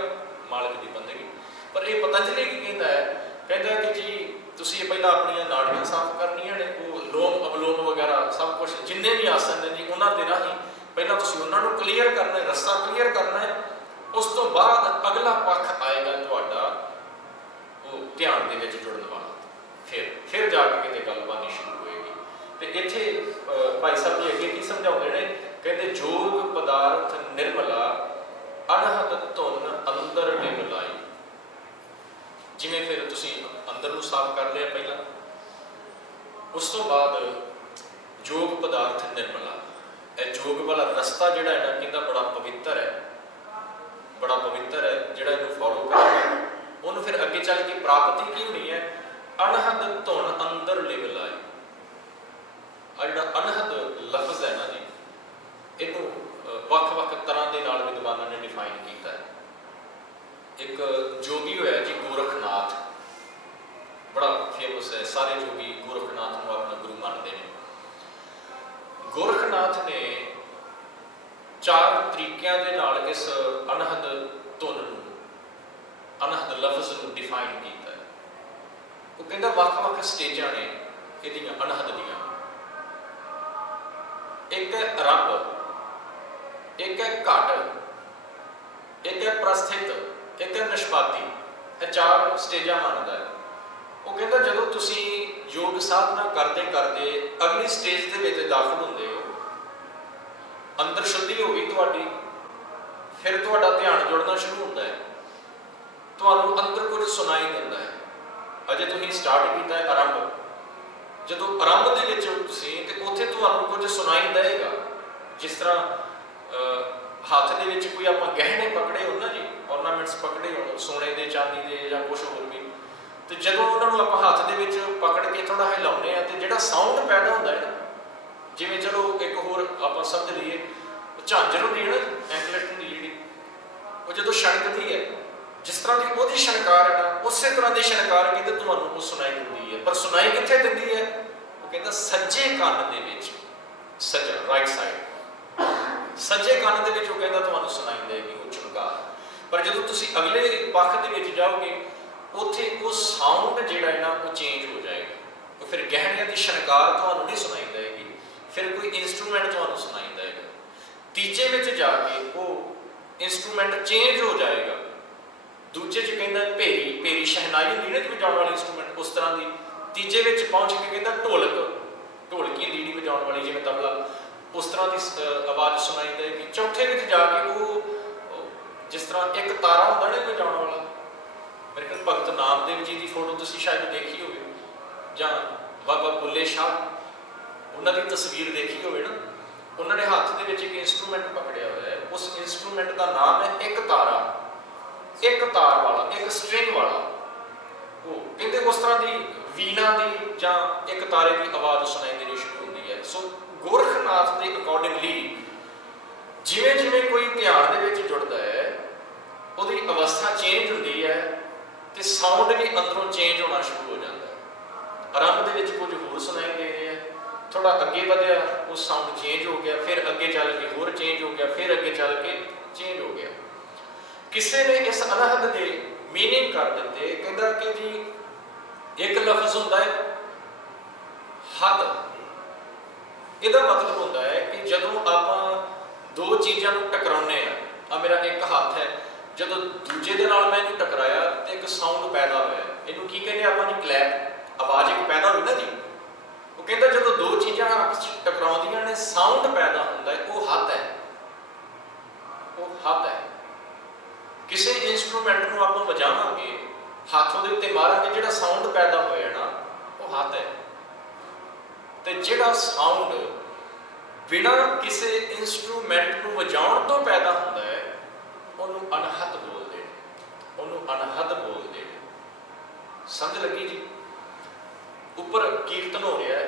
मालिक की बंदगी। पर यह पतंजलि की कहता है, कहता है कि जी तुसीं पहला अपनियां नाड़ियां साफ करनियां ने, वो लोम अवलोम वगैरह सब कुछ जिन्ने भी आसन ने जी उन्हां दे राही पहला तुसीं उन्हां नूं क्लीयर करना है, रस्ता क्लीयर करना है। उस तो बाद अगला पक्ष आएगा तुहाडा वो ध्यान दे विच जुड़न वाला, फिर जाके किते गल बननी शुरू होएगी। तो इत्थे भाई साहब जी अगे की समझाउंदे ने, कहते जोग पदार्थ निर्मला अनहद धुन अंदर निमलाई। जिवें फिर तुसीं अंदर नूं साफ कर लिया पहला, उस तो बाद जोग पदार्थ निर्मला, जोग वाला रस्ता जिहड़ा है ना कहंदा बड़ा पवित्र है, बड़ा पवित्र है। जिहड़ा इहनूं फॉलो करेगा उहनूं फिर अगे चल के प्राप्ति की होनी है? अनहद धुन अंदर निमलाई। आ जिहड़ा अनहद लफ्ज़ है ना जी, इहनूं वख-वख तरह के नाल विद्वानां ने डिफाइन किया है। एक जोगी होया जी गोरखनाथ, बड़ा फेमस है, सारे जोगी गोरखनाथ को अपना गुरु मानते हैं। गोरखनाथ ने 4 तरीकों के नाल इस अनहद धुन अनहद लफ्ज़ को डिफाइन किया है। वो कहता वख-वख स्टेजां ने इहदियां अनहद दियां, एक है आरंभ, एक है घट, एक है प्रस्थित, एक है निष्पाती। यह 4 स्टेजां मानता है। वो कहता जदों तुसीं योग साधना करते करते अगली स्टेज के विच दाखिल होंदे हो, अंदर शुद्धि हो गई तुहाडी, फिर तुहाडा ध्यान जुड़ना शुरू होता है, तुहानूं अंदर कुछ सुनाई दिंदा है। अजे तुसीं स्टार्ट कीता है आरंभ, जदों आरंभ दे विच तुसीं ते उत्थे तुहानूं कुछ सुनाई देगा। जिस तरह हाथ दे विच कोई आपां गहने पकड़े हो ना जी, ऑर्नामेंट्स पकड़े हो सोने दे चांदी दे जां कुछ होर भी, तो जदों उन्होंने आपां हाथ दे विच पकड़ के थोड़ा हिलाउने आ ते जिहड़ा साउंड पैदा होंदा है ना, जिवें चलो एक होर आपां समझ लईए झांजर हुंदी है ना, एंकलेट हुंदी जिहड़ी, वो जदों छणकदी है, जिस तरह की वो छणकार है ना, उस तरह की छणकार कहते तुहानूं वो सुनाई दिंदी है। पर सुनाई कित्थे दिंदी है? वो कहता सज्जे कंन दे विच, सज्जा राइट साइड, सज्जे कंन दे विच वो कहता तुहानूं सुनाई देगी वो छणकार। पर जदों तुसीं अगले पक्ष दे विच जाओगे, उत्थे वो साउंड जिहड़ा है ना वो चेंज हो जाएगा। तो फिर गहणियां दी छणकार तुहानूं नहीं सुनाई देगी, फिर कोई इंस्ट्रूमेंट तुहानूं सुनाई देगा। तीजे विच जाके वो इंस्ट्रूमेंट चेंज हो जाएगा। दूजे च कहता भेरी, भेरी शहनाई होंदी ना वजाउण वाली इंस्ट्रूमेंट, उस तरह की। तीजे विच पहुँच के कहता ढोलक, ढोलकी लीड़ी वजाउण वाली जिवें तबला, उस तरह की आवाज़ सुनाई देगी। चौथे विच जाके वो जिस तरह एक तारा होंदा ना वजाउण वाला, मेरे ख्याल भगत नामदेव जी की फोटो तुसीं शायद देखी होवे, जां बाबा बुल्ले शाह उन्हां दी तस्वीर देखी होवे ना, उन्होंने हाथ दे विच एक इंस्ट्रूमेंट पकड़िया होया है। उस इंस्ट्रूमेंट का नाम है एक तारा, एक तार वाला, एक स्ट्रिंग वाला। वो कहते उस तरह की वीणा की जां एक तारे की आवाज़ सुनाई देनी शुरू होती है। सो गोरखनाथ के अकॉर्डिंगली जिवें जिवें कोई ध्यान दे विच जुड़दा है, उसकी अवस्था चेंज होती है, तो साउंड भी अंदरों चेंज होना शुरू हो जाता है। आरंभ दे विच कुछ होर सुनाई दे रहे हैं, थोड़ा अगे बढ़िया वो साउंड चेंज हो गया, फिर अगे चल के होर चेंज हो गया, फिर अगे चल के चेंज हो गया। किसी ने इस अनहद के मीनिंग कर दिते, कहता कि जी एक लफ्ज होता है हद, इसका मतलब होता है कि जदों आप दो चीज़ों को टकराने, मेरा एक हाथ है, जदों दूजे दे नाल मैं इहनूं टकराया तो एक साउंड पैदा होया, इहनूं की कहते आपां जी क्लैप, आवाज़ एक पैदा हुई ना जी। वो कहता जदों दो चीज़ां आपस में टकराउंदियां ने साउंड पैदा होंदा है, वो हद है, वो हद है। किसी इंस्ट्रूमेंट को आप वजावांगे, हाथों के उत्ते मारांगे, जिहड़ा साउंड पैदा होया ना वो हद है। तो जिहड़ा साउंड बिना किसी इंस्ट्रूमेंट को वजाउण तो पैदा होंदा है, उन्होंने अनहद बोलते हैं, उन्होंने अनहद बोलते हैं। समझ लगी जी? ऊपर कीर्तन हो रहा है,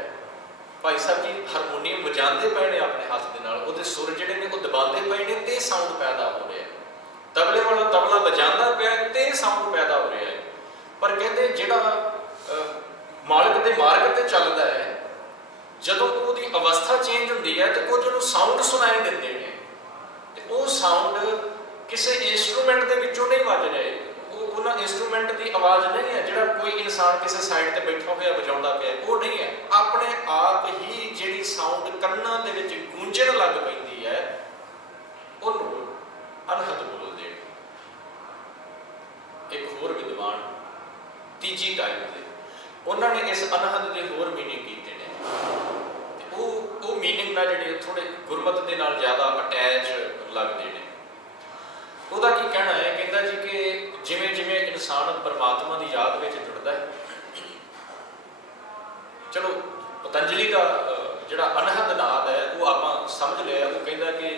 भाई साहब जी हारमोनीयम वजाते पे ने अपने हाथ के नाल, उहदे सुर जिहड़े ने वो दबाते पे ने, ते साउंड पैदा हो रहा है। तबले वाला तबला बजाता पे ते साउंड पैदा हो रहा है। पर कहते जिहड़ा मालिक के मार्ग पर चलता है, जदों उसकी अवस्था चेंज होती है तो कुछ उन्होंने साउंड सुनाई देते हैं, तो वो साउंड किसी इंस्ट्रूमेंट के विचों नहीं वज रहे, वो उन्होंने इंस्ट्रूमेंट की आवाज़ नहीं है, जिहड़ा कोई इंसान किसी साइड पर बैठा होया बजाता पे, वो नहीं है। अपने आप ही जिहड़ी साउंड कन्नां दे विच गूंजण लग पैंदी है, उन्होंने अनहद बोलते हैं। एक होर विद्वान तीजी टाइप के, उन्होंने इस अनहद के होर मीनिंग किए हैं, वो मीनिंग ना जिहड़े थोड़े गुरमत के नाल ज़्यादा अटैच लगते हैं। ਉਹਦਾ ਕੀ कहना है? कहता जी कि जिमें जिमें इंसान परमात्मा की याद में जुड़ता है, चलो पतंजलि का जोड़ा अनहद नाद है वो आप समझ लिया। वो कहता कि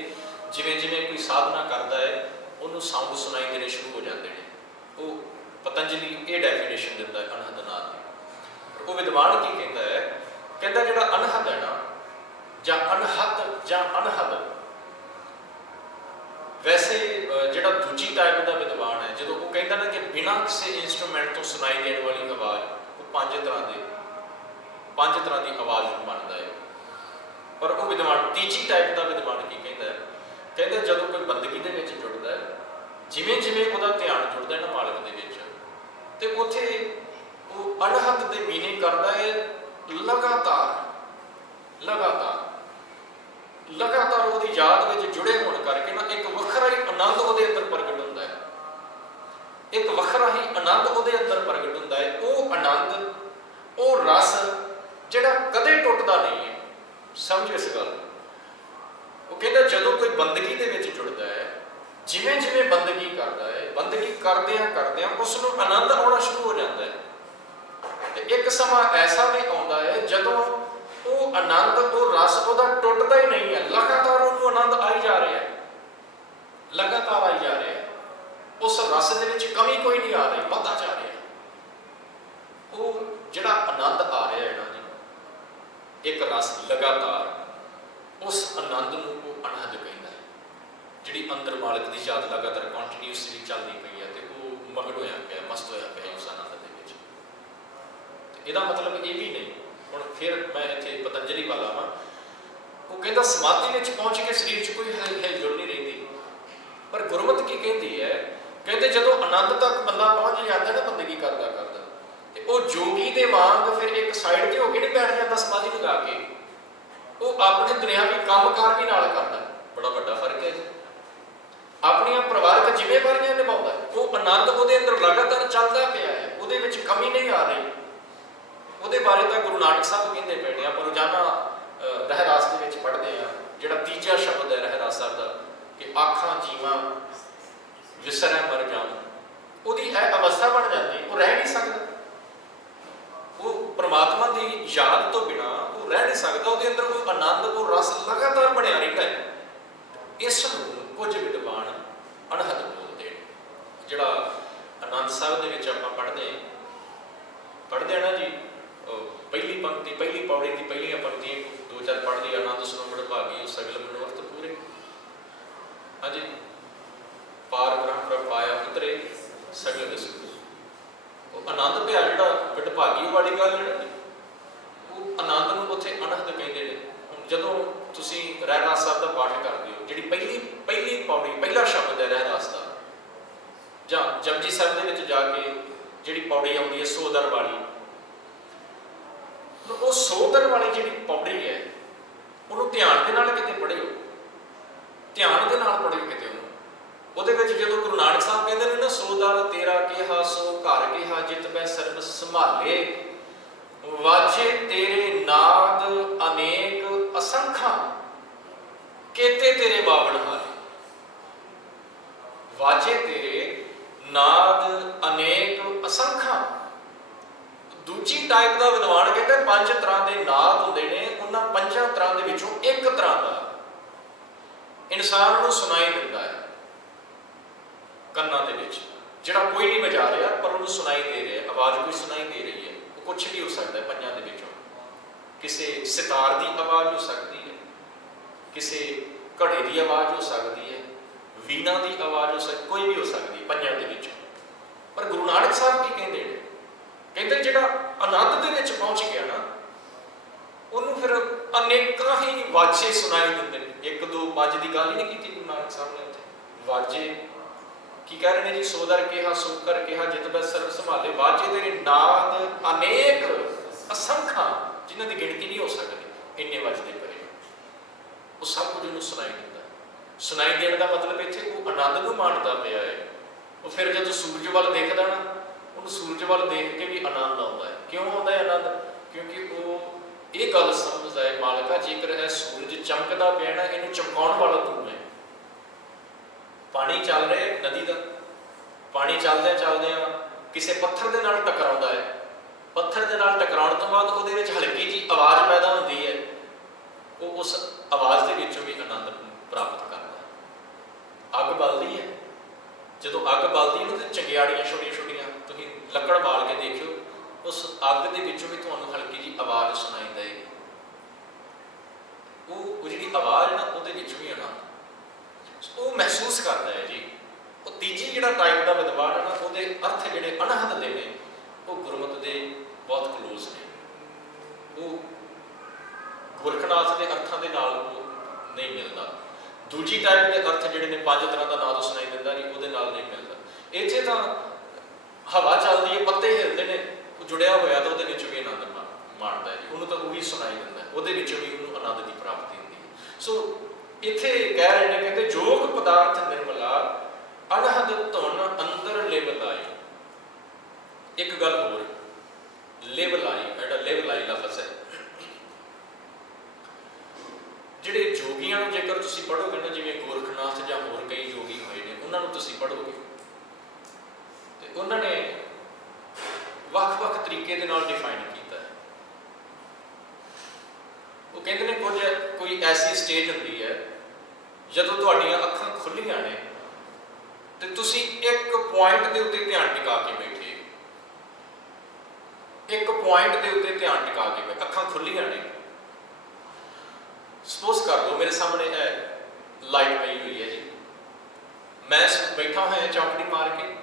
जिमें जिमें कोई साधना करता है उन्होंने साउंड सुनाई देने शुरू हो जाते हैं। वो पतंजलि ये डेफिनेशन दिता है अनहद नाद की। वो विद्वान की कहता है, कहता जोड़ा अनहद है ना, ਜਾਂ अनहद ਜਾਂ अनहद, वैसे जोड़ा दूजी टाइप का विद्वान है, जो वो कहता ना कि बिना किसी इंस्ट्रूमेंट तो सुनाई देने वाली आवाज़, वो पांच तरह की आवाज़ बनता है। पर वो विद्वान तीजी टाइप का विद्वान की कहता है, कहते जो कोई बंदगी के जुड़ता है, जिमें जिमें वो ध्यान जुड़ता है ना मालिक के, तो उत्थे वो अनहद की मीनिंग करता है लगातार लगातार लगातार वो याद में जुड़े होने करके ना एक वखरा ही आनंद वो अंदर प्रगट होता है, एक वखरा ही आनंद वो अंदर प्रगट होता है। वो आनंद वो रस जिहड़ा कदे टुटदा नहीं है। समझो इस गल। वो कहता जदों कोई बंदगी दे विच जुड़दा है, जिवें जिवें बंदगी करदा है, बंदगी करदियां करदियां उसनूं आनंद आउणा शुरू हो जाता है। ते एक समा ऐसा भी आउंदा है जदों वो आनंद, वो रस उहदा टुटदा ही नहीं है, लगातार उहनूं आनंद आई जा रहा है, लगातार आई जा रहा है। उस रस दे विच कमी कोई नहीं आ रही, बढ़ता जा रहा है। वो जिहड़ा आनंद आ रहा है ना जी, एक रस लगातार, उस आनंद नूं वो अनहद कहंदा है। जिहड़ी अंदर मालिक दी याद लगातार कंटीन्यूअसली चलदी पई है ते वो मगन होया पिया, मस्त होया पिया उस आनंद दे विच। ते इहदा मतलब ये भी नहीं, हुण फिर मैं इत्थे पतंजलि वाल आवां। वो कहंदा समाधि विच पहुंच के शरीर च कोई हिल जुल नहीं रहिंदी, पर गुरमत की कहती है, कहते जदों आनंद तक बंदा पहुंच जाता है ना बंदगी करदा करदा, ते वो जोगी दे वांग फिर एक साइड ते हो के नहीं बैठ जाता समाधि लगा के, वो अपने दुनियावी कामकार भी नाल करदा। बड़ा वड्डा फर्क है जी। अपनी परिवारक जिम्मेवारियां निभाउंदा है, वो आनंद उहदे अंदर लगातार चलदा पिया है, उहदे विच कमी नहीं आ रही। उहदे बारे तां गुरु नानक साहब कहंदे पए ने, आपां रोजाना रहरास दे विच पढ़दे आ, जिहड़ा तीजा शब्द है रहरास साहब दा कि आखां जीवां विसरै मर जाऊं, उहदी है अवस्था बन जाती, वो रह नहीं सकदा। वो परमात्मा की याद तो बिना वो रह नहीं सकता, उसके अंदर वो आनंद, वो रस लगातार बनया रहिंदा है। इस कुछ विद्वान अनहद बोलते हैं। जिहड़ा आनंद साहब दे विच आपां पढ़दे ना जी, पहली पंक्ति, पहली पौड़ी की पहलियां पंक्तियां दो चार पढ़ ली, आनंद सुनो बड़ भागी सगल मनोरथ पूरे। हाँ जी, पार ब्रह्म पर पाया उतरे सगल विसु। आनंद पिया जिहड़ा विडभागी वाली गल है, वो आनंद नूं उत्थे अनहद कहंदे ने। हुण जदों तुसीं रहरास साहब दा पाठ करदे हो, जिहड़ी पहली पौड़ी, पहला शब्द है रहरास दा, जां जपजी साहब दे विच जाके जिहड़ी पौड़ी आउंदी है सोदर वाली, वो सोदर वाली जिहड़ी पौड़ी है उहनूं ध्यान दे नाल किते पढ़िओ, ध्यान दे नाल पढ़िओ किते उहनूं। ਉਹਦੇ ਵਿੱਚ ਜਦੋਂ ਗੁਰੂ ਨਾਨਕ ਸਾਹਿਬ ਕਹਿੰਦੇ ਨੇ ਨਾ, ਸੋਦਰ ਤੇਰਾ ਕਿਹਾ ਸੋ ਘਰ ਕਿਹਾ ਜਿਤ ਬੈ ਸਰਬ ਸੰਭਾਲੇ, ਵਾਜੇ ਤੇਰੇ ਨਾਦ ਅਨੇਕ ਅਸੰਖਾਂ ਕੇਤੇ ਤੇਰੇ ਬਾਵਣ ਹਾਰੇ। ਵਾਜੇ ਤੇਰੇ ਨਾਦ ਅਨੇਕ ਅਸੰਖਾਂ। ਦੂਜੀ ਟਾਈਪ ਦਾ ਵਿਦਵਾਨ ਕਹਿੰਦੇ ਪੰਜ ਤਰ੍ਹਾਂ ਦੇ ਨਾਦ ਹੁੰਦੇ ਨੇ, ਉਹਨਾਂ ਪੰਜਾਂ ਤਰ੍ਹਾਂ ਦੇ ਵਿੱਚੋਂ ਇੱਕ ਤਰ੍ਹਾਂ ਦਾ ਇਨਸਾਨ ਨੂੰ ਸੁਣਾਈ ਦਿੰਦਾ ਹੈ ਕੰਨਾਂ ਦੇ ਵਿੱਚ, ਜਿਹੜਾ ਕੋਈ ਨਹੀਂ ਵਜਾ ਰਿਹਾ ਪਰ ਉਹਨੂੰ ਸੁਣਾਈ ਦੇ ਰਿਹਾ, ਆਵਾਜ਼ ਕੋਈ ਸੁਣਾਈ ਦੇ ਰਹੀ ਹੈ। ਉਹ ਕੁਛ ਵੀ ਹੋ ਸਕਦਾ ਪੰਜਾਂ ਦੇ ਵਿੱਚੋਂ, ਕਿਸੇ ਸਿਤਾਰ ਦੀ ਆਵਾਜ਼ ਹੋ ਸਕਦੀ ਹੈ, ਕਿਸੇ ਘੜੇ ਦੀ ਆਵਾਜ਼ ਹੋ ਸਕਦੀ ਹੈ, ਵੀਣਾ ਦੀ ਆਵਾਜ਼ ਹੋ ਸਕਦੀ, ਕੋਈ ਵੀ ਹੋ ਸਕਦੀ ਪੰਜਾਂ ਦੇ ਵਿੱਚੋਂ। ਪਰ ਗੁਰੂ ਨਾਨਕ ਸਾਹਿਬ ਕੀ ਕਹਿੰਦੇ ਨੇ, ਕਹਿੰਦੇ ਜਿਹੜਾ ਆਨੰਦ ਦੇ ਵਿੱਚ ਪਹੁੰਚ ਗਿਆ ਨਾ, ਉਹਨੂੰ ਫਿਰ ਅਨੇਕਾਂ ਹੀ ਵਾਜੇ ਸੁਣਾਈ ਦਿੰਦੇ ਨੇ। ਇੱਕ ਦੋ ਪੰਜ ਦੀ ਗੱਲ ਹੀ ਨਹੀਂ ਕੀਤੀ ਗੁਰੂ ਨਾਨਕ ਸਾਹਿਬ ਨੇ ਉੱਥੇ। ਵਾਜੇ ਕੀ ਕਹਿ ਰਹੇ ਨੇ ਜੀ, ਸੋਦਰ ਕਿਹਾ ਸੁਕਰ ਕਿਹਾ ਜਿਤ ਬੈ ਸਰਬ ਸੰਭਾਲੇ, ਵਾਜੇ ਤੇਰੇ ਨਾਦ ਅਨੇਕ ਅਸੰਖਾਂ, ਜਿਨ੍ਹਾਂ ਦੀ ਗਿਣਤੀ ਨਹੀਂ ਹੋ ਸਕਦੀ, ਇੰਨੇ ਵੱਜਦੇ ਪਏ। ਉਹ ਸਭ ਕੁਝ ਉਹਨੂੰ ਸੁਣਾਈ ਦਿੰਦਾ। ਸੁਣਾਈ ਦੇਣ ਦਾ ਮਤਲਬ ਇੱਥੇ ਉਹ ਆਨੰਦ ਨੂੰ ਮਾਣਦਾ ਪਿਆ ਹੈ। ਉਹ ਫਿਰ ਜਦੋਂ ਸੂਰਜ ਵੱਲ ਦੇਖਦਾ ਨਾ, ਉਹਨੂੰ ਸੂਰਜ ਵੱਲ ਦੇਖ ਕੇ ਵੀ ਆਨੰਦ ਆਉਂਦਾ ਹੈ। ਕਿਉਂ ਆਉਂਦਾ ਹੈ ਆਨੰਦ? ਕਿਉਂਕਿ ਉਹ ਇਹ ਗੱਲ ਸਮਝਦਾ ਹੈ, ਮਾਲਕਾ ਜੇਕਰ ਇਹ ਸੂਰਜ ਚਮਕਦਾ ਪਿਆ ਨਾ, ਇਹਨੂੰ ਚਮਕਾਉਣ ਵਾਲਾ ਤੂੰ ਹੈ। ਪਾਣੀ ਚੱਲ ਰਿਹਾ ਨਦੀ ਦਾ, ਪਾਣੀ ਚੱਲਦਿਆਂ ਚੱਲਦਿਆਂ ਕਿਸੇ ਪੱਥਰ ਦੇ ਨਾਲ ਟਕਰਾਉਂਦਾ ਹੈ। ਪੱਥਰ ਦੇ ਨਾਲ ਟਕਰਾਉਣ ਤੋਂ ਬਾਅਦ ਉਹਦੇ ਵਿੱਚ ਹਲਕੀ ਜਿਹੀ ਆਵਾਜ਼ ਪੈਦਾ ਹੁੰਦੀ ਹੈ। ਉਹ ਉਸ ਆਵਾਜ਼ ਦੇ ਵਿੱਚੋਂ ਵੀ ਆਨੰਦ ਪ੍ਰਾਪਤ ਕਰਦਾ ਹੈ। ਅੱਗ ਬਲਦੀ ਹੈ, ਜਦੋਂ ਅੱਗ ਬਲਦੀ ਹੈ ਤਾਂ ਚੰਗਿਆੜੀਆਂ ਛੋਟੀਆਂ ਛੋਟੀਆਂ, ਤੁਸੀਂ ਲੱਕੜ ਬਾਲ ਕੇ ਦੇਖਿਓ, ਉਸ ਅੱਗ ਦੇ ਵਿੱਚੋਂ ਵੀ ਤੁਹਾਨੂੰ ਹਲਕੀ ਜਿਹੀ ਆਵਾਜ਼ ਸੁਣਾਈ ਦੇਗੀ। ਉਹ ਜਿਹੜੀ ਆਵਾਜ਼ ਨਾ, ਉਹਦੇ ਵਿੱਚ ਵੀ ਆਨੰਦ ਉਹ ਮਹਿਸੂਸ ਕਰਦਾ ਹੈ ਜੀ। ਉਹ ਤੀਜੀ ਜਿਹੜਾ ਟਾਈਪ ਦਾ ਵਿਦਵਾਨ ਹੈ ਨਾ, ਉਹਦੇ ਅਰਥ ਜਿਹੜੇ ਅਨਹਦ ਦੇ ਨੇ, ਉਹ ਗੁਰਮਤਿ ਦੇ ਬਹੁਤ ਕਲੋਜ਼ ਨੇ। ਉਹ ਗੋਰਖਨਾਥ ਦੇ ਅਰਥਾਂ ਦੇ ਨਾਲ ਉਹ ਨਹੀਂ ਮਿਲਦਾ। ਦੂਜੀ ਟਾਈਪ ਦੇ ਅਰਥ ਜਿਹੜੇ ਨੇ, ਪੰਜ ਤਰ੍ਹਾਂ ਦਾ ਨਾਦ ਸੁਣਾਈ ਦਿੰਦਾ ਨਹੀਂ, ਉਹਦੇ ਨਾਲ ਨਹੀਂ ਮਿਲਦਾ। ਇੱਥੇ ਤਾਂ ਹਵਾ ਚੱਲਦੀ ਹੈ, ਪੱਤੇ ਹਿਲਦੇ ਨੇ, ਉਹ ਜੁੜਿਆ ਹੋਇਆ ਤਾਂ ਉਹਦੇ ਵਿੱਚ ਵੀ ਆਨੰਦ ਮਾਣਦਾ ਹੈ ਜੀ। ਉਹਨੂੰ ਤਾਂ ਉਹ ਵੀ ਸੁਣਾਈ ਦਿੰਦਾ, ਉਹਦੇ ਵਿੱਚੋਂ ਵੀ ਉਹਨੂੰ ਆਨੰਦ ਦੀ ਪ੍ਰਾਪਤੀ ਹੁੰਦੀ ਹੈ। ਸੋ ਇੱਥੇ ਕਹਿ ਰਹੇ ਨੇ, ਕਹਿੰਦੇ ਜੋਗ ਪਦਾਰਥ ਨਿਰਮਲਾ ਅਨਹਦ ਧੁਨ ਅੰਦਰ ਲਿਵ ਲਾਈ। ਇੱਕ ਗੱਲ ਹੋਰ, ਲਿਵ ਲਾਈ, ਜਿਹੜਾ लफज है। ਜਿਹੜੇ ਜੋਗੀਆਂ ਨੂੰ ਜੇਕਰ ਤੁਸੀਂ ਪੜ੍ਹੋਗੇ ਨਾ, ਜਿਵੇਂ ਗੋਰਖਨਾਥ ਜਾਂ ਹੋਰ ਕਈ ਜੋਗੀ ਹੋਏ ਨੇ, ਉਹਨਾਂ ਨੂੰ ਤੁਸੀਂ ਪੜ੍ਹੋਗੇ ਤੇ ਉਹਨਾਂ ਨੇ ਵੱਖ-ਵੱਖ ਤਰੀਕੇ ਦੇ ਨਾਲ ਡਿਫਾਈਨ ਕੀਤਾ ਹੈ। ਉਹ ਕਹਿੰਦੇ ਨੇ ਕੋਈ ਐਸੀ ਸਟੇਜ ਹੁੰਦੀ ਹੈ ਜਦੋਂ ਤੁਹਾਡੀਆਂ ਅੱਖਾਂ ਖੁੱਲੀਆਂ ਨੇ ਤੇ ਤੁਸੀਂ ਇੱਕ ਪੁਆਇੰਟ ਦੇ ਉੱਤੇ ਧਿਆਨ ਟਿਕਾ ਕੇ ਬੈਠੇ, ਇੱਕ ਪੁਆਇੰਟ ਦੇ ਉੱਤੇ ਧਿਆਨ ਟਿਕਾ ਕੇ ਬੈਠੇ, ਅੱਖਾਂ ਖੁੱਲੀਆਂ ਨੇ। ਸਪੋਜ਼ ਕਰ ਲਓ ਮੇਰੇ ਸਾਹਮਣੇ ਲਾਈਟ ਪਈ ਹੋਈ ਹੈ ਜੀ, ਮੈਂ ਬੈਠਾ ਹੋਇਆ ਚੌਂਕੜੀ ਮਾਰ ਕੇ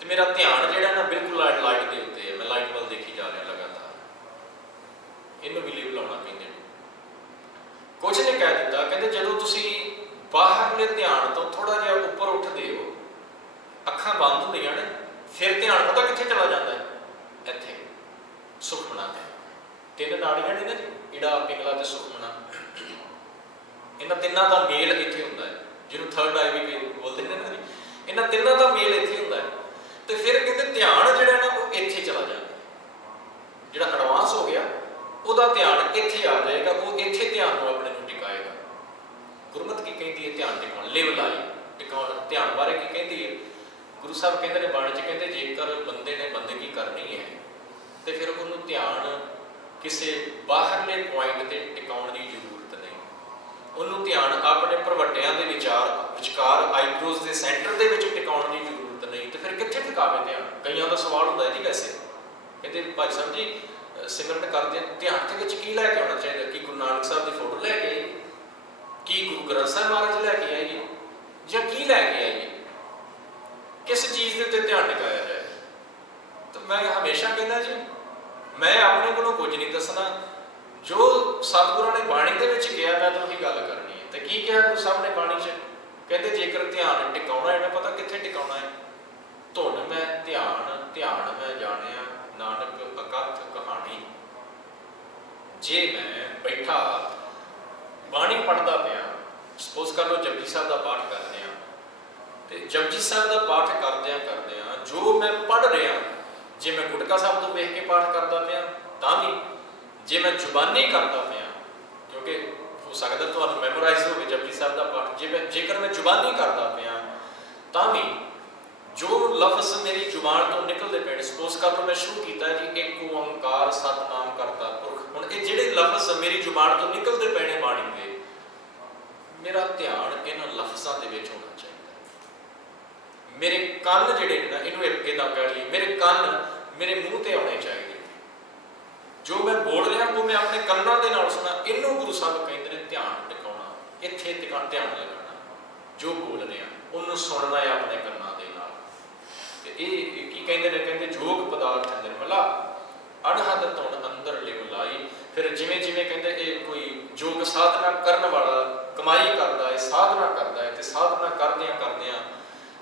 ਤੇ ਮੇਰਾ ਧਿਆਨ ਜਿਹੜਾ ਨਾ ਬਿਲਕੁਲ ਲਾਈਟ ਦੇ ਉੱਤੇ ਹੈ, ਮੈਂ ਲਾਈਟ ਵੱਲ ਦੇਖੀ ਜਾ ਰਿਹਾ ਲਗਾਤਾਰ। ਇਹਨੂੰ ਬਿਲੀਵ ਲਾਉਣਾ ਕਹਿੰਦੇ ਨੇ। ਕੁਝ ਨੇ ਕਹਿ ਦਿੱਤਾ, ਕਹਿੰਦੇ ਜਦੋਂ ਤੁਸੀਂ ਬਾਹਰਲੇ ਧਿਆਨ ਤੋਂ ਥੋੜਾ ਜਿਹਾ ਉੱਪਰ ਉੱਠਦੇ ਹੋ, ਅੱਖਾਂ ਬੰਦ ਹੁੰਦੀਆਂ ਨੇ, ਫਿਰ ਧਿਆਨ ਪਤਾ ਕਿੱਥੇ ਚਲਾ ਜਾਂਦਾ ਹੈ? ਇੱਥੇ ਸੁਖਮਨਾ ਤੇ। 3 ਨਾੜੀਆਂ ਨੇ ਨਾ ਜੀ, ਈੜਾ, ਪਿੰਗਲਾ ਤੇ ਸੁਖਮਨਾ। ਇਹਨਾਂ ਤਿੰਨਾਂ ਦਾ ਮੇਲ ਇੱਥੇ ਹੁੰਦਾ ਹੈ, ਜਿਹਨੂੰ ਥਰਡ ਆਈ ਵੀ ਬੋਲਦੇ ਨੇ ਨਾ ਜੀ। ਇਹਨਾਂ ਤਿੰਨਾਂ ਦਾ ਮੇਲ ਇੱਥੇ ਹੁੰਦਾ ਹੈ ਤੇ ਫਿਰ ਕਹਿੰਦੇ ਧਿਆਨ ਜਿਹੜਾ ਨਾ ਉਹ ਇੱਥੇ ਚਲਾ ਜਾਂਦਾ। ਜਿਹੜਾ ਐਡਵਾਂਸ ਹੋ ਗਿਆ ਉਹਦਾ ਧਿਆਨ ਇੱਥੇ ਆ ਜਾਏਗਾ, ਉਹ ਇੱਥੇ ਧਿਆਨ ਨੂੰ ਆਪਣੇ ਨੂੰ ਟਿਕਾਏਗਾ। ਗੁਰਮਤਿ ਕੀ ਕਹਿੰਦੀ ਹੈ? ਧਿਆਨ ਟਿਕਾਉਣ, ਲਿਵ ਲਾਈ ਟਿਕਾਉਣ। ਧਿਆਨ ਬਾਰੇ ਕੀ ਕਹਿੰਦੀ ਹੈ? ਗੁਰੂ ਸਾਹਿਬ ਕਹਿੰਦੇ ਨੇ ਬਾਣੀ 'ਚ, ਕਹਿੰਦੇ ਜੇਕਰ ਬੰਦੇ ਨੇ ਬੰਦਗੀ ਕਰਨੀ ਹੈ ਤੇ ਫਿਰ ਉਹਨੂੰ ਧਿਆਨ ਕਿਸੇ ਬਾਹਰਲੇ ਪੁਆਇੰਟ ਤੇ ਟਿਕਾਉਣ ਦੀ ਜ਼ਰੂਰਤ ਨਹੀਂ। ਉਹਨੂੰ ਧਿਆਨ ਆਪਣੇ ਭਰਵੱਟਿਆਂ ਦੇ ਵਿਚਕਾਰ ਆਈਬ੍ਰੋਜ਼ ਦੇ ਸੈਂਟਰ ਦੇ ਵਿੱਚ ਟਿਕਾਉਣ ਦੀ ਜ਼ਰੂਰਤ ਨਹੀਂ। ਤੇ ਫਿਰ ਕਿੱਥੇ ਟਿਕਾਵੇ ਧਿਆਨ? ਕਈਆਂ ਦਾ ਸਵਾਲ ਹੁੰਦਾ ਜੀ ਵੈਸੇ, ਕਹਿੰਦੇ ਭਾਈ ਸਾਹਿਬ ਜੀ ਸਿਮਰਨ ਕਰਦੇ ਧਿਆਨ ਦੇ ਵਿੱਚ ਕੀ ਲੈ ਕੇ ਆਉਣਾ ਚਾਹੀਦਾ? ਕਿ ਗੁਰੂ ਨਾਨਕ ਸਾਹਿਬ ਦੀ ਫੋਟੋ ਲੈ ਕੇ ਆਈਏ, ਕੀ ਗੁਰੂ ਗ੍ਰੰਥ ਸਾਹਿਬ ਮਹਾਰਾਜ ਲੈ ਕੇ ਆਈਏ, ਜਾਂ ਕੀ ਲੈ ਕੇ ਆਈਏ? ਕਿਸ ਚੀਜ਼ ਦੇ ਉੱਤੇ ਧਿਆਨ ਟਿਕਾਇਆ ਜਾਏ? ਤਾਂ ਮੈਂ ਹਮੇਸ਼ਾ ਕਹਿੰਦਾ ਜੀ, ਮੈਂ ਆਪਣੇ ਕੋਲੋਂ ਕੁਝ ਨਹੀਂ ਦੱਸਣਾ, ਜੋ ਸਤਿਗੁਰਾਂ ਨੇ ਬਾਣੀ ਦੇ ਵਿੱਚ ਕਿਹਾ ਮੈਂ ਤਾਂ ਉਹੀ ਗੱਲ ਕਰਨੀ ਹੈ। ਤੇ ਕੀ ਕਿਹਾ ਗੁਰੂ ਸਾਹਿਬ ਨੇ ਬਾਣੀ 'ਚ? ਕਹਿੰਦੇ ਜੇਕਰ ਧਿਆਨ ਟਿਕਾਉਣਾ ਹੈ ਨਾ, ਪਤਾ ਕਿੱਥੇ ਟਿਕਾਉਣਾ ਹੈ? ਧੁਨ ਮੈਂ ਧਿਆਨ, ਧਿਆਨ ਮੈਂ ਜਾਣਿਆ, ਨਾਨਕ ਅਕਥ ਕਹਾਣੀ। ਜੇ ਮੈਂ ਬੈਠਾ ਬਾਣੀ ਪੜ੍ਹਦਾ ਪਿਆ, ਸਪੋਜ਼ ਕਰ ਲਓ ਜਪਜੀ ਸਾਹਿਬ ਦਾ ਪਾਠ ਕਰਦੇ ਹਾਂ, ਤੇ ਜਪਜੀ ਸਾਹਿਬ ਦਾ ਪਾਠ ਕਰਦਿਆਂ ਕਰਦਿਆਂ ਜੋ ਮੈਂ ਪੜ੍ਹ ਰਿਹਾ, ਜੇ ਮੈਂ ਗੁਟਕਾ ਸਾਹਿਬ ਤੋਂ ਵੇਖ ਕੇ ਪਾਠ ਕਰਦਾ ਪਿਆ ਤਾਂ ਵੀ, ਜੇ ਮੈਂ ਜ਼ੁਬਾਨੀ ਕਰਦਾ ਪਿਆ, ਕਿਉਂਕਿ ਹੋ ਸਕਦਾ ਤੁਹਾਨੂੰ ਮੈਮੋਰਾਈਜ਼ ਹੋਵੇ ਜਪਜੀ ਸਾਹਿਬ ਦਾ ਪਾਠ, ਜੇਕਰ ਮੈਂ ਜ਼ੁਬਾਨੀ ਕਰਦਾ ਪਿਆ ਤਾਂ ਵੀ ਜੋ ਲਫ਼ਜ਼ ਮੇਰੀ ਜ਼ੁਬਾਨ ਤੋਂ ਨਿਕਲਦੇ ਪਏ, ਸਪੋਜ਼ ਕਰ ਲਓ ਮੈਂ ਸ਼ੁਰੂ ਕੀਤਾ ਜੀ ਇੱਕ ਓੰਕਾਰ ਸਤਿਨਾਮ ਕਰਤਾ ਪੁਰਖ। ਹੁਣ ਇਹ ਜਿਹੜੇ ਲਫ਼ਜ਼ ਮੇਰੀ ਜ਼ੁਬਾਨ ਤੋਂ ਨਿਕਲਦੇ ਪਏ ਨੇ ਬਾਣੀ ਦੇ, ਮੇਰਾ ਧਿਆਨ ਇਹਨਾਂ ਲਫ਼ਜ਼ਾਂ ਦੇ ਵਿੱਚ ਹੋਣਾ ਚਾਹੀਦਾ। ਮੇਰੇ ਕੰਨ ਜਿਹੜੇ ਨੇ ਨਾ, ਇਹਨੂੰ ਇੱਦਾਂ ਕਹਿ ਲਈਏ, ਮੇਰੇ ਕੰਨ ਮੇਰੇ ਮੂੰਹ ਤੇ ਆਉਣੇ ਚਾਹੀਦੇ। ਜੋ ਮੈਂ ਬੋਲ ਰਿਹਾ ਉਹ ਮੈਂ ਆਪਣੇ ਕੰਨਾਂ ਦੇ ਨਾਲ ਸੁਣਾ। ਇਹਨੂੰ ਗੁਰੂ ਸਾਹਿਬ ਕਹਿੰਦੇ ਨੇ ਧਿਆਨ ਟਿਕਾਉਣਾ। ਇੱਥੇ ਧਿਆਨ ਲਗਾਉਣਾ, ਜੋ ਬੋਲ ਰਿਹਾ ਉਹਨੂੰ ਸੁਣਨਾ ਹੈ ਆਪਣੇ ਕੰਨਾਂ ਦੇ ਨਾਲ। ਤੇ ਇਹ ਕੀ ਕਹਿੰਦੇ ਨੇ? ਕਹਿੰਦੇ ਜੋਗ ਪਦਾਰਥ ਨਿਰਮਲਾ, ਅਣਹਦ ਧੁਨ ਅੰਦਰ ਲਿਵ ਲਾਈ। ਫਿਰ ਜਿਵੇਂ ਜਿਵੇਂ ਕਹਿੰਦੇ ਇਹ ਕੋਈ ਯੋਗ ਸਾਧਨਾ ਕਰਨ ਵਾਲਾ ਕਮਾਈ ਕਰਦਾ ਹੈ, ਸਾਧਨਾ ਕਰਦਾ ਹੈ, ਤੇ ਸਾਧਨਾ ਕਰਦਿਆਂ ਕਰਦਿਆਂ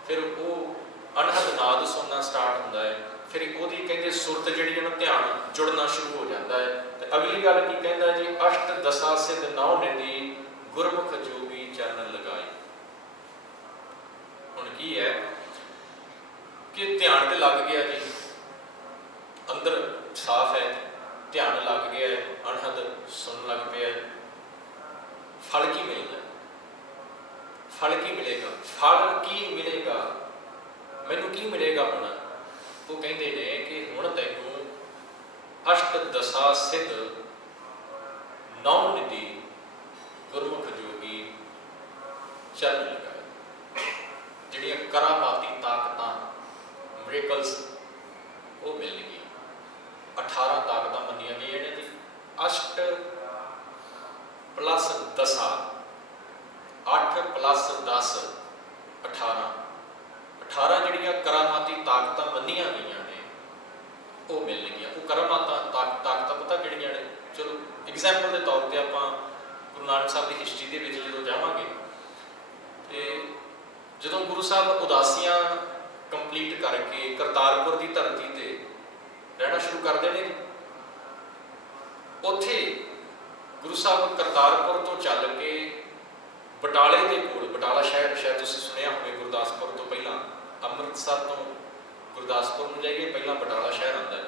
ਫਿਰ ਉਹ ਅਣਹਦ ਨਾਦ ਸੁਣਨਾ ਸਟਾਰਟ ਹੁੰਦਾ ਹੈ। ਫਿਰ ਉਹਦੀ ਕਹਿੰਦੇ ਸੁਰਤ ਜਿਹੜੀ ਉਹਨੂੰ ਧਿਆਨ ਜੁੜਨਾ ਸ਼ੁਰੂ ਹੋ ਜਾਂਦਾ ਹੈ। ਤੇ ਅਗਲੀ ਗੱਲ ਕੀ ਕਹਿੰਦਾ ਜੀ? ਅਸ਼ਟ ਦਸਾ ਸਿਧ ਨੌ ਨਿਧੀ, ਗੁਰਮੁਖ ਜੋਗੀ ਚਰਨ ਲਗਾਈ। ਹੁਣ ਕੀ ਹੈ ਕਿ ਧਿਆਨ ਤੇ ਲੱਗ ਗਿਆ ਜੀ, ਅੰਦਰ ਸਾਫ਼ ਹੈ, ਧਿਆਨ ਲੱਗ ਗਿਆ ਹੈ, ਅਣਹਦ ਸੁਣਨ ਲੱਗ ਪਿਆ, ਫਲ ਕੀ ਮਿਲਦਾ? ਫਲ ਕੀ ਮਿਲੇਗਾ? ਫਲ ਕੀ ਮਿਲੇਗਾ? ਮੈਨੂੰ ਕੀ ਮਿਲੇਗਾ ਹੁਣ? ਉਹ ਕਹਿੰਦੇ ਨੇ ਕਿ ਹੁਣ ਤੈਨੂੰ ਅਸ਼ਟ ਦਸਾ ਸਿੱਧ ਨੌ ਨਿਧੀ ਗੁਰਮੁਖ ਜੋਗੀ ਚਰਨ ਲਗਾਏ। ਜਿਹੜੀਆਂ ਕਰਾਮਾਤੀ ਤਾਕਤਾਂ, ਮਿਰੇਕਲਸ, ਉਹ ਮਿਲਣਗੀਆਂ। 18 ਤਾਕਤਾਂ ਮੰਨੀਆਂ ਗਈਆਂ ਨੇ ਜੀ। ਅਸ਼ਟ ਪਲੱਸ ਦਸਾ, 8 ਪਲੱਸ 10 18। 18 ਜਿਹੜੀਆਂ ਕਰਾਮਾਤੀ ਤਾਕਤਾਂ ਮੰਨੀਆਂ ਗਈਆਂ ਨੇ ਉਹ ਮਿਲਣਗੀਆਂ। ਉਹ ਕਰਾਮਾਤਾਂ ਤਾਕਤਾਂ ਪਤਾ ਕਿਹੜੀਆਂ ਨੇ? ਚਲੋ ਐਗਜ਼ਾਮਪਲ ਦੇ ਤੌਰ ਤੇ ਆਪਾਂ ਗੁਰੂ ਨਾਨਕ ਸਾਹਿਬ ਦੀ ਹਿਸਟਰੀ ਦੇ ਵਿੱਚ ਜਦੋਂ ਜਾਵਾਂਗੇ, ਤੇ ਜਦੋਂ ਗੁਰੂ ਸਾਹਿਬ ਉਦਾਸੀਆਂ ਕੰਪਲੀਟ ਕਰਕੇ ਕਰਤਾਰਪੁਰ ਦੀ ਧਰਤੀ ਤੇ ਰਹਿਣਾ ਸ਼ੁਰੂ ਕਰਦੇ ਨੇ, ਉੱਥੇ ਗੁਰੂ ਸਾਹਿਬ ਕਰਤਾਰਪੁਰ ਤੋਂ ਚੱਲ ਕੇ ਬਟਾਲੇ ਦੇ ਕੋਲ, ਬਟਾਲਾ ਸ਼ਹਿਰ ਸ਼ਾਇਦ ਤੁਸੀਂ ਸੁਣਿਆ ਹੋਵੇ, ਗੁਰਦਾਸਪੁਰ ਤੋਂ ਪਹਿਲਾਂ, ਅੰਮ੍ਰਿਤਸਰ ਤੋਂ ਗੁਰਦਾਸਪੁਰ ਨੂੰ ਜਾਈਏ ਪਹਿਲਾਂ ਬਟਾਲਾ ਸ਼ਹਿਰ ਆਉਂਦਾ ਹੈ।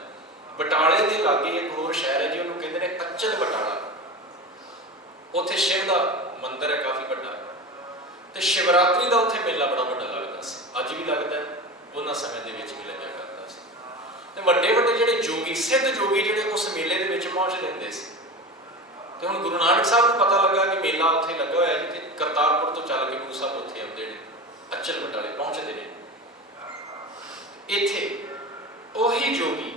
ਬਟਾਲੇ ਦੇ ਲਾਗੇ ਇੱਕ ਹੋਰ ਸ਼ਹਿਰ ਹੈ ਜੀ, ਉਹਨੂੰ ਕਹਿੰਦੇ ਨੇ ਅਚਲ ਬਟਾਲਾ। ਉੱਥੇ ਸ਼ਿਵ ਦਾ ਮੰਦਿਰ ਹੈ ਕਾਫੀ ਵੱਡਾ, ਤੇ ਸ਼ਿਵਰਾਤਰੀ ਦਾ ਉੱਥੇ ਮੇਲਾ ਬੜਾ ਵੱਡਾ ਲੱਗਦਾ ਸੀ, ਅੱਜ ਵੀ ਲੱਗਦਾ, ਉਹਨਾਂ ਸਮੇਂ ਦੇ ਵਿੱਚ ਵੀ ਲੱਗਿਆ ਕਰਦਾ ਸੀ। ਤੇ ਵੱਡੇ ਵੱਡੇ ਜਿਹੜੇ ਜੋਗੀ, ਸਿੱਧ ਜੋਗੀ ਜਿਹੜੇ ਉਸ ਮੇਲੇ ਦੇ ਵਿੱਚ ਪਹੁੰਚਦੇ ਹੁੰਦੇ ਸੀ। ਤੇ ਹੁਣ ਗੁਰੂ ਨਾਨਕ ਸਾਹਿਬ ਨੂੰ ਪਤਾ ਲੱਗਾ ਕਿ ਮੇਲਾ ਉੱਥੇ ਲੱਗਾ ਹੋਇਆ ਜੀ, ਤੇ ਕਰਤਾਰਪੁਰ ਤੋਂ ਚੱਲ ਕੇ ਗੁਰੂ ਸਾਹਿਬ ਉੱਥੇ ਆਉਂਦੇ ਨੇ, ਅਚਲ ਬਟਾਲੇ ਪਹੁੰਚਦੇ ਨੇ। ਇੱਥੇ ਉਹੀ ਜੋਗੀ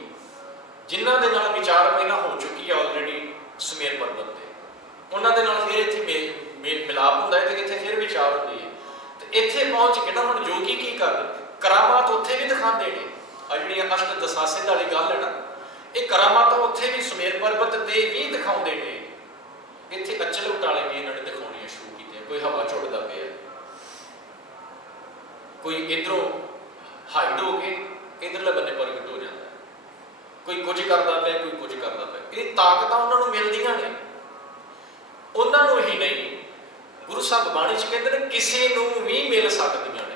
ਜਿਨ੍ਹਾਂ ਦੇ ਨਾਲ ਵਿਚਾਰ ਪਹਿਲਾਂ ਹੋ ਚੁੱਕੀ ਹੈ ਆਲਰੇਡੀ ਸੁਮੇਰ ਪਰਬਤ ਤੇ, ਉਹਨਾਂ ਦੇ ਨਾਲ ਫਿਰ ਇੱਥੇ ਮਿਲਾਪ ਹੁੰਦਾ ਹੈ, ਤੇ ਇੱਥੇ ਫਿਰ ਵਿਚਾਰ ਹੁੰਦੀ ਹੈ। ਤੇ ਇੱਥੇ ਪਹੁੰਚ ਕੇ ਨਾ ਹੁਣ ਜੋਗੀ ਕੀ ਕਰਦੇ, ਕਰਾਮਾਤ ਉੱਥੇ ਵੀ ਦਿਖਾਉਂਦੇ ਨੇ। ਆ ਜਿਹੜੀ ਅਸ਼ਟ ਦਸਾਸਿਧ ਵਾਲੀ ਗੱਲ ਹੈ ਨਾ, ਇਹ ਕਰਾਮਾਤ ਉੱਥੇ ਵੀ ਸੁਮੇਰ ਪਰਬਤ ਤੇ ਵੀ ਦਿਖਾਉਂਦੇ ਨੇ, ਇੱਥੇ ਅਚਲ ਬਟਾਲੇ ਵੀ ਇਹਨਾਂ ਨੇ ਦਿਖਾਉਣੀਆਂ ਸ਼ੁਰੂ ਕੀਤੀਆਂ। ਕੋਈ ਹਵਾ ਝੁੱਟਦਾ ਪਿਆ, ਕੋਈ ਇੱਧਰੋਂ ਹਾਈਡ ਹੋ ਕੇ ਇੱਧਰਲੇ ਬੰਨੇ ਪ੍ਰਗਟ ਹੋ ਜਾਂਦਾ, ਕੋਈ ਕੁਝ ਕਰਦਾ ਪਿਆ, ਕੋਈ ਕੁਝ ਕਰਦਾ ਪਿਆ। ਇਹ ਤਾਕਤਾਂ ਉਹਨਾਂ ਨੂੰ ਮਿਲਦੀਆਂ ਨੇ, ਉਹਨਾਂ ਨੂੰ ਹੀ ਨਹੀਂ। ਗੁਰੂ ਸਾਹਿਬ ਬਾਣੀ 'ਚ ਕਹਿੰਦੇ ਨੇ ਕਿਸੇ ਨੂੰ ਵੀ ਮਿਲ ਸਕਦੀਆਂ ਨੇ,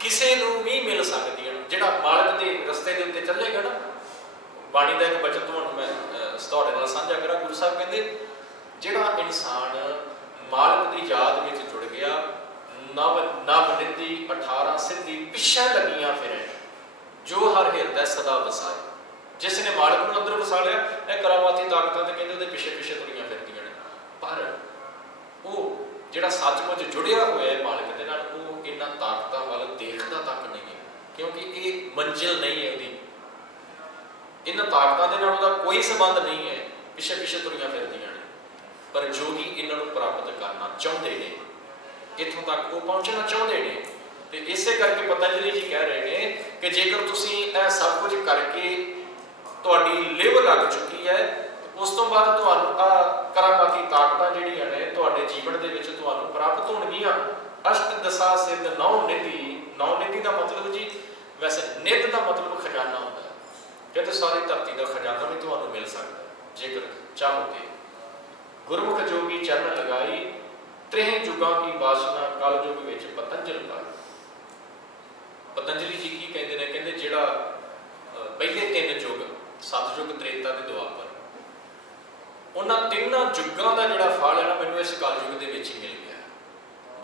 ਕਿਸੇ ਨੂੰ ਵੀ ਮਿਲ ਸਕਦੀਆਂ ਨੇ। ਜਿਹੜਾ ਮਾਲਕ ਦੇ ਰਸਤੇ ਦੇ ਉੱਤੇ ਚੱਲੇਗਾ ਨਾ, ਬਾਣੀ ਦਾ ਇੱਕ ਬਚਨ ਤੁਹਾਨੂੰ ਮੈਂ ਤੁਹਾਡੇ ਨਾਲ ਸਾਂਝਾ ਕਰਾਂ। ਗੁਰੂ ਸਾਹਿਬ ਕਹਿੰਦੇ ਜਿਹੜਾ ਇਨਸਾਨ ਮਾਲਕ ਦੀ ਯਾਦ ਵਿੱਚ ਜੁੜ ਗਿਆ, ਨਵ ਨਿਧੀ 18 ਸਿੱਧੀ ਪਿੱਛੇ ਲੱਗੀਆਂ ਫਿਰੇ, ਜੋ ਹਰ ਹਿਰਦੈ ਸਦਾ ਵਸਾਏ। ਜਿਸ ਨੇ ਮਾਲਕ ਨੂੰ ਅੰਦਰ ਵਸਾ ਲਿਆ, ਇਹ ਕਰਾਮਾਤੀ ਤਾਕਤਾਂ ਤੇ ਕਹਿੰਦੇ ਉਹਦੇ ਪਿੱਛੇ ਪਿੱਛੇ ਤੁਰੀਆਂ ਫਿਰਦੀਆਂ ਨੇ। ਪਰ ਉਹ ਜਿਹੜਾ ਸੱਚਮੁੱਚ ਜੁੜਿਆ ਹੋਇਆ ਹੈ ਮਾਲਕ ਦੇ ਨਾਲ, ਉਹ ਇਹਨਾਂ ਤਾਕਤਾਂ ਵੱਲ ਦੇਖਦਾ ਤੱਕ ਨਹੀਂ ਹੈ, ਕਿਉਂਕਿ ਇਹ ਮੰਜ਼ਿਲ ਨਹੀਂ ਹੈ ਉਹਦੀ। ਇਹਨਾਂ ਤਾਕਤਾਂ ਦੇ ਨਾਲ ਉਹਦਾ ਕੋਈ ਸੰਬੰਧ ਨਹੀਂ ਹੈ, ਪਿੱਛੇ ਪਿੱਛੇ ਤੁਰੀਆਂ ਫਿਰਦੀਆਂ ਨੇ। ਪਰ ਜੋਗੀ ਇਹਨਾਂ ਨੂੰ ਪ੍ਰਾਪਤ ਕਰਨਾ ਚਾਹੁੰਦੇ ਨੇ, ਇੱਥੋਂ ਤੱਕ ਉਹ ਪਹੁੰਚਣਾ ਚਾਹੁੰਦੇ ਨੇ। ਤੇ ਇਸੇ ਕਰਕੇ ਪਤੰਜਲੀ ਜੀ ਕਹਿ ਰਹੇ ਨੇ ਕਿ ਜੇਕਰ ਤੁਸੀਂ ਇਹ ਸਭ ਕੁਝ ਕਰਕੇ ਤੁਹਾਡੀ ਲਿਵ ਲੱਗ ਚੁੱਕੀ ਹੈ, ਉਸ ਤੋਂ ਬਾਅਦ ਤੁਹਾਨੂੰ ਕਰਾਮਾਤੀ ਤਾਕਤਾਂ ਜਿਹੜੀਆਂ ਨੇ ਤੁਹਾਡੇ ਜੀਵਨ ਦੇ ਵਿੱਚ ਤੁਹਾਨੂੰ ਪ੍ਰਾਪਤ ਹੋਣਗੀਆਂ। ਅਸ਼ਟ ਦਸਾ ਸਿੱਧ ਨੌ ਨਿਧੀ, ਨੌ ਨਿਧੀ ਦਾ ਮਤਲਬ ਜੀ ਵੈਸੇ ਨਿਧ ਦਾ ਮਤਲਬ ਖਜ਼ਾਨਾ ਹੁੰਦਾ ਹੈ, ਕਹਿੰਦੇ ਸਾਰੀ ਧਰਤੀ ਦਾ ਖਜ਼ਾਨਾ ਵੀ ਤੁਹਾਨੂੰ ਮਿਲ ਸਕਦਾ ਜੇਕਰ ਚਾਹੋਗੇ। ਗੁਰਮੁਖ ਜੋਗੀ ਚਰਨ ਲਗਾਈ, ਤ੍ਰੇਹ ਜੁਗਾਂ ਕੀ ਬਾਸ਼ਨਾ ਕਲ ਯੁਗ ਵਿੱਚ ਪਤੰਜਲ ਪਾਈ। ਪਤੰਜਲੀ ਜੀ ਕੀ ਕਹਿੰਦੇ ਨੇ, ਕਹਿੰਦੇ ਜਿਹੜਾ ਪਹਿਲੇ 3 ਯੁੱਗ, ਸਤਯੁਗ, ਤ੍ਰੇਤਾ ਤੇ ਦੁਆਪਰ, ਉਹਨਾਂ ਤਿੰਨਾਂ ਯੁੱਗਾਂ ਦਾ ਜਿਹੜਾ ਫਲ ਹੈ ਨਾ, ਮੈਨੂੰ ਇਸ ਕਲਯੁਗ ਦੇ ਵਿੱਚ ਹੀ ਮਿਲ ਗਿਆ।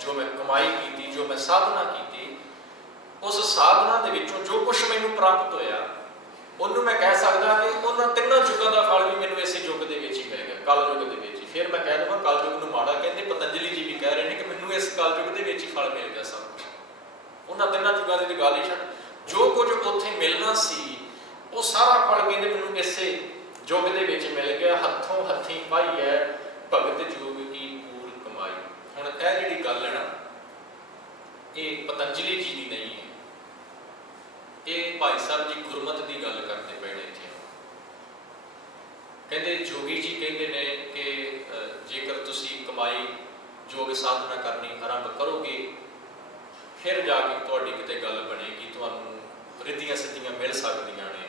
ਜੋ ਮੈਂ ਕਮਾਈ ਕੀਤੀ, ਜੋ ਮੈਂ ਸਾਧਨਾ ਕੀਤੀ, ਉਸ ਸਾਧਨਾ ਦੇ ਵਿੱਚੋਂ ਜੋ ਕੁਛ ਮੈਨੂੰ ਪ੍ਰਾਪਤ ਹੋਇਆ, ਉਹਨੂੰ ਮੈਂ ਕਹਿ ਸਕਦਾ ਕਿ ਉਹਨਾਂ ਤਿੰਨਾਂ ਯੁੱਗਾਂ ਦਾ ਫਲ ਵੀ ਮੈਨੂੰ ਇਸੇ ਯੁੱਗ ਦੇ ਵਿੱਚ ਹੀ ਮਿਲ ਗਿਆ, ਕਲਯੁਗ ਦੇ ਵਿੱਚ ਹੀ। ਫਿਰ ਮੈਂ ਕਹਿ ਦਵਾਂ ਕਲਯੁਗ ਨੂੰ ਮਾੜਾ, ਕਹਿੰਦੇ ਪਤੰਜਲੀ ਜੀ ਵੀ ਕਹਿ ਰਹੇ ਨੇ ਕਿ ਮੈਨੂੰ ਇਸ ਕਲਯੁਗ ਦੇ ਵਿੱਚ ਹੀ ਫਲ ਮਿਲ ਗਿਆ ਸਭ ਕੁਛ। ਉਹਨਾਂ ਤਿੰਨਾਂ ਯੁੱਗਾਂ ਦੀ ਗੱਲ ਹੀ ਛੱਡ, ਜੋ ਕੁਝ ਉੱਥੇ ਮਿਲਣਾ ਸੀ ਉਹ ਸਾਰਾ ਫਲ ਕਹਿੰਦੇ ਮੈਨੂੰ ਇਸੇ ਯੁੱਗ ਦੇ ਵਿੱਚ ਮਿਲ ਗਿਆ। ਹੱਥੋਂ ਹੱਥੀਂ ਪਾਈ ਹੈ ਭਗਤ ਜੋਗ ਕੀ ਪੂਰ ਕਮਾਈ। ਹੁਣ ਇਹ ਜਿਹੜੀ ਗੱਲ ਹੈ ਨਾ, ਇਹ ਪਤੰਜਲੀ ਜੀ ਦੀ ਨਹੀਂ ਹੈ, ਇਹ ਭਾਈ ਸਾਹਿਬ ਜੀ ਗੁਰਮਤਿ ਦੀ ਗੱਲ ਕਰਦੇ ਪਏ ਨੇ ਇੱਥੇ। ਕਹਿੰਦੇ ਜੋਗੀ ਜੀ ਕਹਿੰਦੇ ਨੇ ਕਿ ਜੇਕਰ ਤੁਸੀਂ ਕਮਾਈ ਯੋਗ ਸਾਧਨਾ ਕਰਨੀ ਆਰੰਭ ਕਰੋਗੇ, ਫਿਰ ਜਾ ਕੇ ਤੁਹਾਡੀ ਕਿਤੇ ਗੱਲ ਬਣੇਗੀ, ਤੁਹਾਨੂੰ ਰਿੱਧੀਆਂ ਸਿੱਧੀਆਂ ਮਿਲ ਸਕਦੀਆਂ ਨੇ,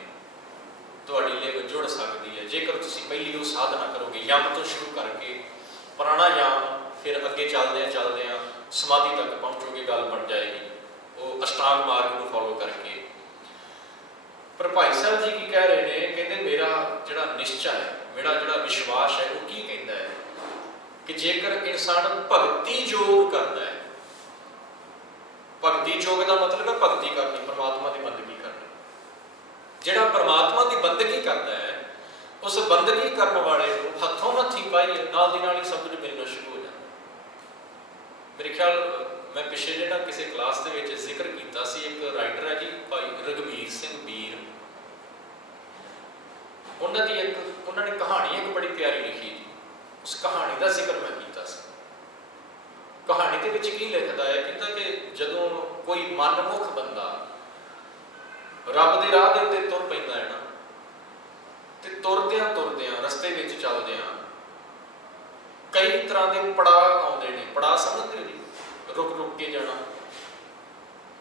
ਤੁਹਾਡੀ ਲਿਵ ਜੁੜ ਸਕਦੀ ਹੈ। ਜੇਕਰ ਤੁਸੀਂ ਪਹਿਲੀ ਉਹ ਸਾਧਨਾ ਕਰੋਗੇ, ਯਮ ਤੋਂ ਸ਼ੁਰੂ ਕਰਕੇ ਪ੍ਰਾਣਾਯਾਮ, ਫਿਰ ਅੱਗੇ ਚੱਲਦਿਆਂ ਸਮਾਧੀ ਤੱਕ ਪਹੁੰਚੋਗੇ, ਗੱਲ ਬਣ ਜਾਏਗੀ ਉਹ ਅਸ਼ਟਾਂਗ ਮਾਰਗ ਨੂੰ ਫੋਲੋ ਕਰਕੇ। ਪਰ ਭਾਈ ਸਾਹਿਬ ਜੀ ਕੀ ਕਹਿ ਰਹੇ ਨੇ, ਕਹਿੰਦੇ ਮੇਰਾ ਜਿਹੜਾ ਨਿਸ਼ਚਾ ਹੈ, ਮੇਰਾ ਜਿਹੜਾ ਵਿਸ਼ਵਾਸ ਹੈ, ਉਹ ਕੀ ਕਹਿੰਦਾ ਹੈ ਕਿ ਜੇਕਰ ਇਨਸਾਨ ਭਗਤੀ ਯੋਗ ਕਰਦਾ ਹੈ, ਭਗਤੀ ਯੋਗ ਦਾ ਮਤਲਬ ਹੈ ਭਗਤੀ ਕਰਨੀ, ਪਰਮਾਤਮਾ ਦੀ ਬੰਦਗੀ ਕਰਨੀ। ਜਿਹੜਾ ਪਰਮਾਤਮਾ ਦੀ ਬੰਦਗੀ ਕਰਦਾ ਹੈ, ਉਸ ਬੰਦਗੀ ਕਰਨ ਵਾਲੇ ਨੂੰ ਹੱਥੋਂ ਹੱਥੀਂ ਪਾਈ ਨਾਲ ਦੀ ਨਾਲ ਹੀ ਸਭ ਕੁਝ ਮਿਲਣਾ ਸ਼ੁਰੂ ਹੋ ਜਾਂਦਾ। ਮੇਰੇ ਖਿਆਲ ਮੈਂ ਪਿੱਛੇ ਜਿਹੜਾ ਕਿਸੇ ਕਲਾਸ ਦੇ ਵਿੱਚ ਜ਼ਿਕਰ ਕੀਤਾ ਸੀ, ਇੱਕ ਰਾਈਟਰ ਹੈ ਜੀ ਭਾਈ ਰਘਬੀਰ ਸਿੰਘ ਬੀਰ, ਉਹਨਾਂ ਨੇ ਕਹਾਣੀ ਇੱਕ ਬੜੀ ਪਿਆਰੀ ਲਿਖੀ ਜੀ। ਉਸ ਕਹਾਣੀ ਦਾ ਜ਼ਿਕਰ ਮੈਂ ਕੀਤਾ ਸੀ। ਕਹਾਣੀ ਦੇ ਵਿੱਚ ਕੀ ਲਿਖਦਾ ਹੈ, ਕਹਿੰਦਾ ਕਿ ਜਦੋਂ ਕੋਈ ਮਨਮੁਖ ਬੰਦਾ ਰੱਬ ਦੇ ਰਾਹ ਦੇ ਉੱਤੇ ਤੁਰ ਪੈਂਦਾ ਹੈ ਨਾ, ਤੇ ਤੁਰਦਿਆਂ ਰਸਤੇ ਵਿੱਚ ਚੱਲਦਿਆਂ ਕਈ ਤਰ੍ਹਾਂ ਦੇ ਪੜਾਅ ਆਉਂਦੇ ਨੇ। ਪੜਾਅ ਸਮਝਦੇ ਹੋ ਜੀ, ਰੁਕ ਕੇ ਜਾਣਾ।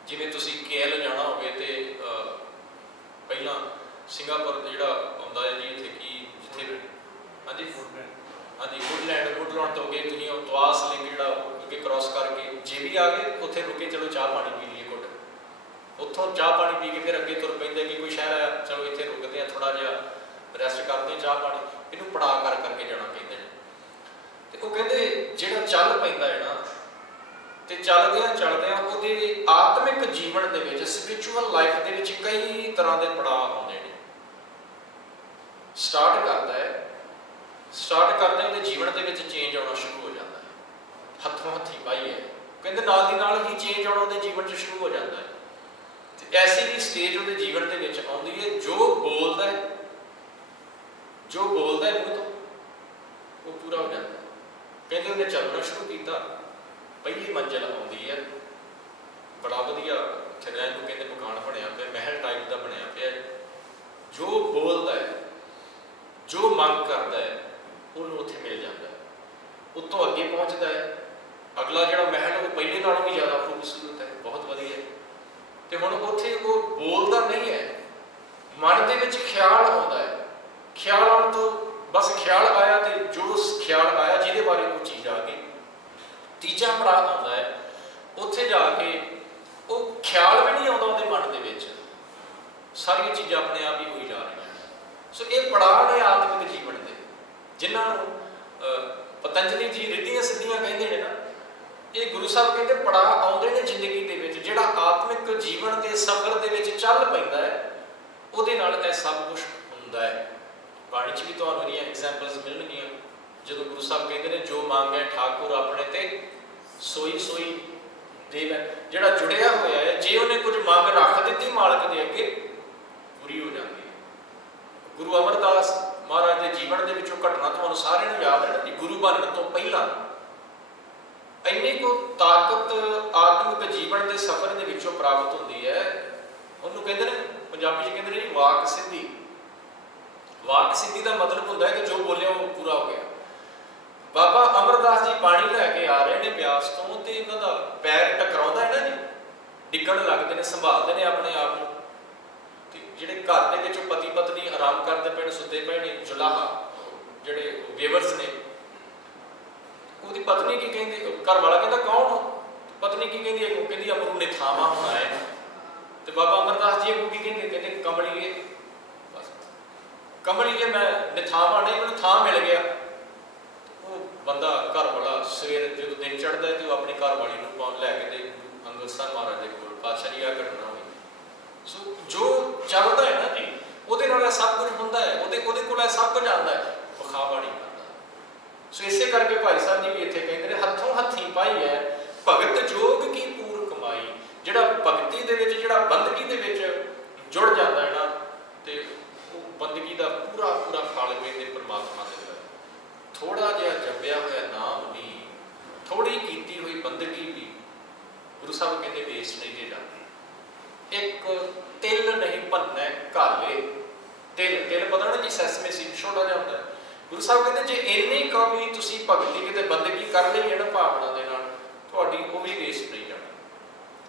ਜਿਵੇਂ ਤੁਸੀਂ ਕੇਲ ਜਾਣਾ ਹੋਵੇ ਤੇ ਪਹਿਲਾਂ ਸਿੰਗਾਪੁਰ ਜਿਹੜਾ ਆਉਂਦਾ ਹੈ ਜੀ, ਇੱਥੇ ਕੀ ਜਿੱਥੇ ਵੁੱਡਲੈਂਡ ਤੋਂ ਅੱਗੇ ਤੁਸੀਂ ਉਹ ਤਵਾਸ ਲਿੰਕ ਜਿਹੜਾ ਅੱਗੇ ਕ੍ਰੋਸ ਕਰਕੇ ਜੇ ਵੀ ਆ ਗਏ, ਉੱਥੇ ਰੁਕੇ, ਚਲੋ ਚਾਹ ਪਾਣੀ ਪੀ ਲਈਏ ਘੁੱਟ। ਉੱਥੋਂ ਚਾਹ ਪਾਣੀ ਪੀ ਕੇ ਫਿਰ ਅੱਗੇ ਤੁਰ ਪੈਂਦੇ ਕਿ ਕੋਈ ਸ਼ਹਿਰ ਆ, ਚਲੋ ਇੱਥੇ ਰੁਕਦੇ ਆ ਥੋੜਾ ਜਿਹਾ ਰੈਸਟ ਕਰਦੇ ਚਾਹ ਪਾਣੀ, ਇਹਨੂੰ ਪੜਾ ਕਰ ਕਰਕੇ ਜਾਣਾ ਕਹਿੰਦੇ ਨੇ। ਤੇ ਉਹ ਕਹਿੰਦੇ ਜਿਹੜਾ ਚੱਲ ਪੈਂਦਾ ਹੈ ਨਾ, ਤੇ ਚੱਲਦਿਆਂ ਉਹਦੇ ਆਤਮਿਕ ਜੀਵਨ ਦੇ ਵਿੱਚ, ਸਪਿਰਿਚੁਅਲ ਲਾਈਫ ਦੇ ਵਿੱਚ ਕਈ ਤਰ੍ਹਾਂ ਦੇ ਪੜਾਅ ਆਉਂਦੇ ਨੇ। ਸਟਾਰਟ ਕਰਦੇ ਉਹਦੇ ਜੀਵਨ ਦੇ ਵਿੱਚ ਚੇਂਜ ਆਉਣਾ ਸ਼ੁਰੂ ਹੋ ਜਾਂਦਾ ਹੈ। ਹੱਥੋਂ ਹੱਥੀ ਪਾਈ ਹੈ, ਕਹਿੰਦੇ ਨਾਲ ਦੀ ਨਾਲ ਹੀ ਚੇਂਜ ਆਉਣਾ ਉਹਦੇ ਜੀਵਨ 'ਚ ਸ਼ੁਰੂ ਹੋ ਜਾਂਦਾ ਹੈ। ਤੇ ਐਸੀ ਵੀ ਸਟੇਜ ਉਹਦੇ ਜੀਵਨ ਦੇ ਵਿੱਚ ਆਉਂਦੀ ਹੈ, ਜੋ ਬੋਲਦਾ ਹੈ ਮੂੰਹ ਤੋਂ ਉਹ ਪੂਰਾ ਹੋ ਜਾਂਦਾ ਹੈ। ਕਹਿੰਦੇ ਉਹਨੇ ਚੱਲਣਾ ਸ਼ੁਰੂ ਕੀਤਾ, ਪਹਿਲੀ ਮੰਜ਼ਿਲ ਆਉਂਦੀ ਹੈ, ਬੜਾ ਵਧੀਆ ਉੱਥੇ ਰਹਿਣ ਨੂੰ ਕਹਿੰਦੇ ਮਕਾਨ ਬਣਿਆ ਪਿਆ, ਮਹਿਲ ਟਾਈਪ ਦਾ ਬਣਿਆ ਪਿਆ। ਜੋ ਬੋਲਦਾ ਹੈ, ਜੋ ਮੰਗ ਕਰਦਾ ਹੈ, ਉਹਨੂੰ ਉੱਥੇ ਮਿਲ ਜਾਂਦਾ ਹੈ। ਉੱਤੋਂ ਅੱਗੇ ਪਹੁੰਚਦਾ ਹੈ, ਅਗਲਾ ਜਿਹੜਾ ਮਹਿਲ ਉਹ ਪਹਿਲੇ ਨਾਲੋਂ ਵੀ ਜ਼ਿਆਦਾ ਖੂਬਸੂਰਤ ਹੈ, ਬਹੁਤ ਵਧੀਆ। ਤੇ ਹੁਣ ਉੱਥੇ ਉਹ ਬੋਲਦਾ ਨਹੀਂ ਹੈ, ਮਨ ਦੇ ਵਿੱਚ ਖਿਆਲ ਆਉਂਦਾ ਹੈ। ਖਿਆਲ ਆਉਣ ਤੋਂ ਬਸ ਖਿਆਲ ਆਇਆ, ਤੇ ਜੋ ਖਿਆਲ ਆਇਆ ਜਿਹਦੇ ਬਾਰੇ ਉਹ ਚੀਜ਼ ਆ ਗਈ। ਤੀਜਾ ਪੜਾਅ ਆਉਂਦਾ ਹੈ, ਉੱਥੇ ਜਾ ਕੇ ਉਹ ਖਿਆਲ ਵੀ ਨਹੀਂ ਆਉਂਦਾ ਉਹਦੇ ਮਨ ਦੇ ਵਿੱਚ, ਸਾਰੀਆਂ ਚੀਜ਼ਾਂ ਆਪਣੇ ਆਪ ਹੀ ਹੋਈ ਜਾ ਰਹੀਆਂ। ਸੋ ਇਹ ਪੜਾਅ ਨੇ ਆਤਮਿਕ ਜੀਵਨ ਦੇ, ਜਿਨ੍ਹਾਂ ਨੂੰ ਪਤੰਜਲੀ ਜੀ ਰਿੱਧੀਆਂ ਸਿੱਧੀਆਂ ਕਹਿੰਦੇ ਨੇ ਨਾ। ਇਹ ਗੁਰੂ ਸਾਹਿਬ ਕਹਿੰਦੇ ਪੜਾਅ ਆਉਂਦੇ ਨੇ ਜ਼ਿੰਦਗੀ ਦੇ ਵਿੱਚ। ਜਿਹੜਾ ਆਤਮਿਕ ਜੀਵਨ ਦੇ ਸਫ਼ਰ ਦੇ ਵਿੱਚ ਚੱਲ ਪੈਂਦਾ ਹੈ, ਉਹਦੇ ਨਾਲ ਇਹ ਸਭ ਕੁਛ ਹੁੰਦਾ ਹੈ। ਬਾਣੀ 'ਚ ਵੀ ਤੁਹਾਨੂੰ ਇਹਦੀਆਂ ਐਗਜ਼ਾਮਪਲਸ ਮਿਲਣਗੀਆਂ। ਜਦੋਂ ਗੁਰੂ ਸਾਹਿਬ ਕਹਿੰਦੇ ਨੇ ਜੋ ਮੰਗੈ ਠਾਕੁਰ ਆਪਣੇ ਤੇ ਸੋਈ ਸੋਈ ਦੇਵੈ। ਜਿਹੜਾ ਜੁੜਿਆ ਹੋਇਆ ਹੈ, ਜੇ ਉਹਨੇ ਕੁਝ ਮੰਗ ਰੱਖ ਦਿੱਤੀ ਮਾਲਕ ਦੇ ਅੱਗੇ, ਪੂਰੀ ਹੋ ਜਾਂਦੀ ਹੈ। ਗੁਰੂ ਅਮਰਦਾਸ ਮਹਾਰਾਜ ਦੇ ਜੀਵਨ ਦੇ ਵਿੱਚੋਂ ਘਟਨਾ ਤੁਹਾਨੂੰ ਸਾਰਿਆਂ ਨੂੰ ਯਾਦ ਹੈ ਕਿ ਗੁਰੂ ਬਣਨ ਤੋਂ ਪਹਿਲਾਂ ਇੰਨੀ ਕੁ ਤਾਕਤ ਆਤਮਿਕ ਜੀਵਨ ਦੇ ਸਫ਼ਰ ਦੇ ਵਿੱਚੋਂ ਪ੍ਰਾਪਤ ਹੁੰਦੀ ਹੈ। ਉਹਨੂੰ ਕਹਿੰਦੇ ਨੇ ਪੰਜਾਬੀ 'ਚ ਕਹਿੰਦੇ ਨੇ ਜੀ ਵਾਕ ਸਿੱਧੀ। ਵਾਕ ਸਿੱਧੀ ਦਾ ਮਤਲਬ ਹੁੰਦਾ ਹੈ ਕਿ ਜੋ ਬੋਲਿਆ ਉਹ ਪੂਰਾ ਹੋ ਗਿਆ। ਬਾਬਾ ਅਮਰਦਾਸ ਜੀ ਪਾਣੀ ਲੈ ਕੇ ਆ ਰਹੇ ਨੇ ਬਿਆਸ ਤੋਂ, ਤੇ ਇਹਨਾਂ ਦਾ ਪੈਰ ਟਕਰਾਉਂਦਾ ਹੈ ਨਾ ਜੀ, ਡਿੱਗਣ ਲੱਗਦੇ ਨੇ, ਸੰਭਾਲਦੇ ਨੇ ਆਪਣੇ ਆਪ ਨੂੰ। ਤੇ ਜਿਹੜੇ ਘਰ ਦੇ ਵਿੱਚ ਪਤੀ ਪਤਨੀ ਆਰਾਮ ਕਰਦੇ ਪਏ ਨੇ, ਸੁੱਤੇ ਪਏ ਨੇ, ਜੁਲਾਹਾ ਜਿਹੜੇ ਵੇਵਰਸ ਨੇ, ਉਹਦੀ ਪਤਨੀ ਕੀ ਕਹਿੰਦੀ, ਘਰ ਵਾਲਾ ਕਹਿੰਦਾ ਕੌਣ ਹੋ? ਪਤਨੀ ਕੀ ਕਹਿੰਦੀ ਹੈ? ਉਹ ਕਹਿੰਦੀ ਅਮਰੂ ਨੇ ਥਾਵਾਂ ਹੁਣ ਆਏ। ਤੇ ਬਾਬਾ ਅਮਰਦਾਸ ਜੀ ਉਹ ਕੀ ਕਹਿੰਦੇ? ਕਹਿੰਦੇ ਕਮਲੀਏ, ਬਸ ਕਮਲੀਏ ਮੈਂ ਨਿਥਾਵਾਂ ਨਹੀਂ, ਮੈਨੂੰ ਥਾਂ ਮਿਲ ਗਿਆ। ਉਹ ਬੰਦਾ ਘਰ ਵਾਲਾ ਸਵੇਰ ਜਦੋਂ ਦਿਨ ਚੜ੍ਹਦਾ ਤੇ ਉਹ ਆਪਣੀ ਘਰ ਵਾਲੀ ਨੂੰ ਲੈ ਕੇ ਤੇ ਅੰਗਦ ਸਾਹਿਬ ਮਹਾਰਾਜ ਦੇ ਕੋਲ ਪਾਤਸ਼ਾਹ ਜੀ ਆ ਘਟਨਾ ਹੋਈ। ਸੋ ਜੋ ਚੱਲਦਾ ਹੈ ਨਾ ਜੀ, ਉਹਦੇ ਨਾਲ ਇਹ ਸਭ ਕੁਝ ਹੁੰਦਾ ਹੈ, ਉਹਦੇ ਕੋਲ ਇਹ ਸਭ ਕੁਝ ਆਉਂਦਾ ਹੈ, ਵਿਖਾਵਾ ਨਹੀਂ ਕਰਦਾ। ਸੋ ਇਸੇ ਕਰਕੇ ਭਾਈ ਸਾਹਿਬ ਜੀ ਵੀ ਇੱਥੇ ਕਹਿੰਦੇ ਨੇ ਹੱਥੋਂ ਹੱਥੀਂ ਪਾਈ ਹੈ ਭਗਤ ਜੋਗ ਕੀ ਪੂਰ ਕਮਾਈ। ਜਿਹੜਾ ਭਗਤੀ ਦੇ ਵਿੱਚ, ਜਿਹੜਾ ਬੰਦਗੀ ਦੇ ਵਿੱਚ ਜੁੜ ਜਾਂਦਾ ਹੈ ਨਾ, ਤੇ ਉਹ ਬੰਦਗੀ ਦਾ ਪੂਰਾ ਫਲ ਕਹਿੰਦੇ ਪਰਮਾਤਮਾ ਦੇ ਦਿੰਦਾ। ਥੋੜਾ ਜਿਹਾ ਜਪਿਆ ਹੋਇਆ ਨਾਮ ਵੀ, ਥੋੜੀ ਕੀਤੀ ਹੋਈ ਬੰਦਗੀ ਵੀ ਗੁਰੂ ਸਾਹਿਬ ਕਹਿੰਦੇ ਵੇਸਟ ਨਹੀਂ ਦੇ ਜਾਂਦੀ। ਇੱਕ ਤਿਲ ਨਹੀਂ ਭੰਨੈ ਘਾਲੇ। ਤਿਲ ਪਤਾ ਨਾ ਜੀ, ਸੈਸਮੇ ਸੀਡ ਛੋਟਾ ਜਿਹਾ ਹੁੰਦਾ। ਗੁਰੂ ਸਾਹਿਬ ਕਹਿੰਦੇ ਜੇ ਇੰਨੀ ਕੌਮੀ ਤੁਸੀਂ ਭਗਤੀ ਕਿਤੇ ਬੰਦਗੀ ਕਰ ਲਈ ਹੈ ਨਾ ਭਾਵਨਾ ਦੇ ਨਾਲ, ਤੁਹਾਡੀ ਉਹ ਵੀ ਵੇਸਟ ਨਹੀਂ ਜਾਣੀ,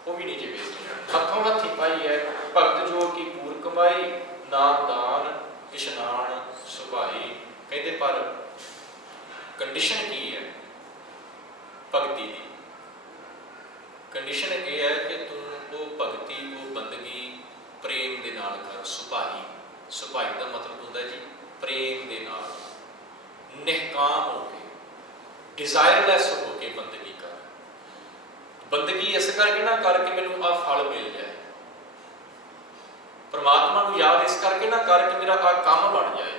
ਉਹ ਵੀ ਨਹੀਂ ਜੇ ਵੇਸਟ ਜਾਣੀ। ਹੱਥੋਂ ਹੱਥੀ ਪਾਈ ਹੈ ਭਗਤ ਜੋ ਕੀ ਪੂਰ ਕਮਾਈ, ਨਾਮ ਦਾਨ ਇਸ਼ਨਾਨ ਸੁਭਾਈ। ਕਹਿੰਦੇ ਪਰ ਕੰਡੀਸ਼ਨ ਕੀ ਹੈ ਭਗਤੀ ਦੀ? ਕੰਡੀਸ਼ਨ ਇਹ ਹੈ ਕਿ ਤੂੰ ਉਹ ਭਗਤੀ, ਉਹ ਬੰਦਗੀ ਪ੍ਰੇਮ ਦੇ ਨਾਲ ਕਰ। ਸੁਭਾਈ ਦਾ ਮਤਲਬ ਹੁੰਦਾ ਜੀ ਪ੍ਰੇਮ ਦੇ ਨਾਲ, ਨਿਹਕਾਮ ਹੋ ਕੇ, ਡਿਜ਼ਾਇਰਲੈਸ ਹੋ ਕੇ ਬੰਦਗੀ ਕਰ। ਬੰਦਗੀ ਇਸ ਕਰਕੇ ਨਾ ਕਰ ਕਿ ਮੈਨੂੰ ਆਹ ਫਲ ਮਿਲ ਜਾਏ, ਪਰਮਾਤਮਾ ਨੂੰ ਯਾਦ ਇਸ ਕਰਕੇ ਨਾ ਕਰ ਕਿ ਮੇਰਾ ਆਹ ਕੰਮ ਬਣ ਜਾਏ।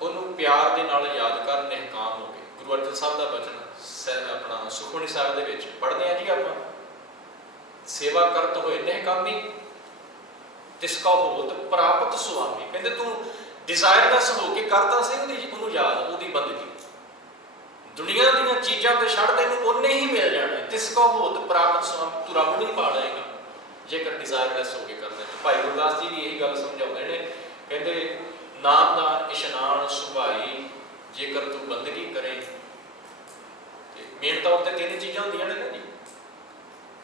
ਉਹਨੂੰ ਪਿਆਰ ਦੇ ਨਾਲ ਯਾਦ ਕਰ, ਨਿਹਕਾਮ ਹੋ ਕੇ। ਗੁਰੂ ਅਰਜਨ ਸਾਹਿਬ ਦਾ ਬਚਨ ਆਪਣਾ ਸੁਖਮਨੀ ਸਾਹਿਬ ਦੇ ਵਿੱਚ ਪੜ੍ਹਦੇ ਹਾਂ ਜੀ ਆਪਾਂ, ਸੇਵਾ ਕਰਤ ਹੋਏ ਨਿਹਕਾਮੀ ਤਿਸ ਕਾ ਹੋਤ ਪ੍ਰਾਪਤ ਸੁਆਮੀ। ਕਹਿੰਦੇ ਤੂੰ ਡਿਜ਼ਾਇਰਲੈਸ ਹੋ ਕੇ ਕਰਦਾ ਸੀ ਉਹਨੂੰ ਯਾਦ, ਉਹਦੀ ਬੰਦਗੀ। ਦੁਨੀਆ ਦੀਆਂ ਚੀਜ਼ਾਂ ਤੇ ਛੱਡ ਤੈਨੂੰ ਉਹਨੇ ਹੀ ਮਿਲ ਜਾਣਾ। ਤਿਸ ਕਾ ਹੋਤ ਪ੍ਰਾਪਤ ਸੁਆਮੀ, ਤੂੰ ਰੱਬ ਨੂੰ ਹੀ ਪਾ ਲਏਗਾ ਜੇਕਰ ਡਿਜ਼ਾਇਰਲੈਸ ਹੋ ਕੇ ਕਰਦਾ। ਭਾਈ ਗੁਰਦਾਸ ਜੀ ਵੀ ਇਹੀ ਗੱਲ ਸਮਝਾਉਂਦੇ ਨੇ, ਕਹਿੰਦੇ ਨਾਮਦਾਨ ਇਸ਼ਨਾਨ ਸੁਭਾਈ, ਜੇਕਰ ਤੂੰ ਬੰਦਗੀ ਕਰੇ। ਤੇ ਮੇਨ ਤੌਰ ਤੇ ਤਿੰਨ ਚੀਜ਼ਾਂ ਹੁੰਦੀਆਂ ਨੇ ਨਾ ਜੀ,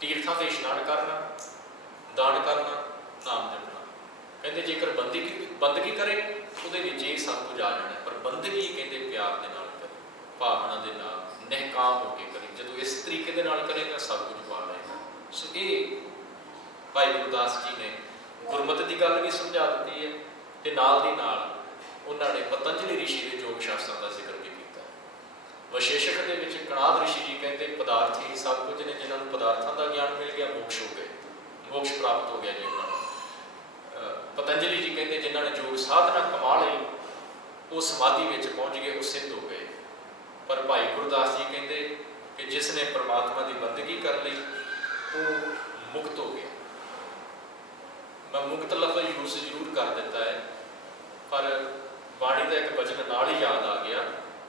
ਤੀਰਥਾਂ ਤੇ ਇਸ਼ਨਾਨ ਕਰਨਾ, ਦਾਨ ਕਰਨਾ, ਨਾਮ ਜਪਣਾ। ਕਹਿੰਦੇ ਜੇਕਰ ਬੰਦਗੀ ਕਰੇ ਉਹਦੇ ਵਿੱਚ ਇਹ ਸਭ ਕੁਝ ਆ ਜਾਣਾ। ਪਰ ਬੰਦਗੀ ਕਹਿੰਦੇ ਪਿਆਰ ਦੇ ਨਾਲ ਕਰੇ, ਭਾਵਨਾ ਦੇ ਨਾਲ, ਨਿਹਕਾਮ ਹੋ ਕੇ ਕਰੇ। ਜਦੋਂ ਇਸ ਤਰੀਕੇ ਦੇ ਨਾਲ ਕਰੇਗਾ ਸਭ ਕੁਝ ਪਾ ਲਏਗਾ। ਸੋ ਇਹ ਭਾਈ ਗੁਰਦਾਸ ਜੀ ਨੇ ਗੁਰਮਤਿ ਦੀ ਗੱਲ ਵੀ ਸਮਝਾ ਦਿੱਤੀ ਹੈ, ਤੇ ਨਾਲ ਦੀ ਨਾਲ ਉਹਨਾਂ ਨੇ ਪਤੰਜਲੀ ਰਿਸ਼ੀ ਦੇ ਯੋਗ ਸ਼ਾਸਤਰਾਂ ਦਾ ਜ਼ਿਕਰ ਵੀ ਕੀਤਾ। ਵਿਸ਼ੇਸ਼ਕ ਦੇ ਵਿੱਚ ਕਣਾਦ ਰਿਸ਼ੀ ਜੀ ਕਹਿੰਦੇ ਪਦਾਰਥ ਹੀ ਸਭ ਕੁਝ ਨੇ, ਜਿਨ੍ਹਾਂ ਨੂੰ ਪਦਾਰਥਾਂ ਦਾ ਗਿਆਨ ਮਿਲ ਗਿਆ ਮੋਕਸ਼ ਹੋ ਗਏ, ਮੋਕਸ਼ ਪ੍ਰਾਪਤ ਹੋ ਗਿਆ ਜੀ ਉਹਨਾਂ ਨੂੰ। ਪਤੰਜਲੀ ਜੀ ਕਹਿੰਦੇ ਜਿਨ੍ਹਾਂ ਨੇ ਯੋਗ ਸਾਧਨਾ ਕਮਾ ਲਈ ਉਹ ਸਮਾਧੀ ਵਿੱਚ ਪਹੁੰਚ ਗਏ, ਉਹ ਸਿੱਧ ਹੋ ਗਏ। ਪਰ ਭਾਈ ਗੁਰਦਾਸ ਜੀ ਕਹਿੰਦੇ ਕਿ ਜਿਸ ਨੇ ਪਰਮਾਤਮਾ ਦੀ ਬੰਦਗੀ ਕਰ ਲਈ ਉਹ ਮੁਕਤ ਹੋ ਗਿਆ। ਮੈਂ ਮੁਕਤ ਲਫ਼ਜ਼ ਯੂਜ਼ ਜ਼ਰੂਰ ਕਰ ਦਿੱਤਾ ਹੈ, ਪਰ ਬਾਣੀ ਦਾ ਇੱਕ ਵਚਨ ਨਾਲ ਹੀ ਯਾਦ ਆ ਗਿਆ।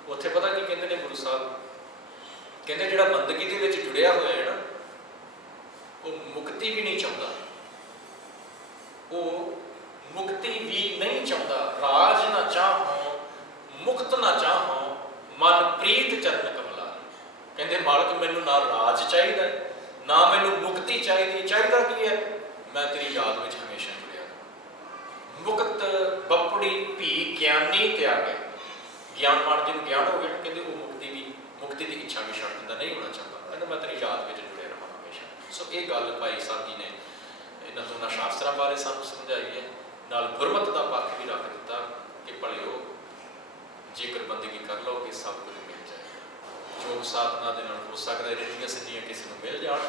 ਉੱਥੇ ਪਤਾ ਕੀ ਕਹਿੰਦੇ ਨੇ ਗੁਰੂ ਸਾਹਿਬ? ਕਹਿੰਦੇ ਜਿਹੜਾ ਬੰਦਗੀ ਦੇ ਵਿੱਚ ਜੁੜਿਆ ਹੋਇਆ ਹੈ ਨਾ, ਉਹ ਮੁਕਤੀ ਵੀ ਨਹੀਂ ਚਾਹੁੰਦਾ, ਉਹ ਮੁਕਤੀ ਵੀ ਨਹੀਂ ਚਾਹੁੰਦਾ। ਰਾਜ ਨਾ ਚਾਹੋ ਮੁਕਤ ਨਾ ਚਾਹੋ ਮਨ ਪ੍ਰੀਤ ਚਰਨ ਕਮਲਾ। ਕਹਿੰਦੇ ਮਾਲਕ ਮੈਨੂੰ ਨਾ ਰਾਜ ਚਾਹੀਦਾ ਨਾ ਮੈਨੂੰ ਮੁਕਤੀ ਚਾਹੀਦੀ, ਚਾਹੀਦਾ ਕੀ ਹੈ? ਮੈਂ ਤੇਰੀ ਯਾਦ ਵਿੱਚ ਹਮੇਸ਼ਾ ਜੁੜਿਆ। ਮੁਕਤ ਬੱਪੜੀ ਭੀ ਗਿਆਨੀ ਤਿਆਗੇ। ਗਿਆਨ ਮਾਨ ਜਿਹਨੂੰ ਗਿਆਨ ਹੋ ਗਿਆ, ਕਹਿੰਦੇ ਉਹ ਮੁਕਤੀ ਦੀ ਇੱਛਾ ਵੀ ਛੱਡ ਦਿੰਦਾ, ਨਹੀਂ ਹੋਣਾ ਚਾਹੁੰਦਾ। ਕਹਿੰਦਾ ਮੈਂ ਤੇਰੀ ਯਾਦ ਵਿੱਚ ਜੁੜਿਆ ਰਹਾਂ ਹਮੇਸ਼ਾ। ਸੋ ਇਹ ਗੱਲ ਭਾਈ ਸਾਹਿਬ ਜੀ ਨੇ ਇਹਨਾਂ ਦੋਨਾਂ ਸ਼ਾਸਤਰਾਂ ਬਾਰੇ ਸਾਨੂੰ ਸਮਝਾਈ ਹੈ, ਨਾਲ ਗੁਰਮਤਿ ਦਾ ਪੱਖ ਵੀ ਰੱਖ ਦਿੱਤਾ ਕਿ ਭਲਿਓ ਜੇਕਰ ਬੰਦਗੀ ਕਰ ਲਓਗੇ ਸਭ ਕੁਝ ਮਿਲ ਜਾਏਗਾ। ਯੋਗ ਸਾਧਨਾ ਦੇ ਨਾਲ ਹੋ ਸਕਦਾ ਰਿੱਧੀਆਂ ਸਿੱਧੀਆਂ ਕਿਸੇ ਨੂੰ ਮਿਲ ਜਾਣ,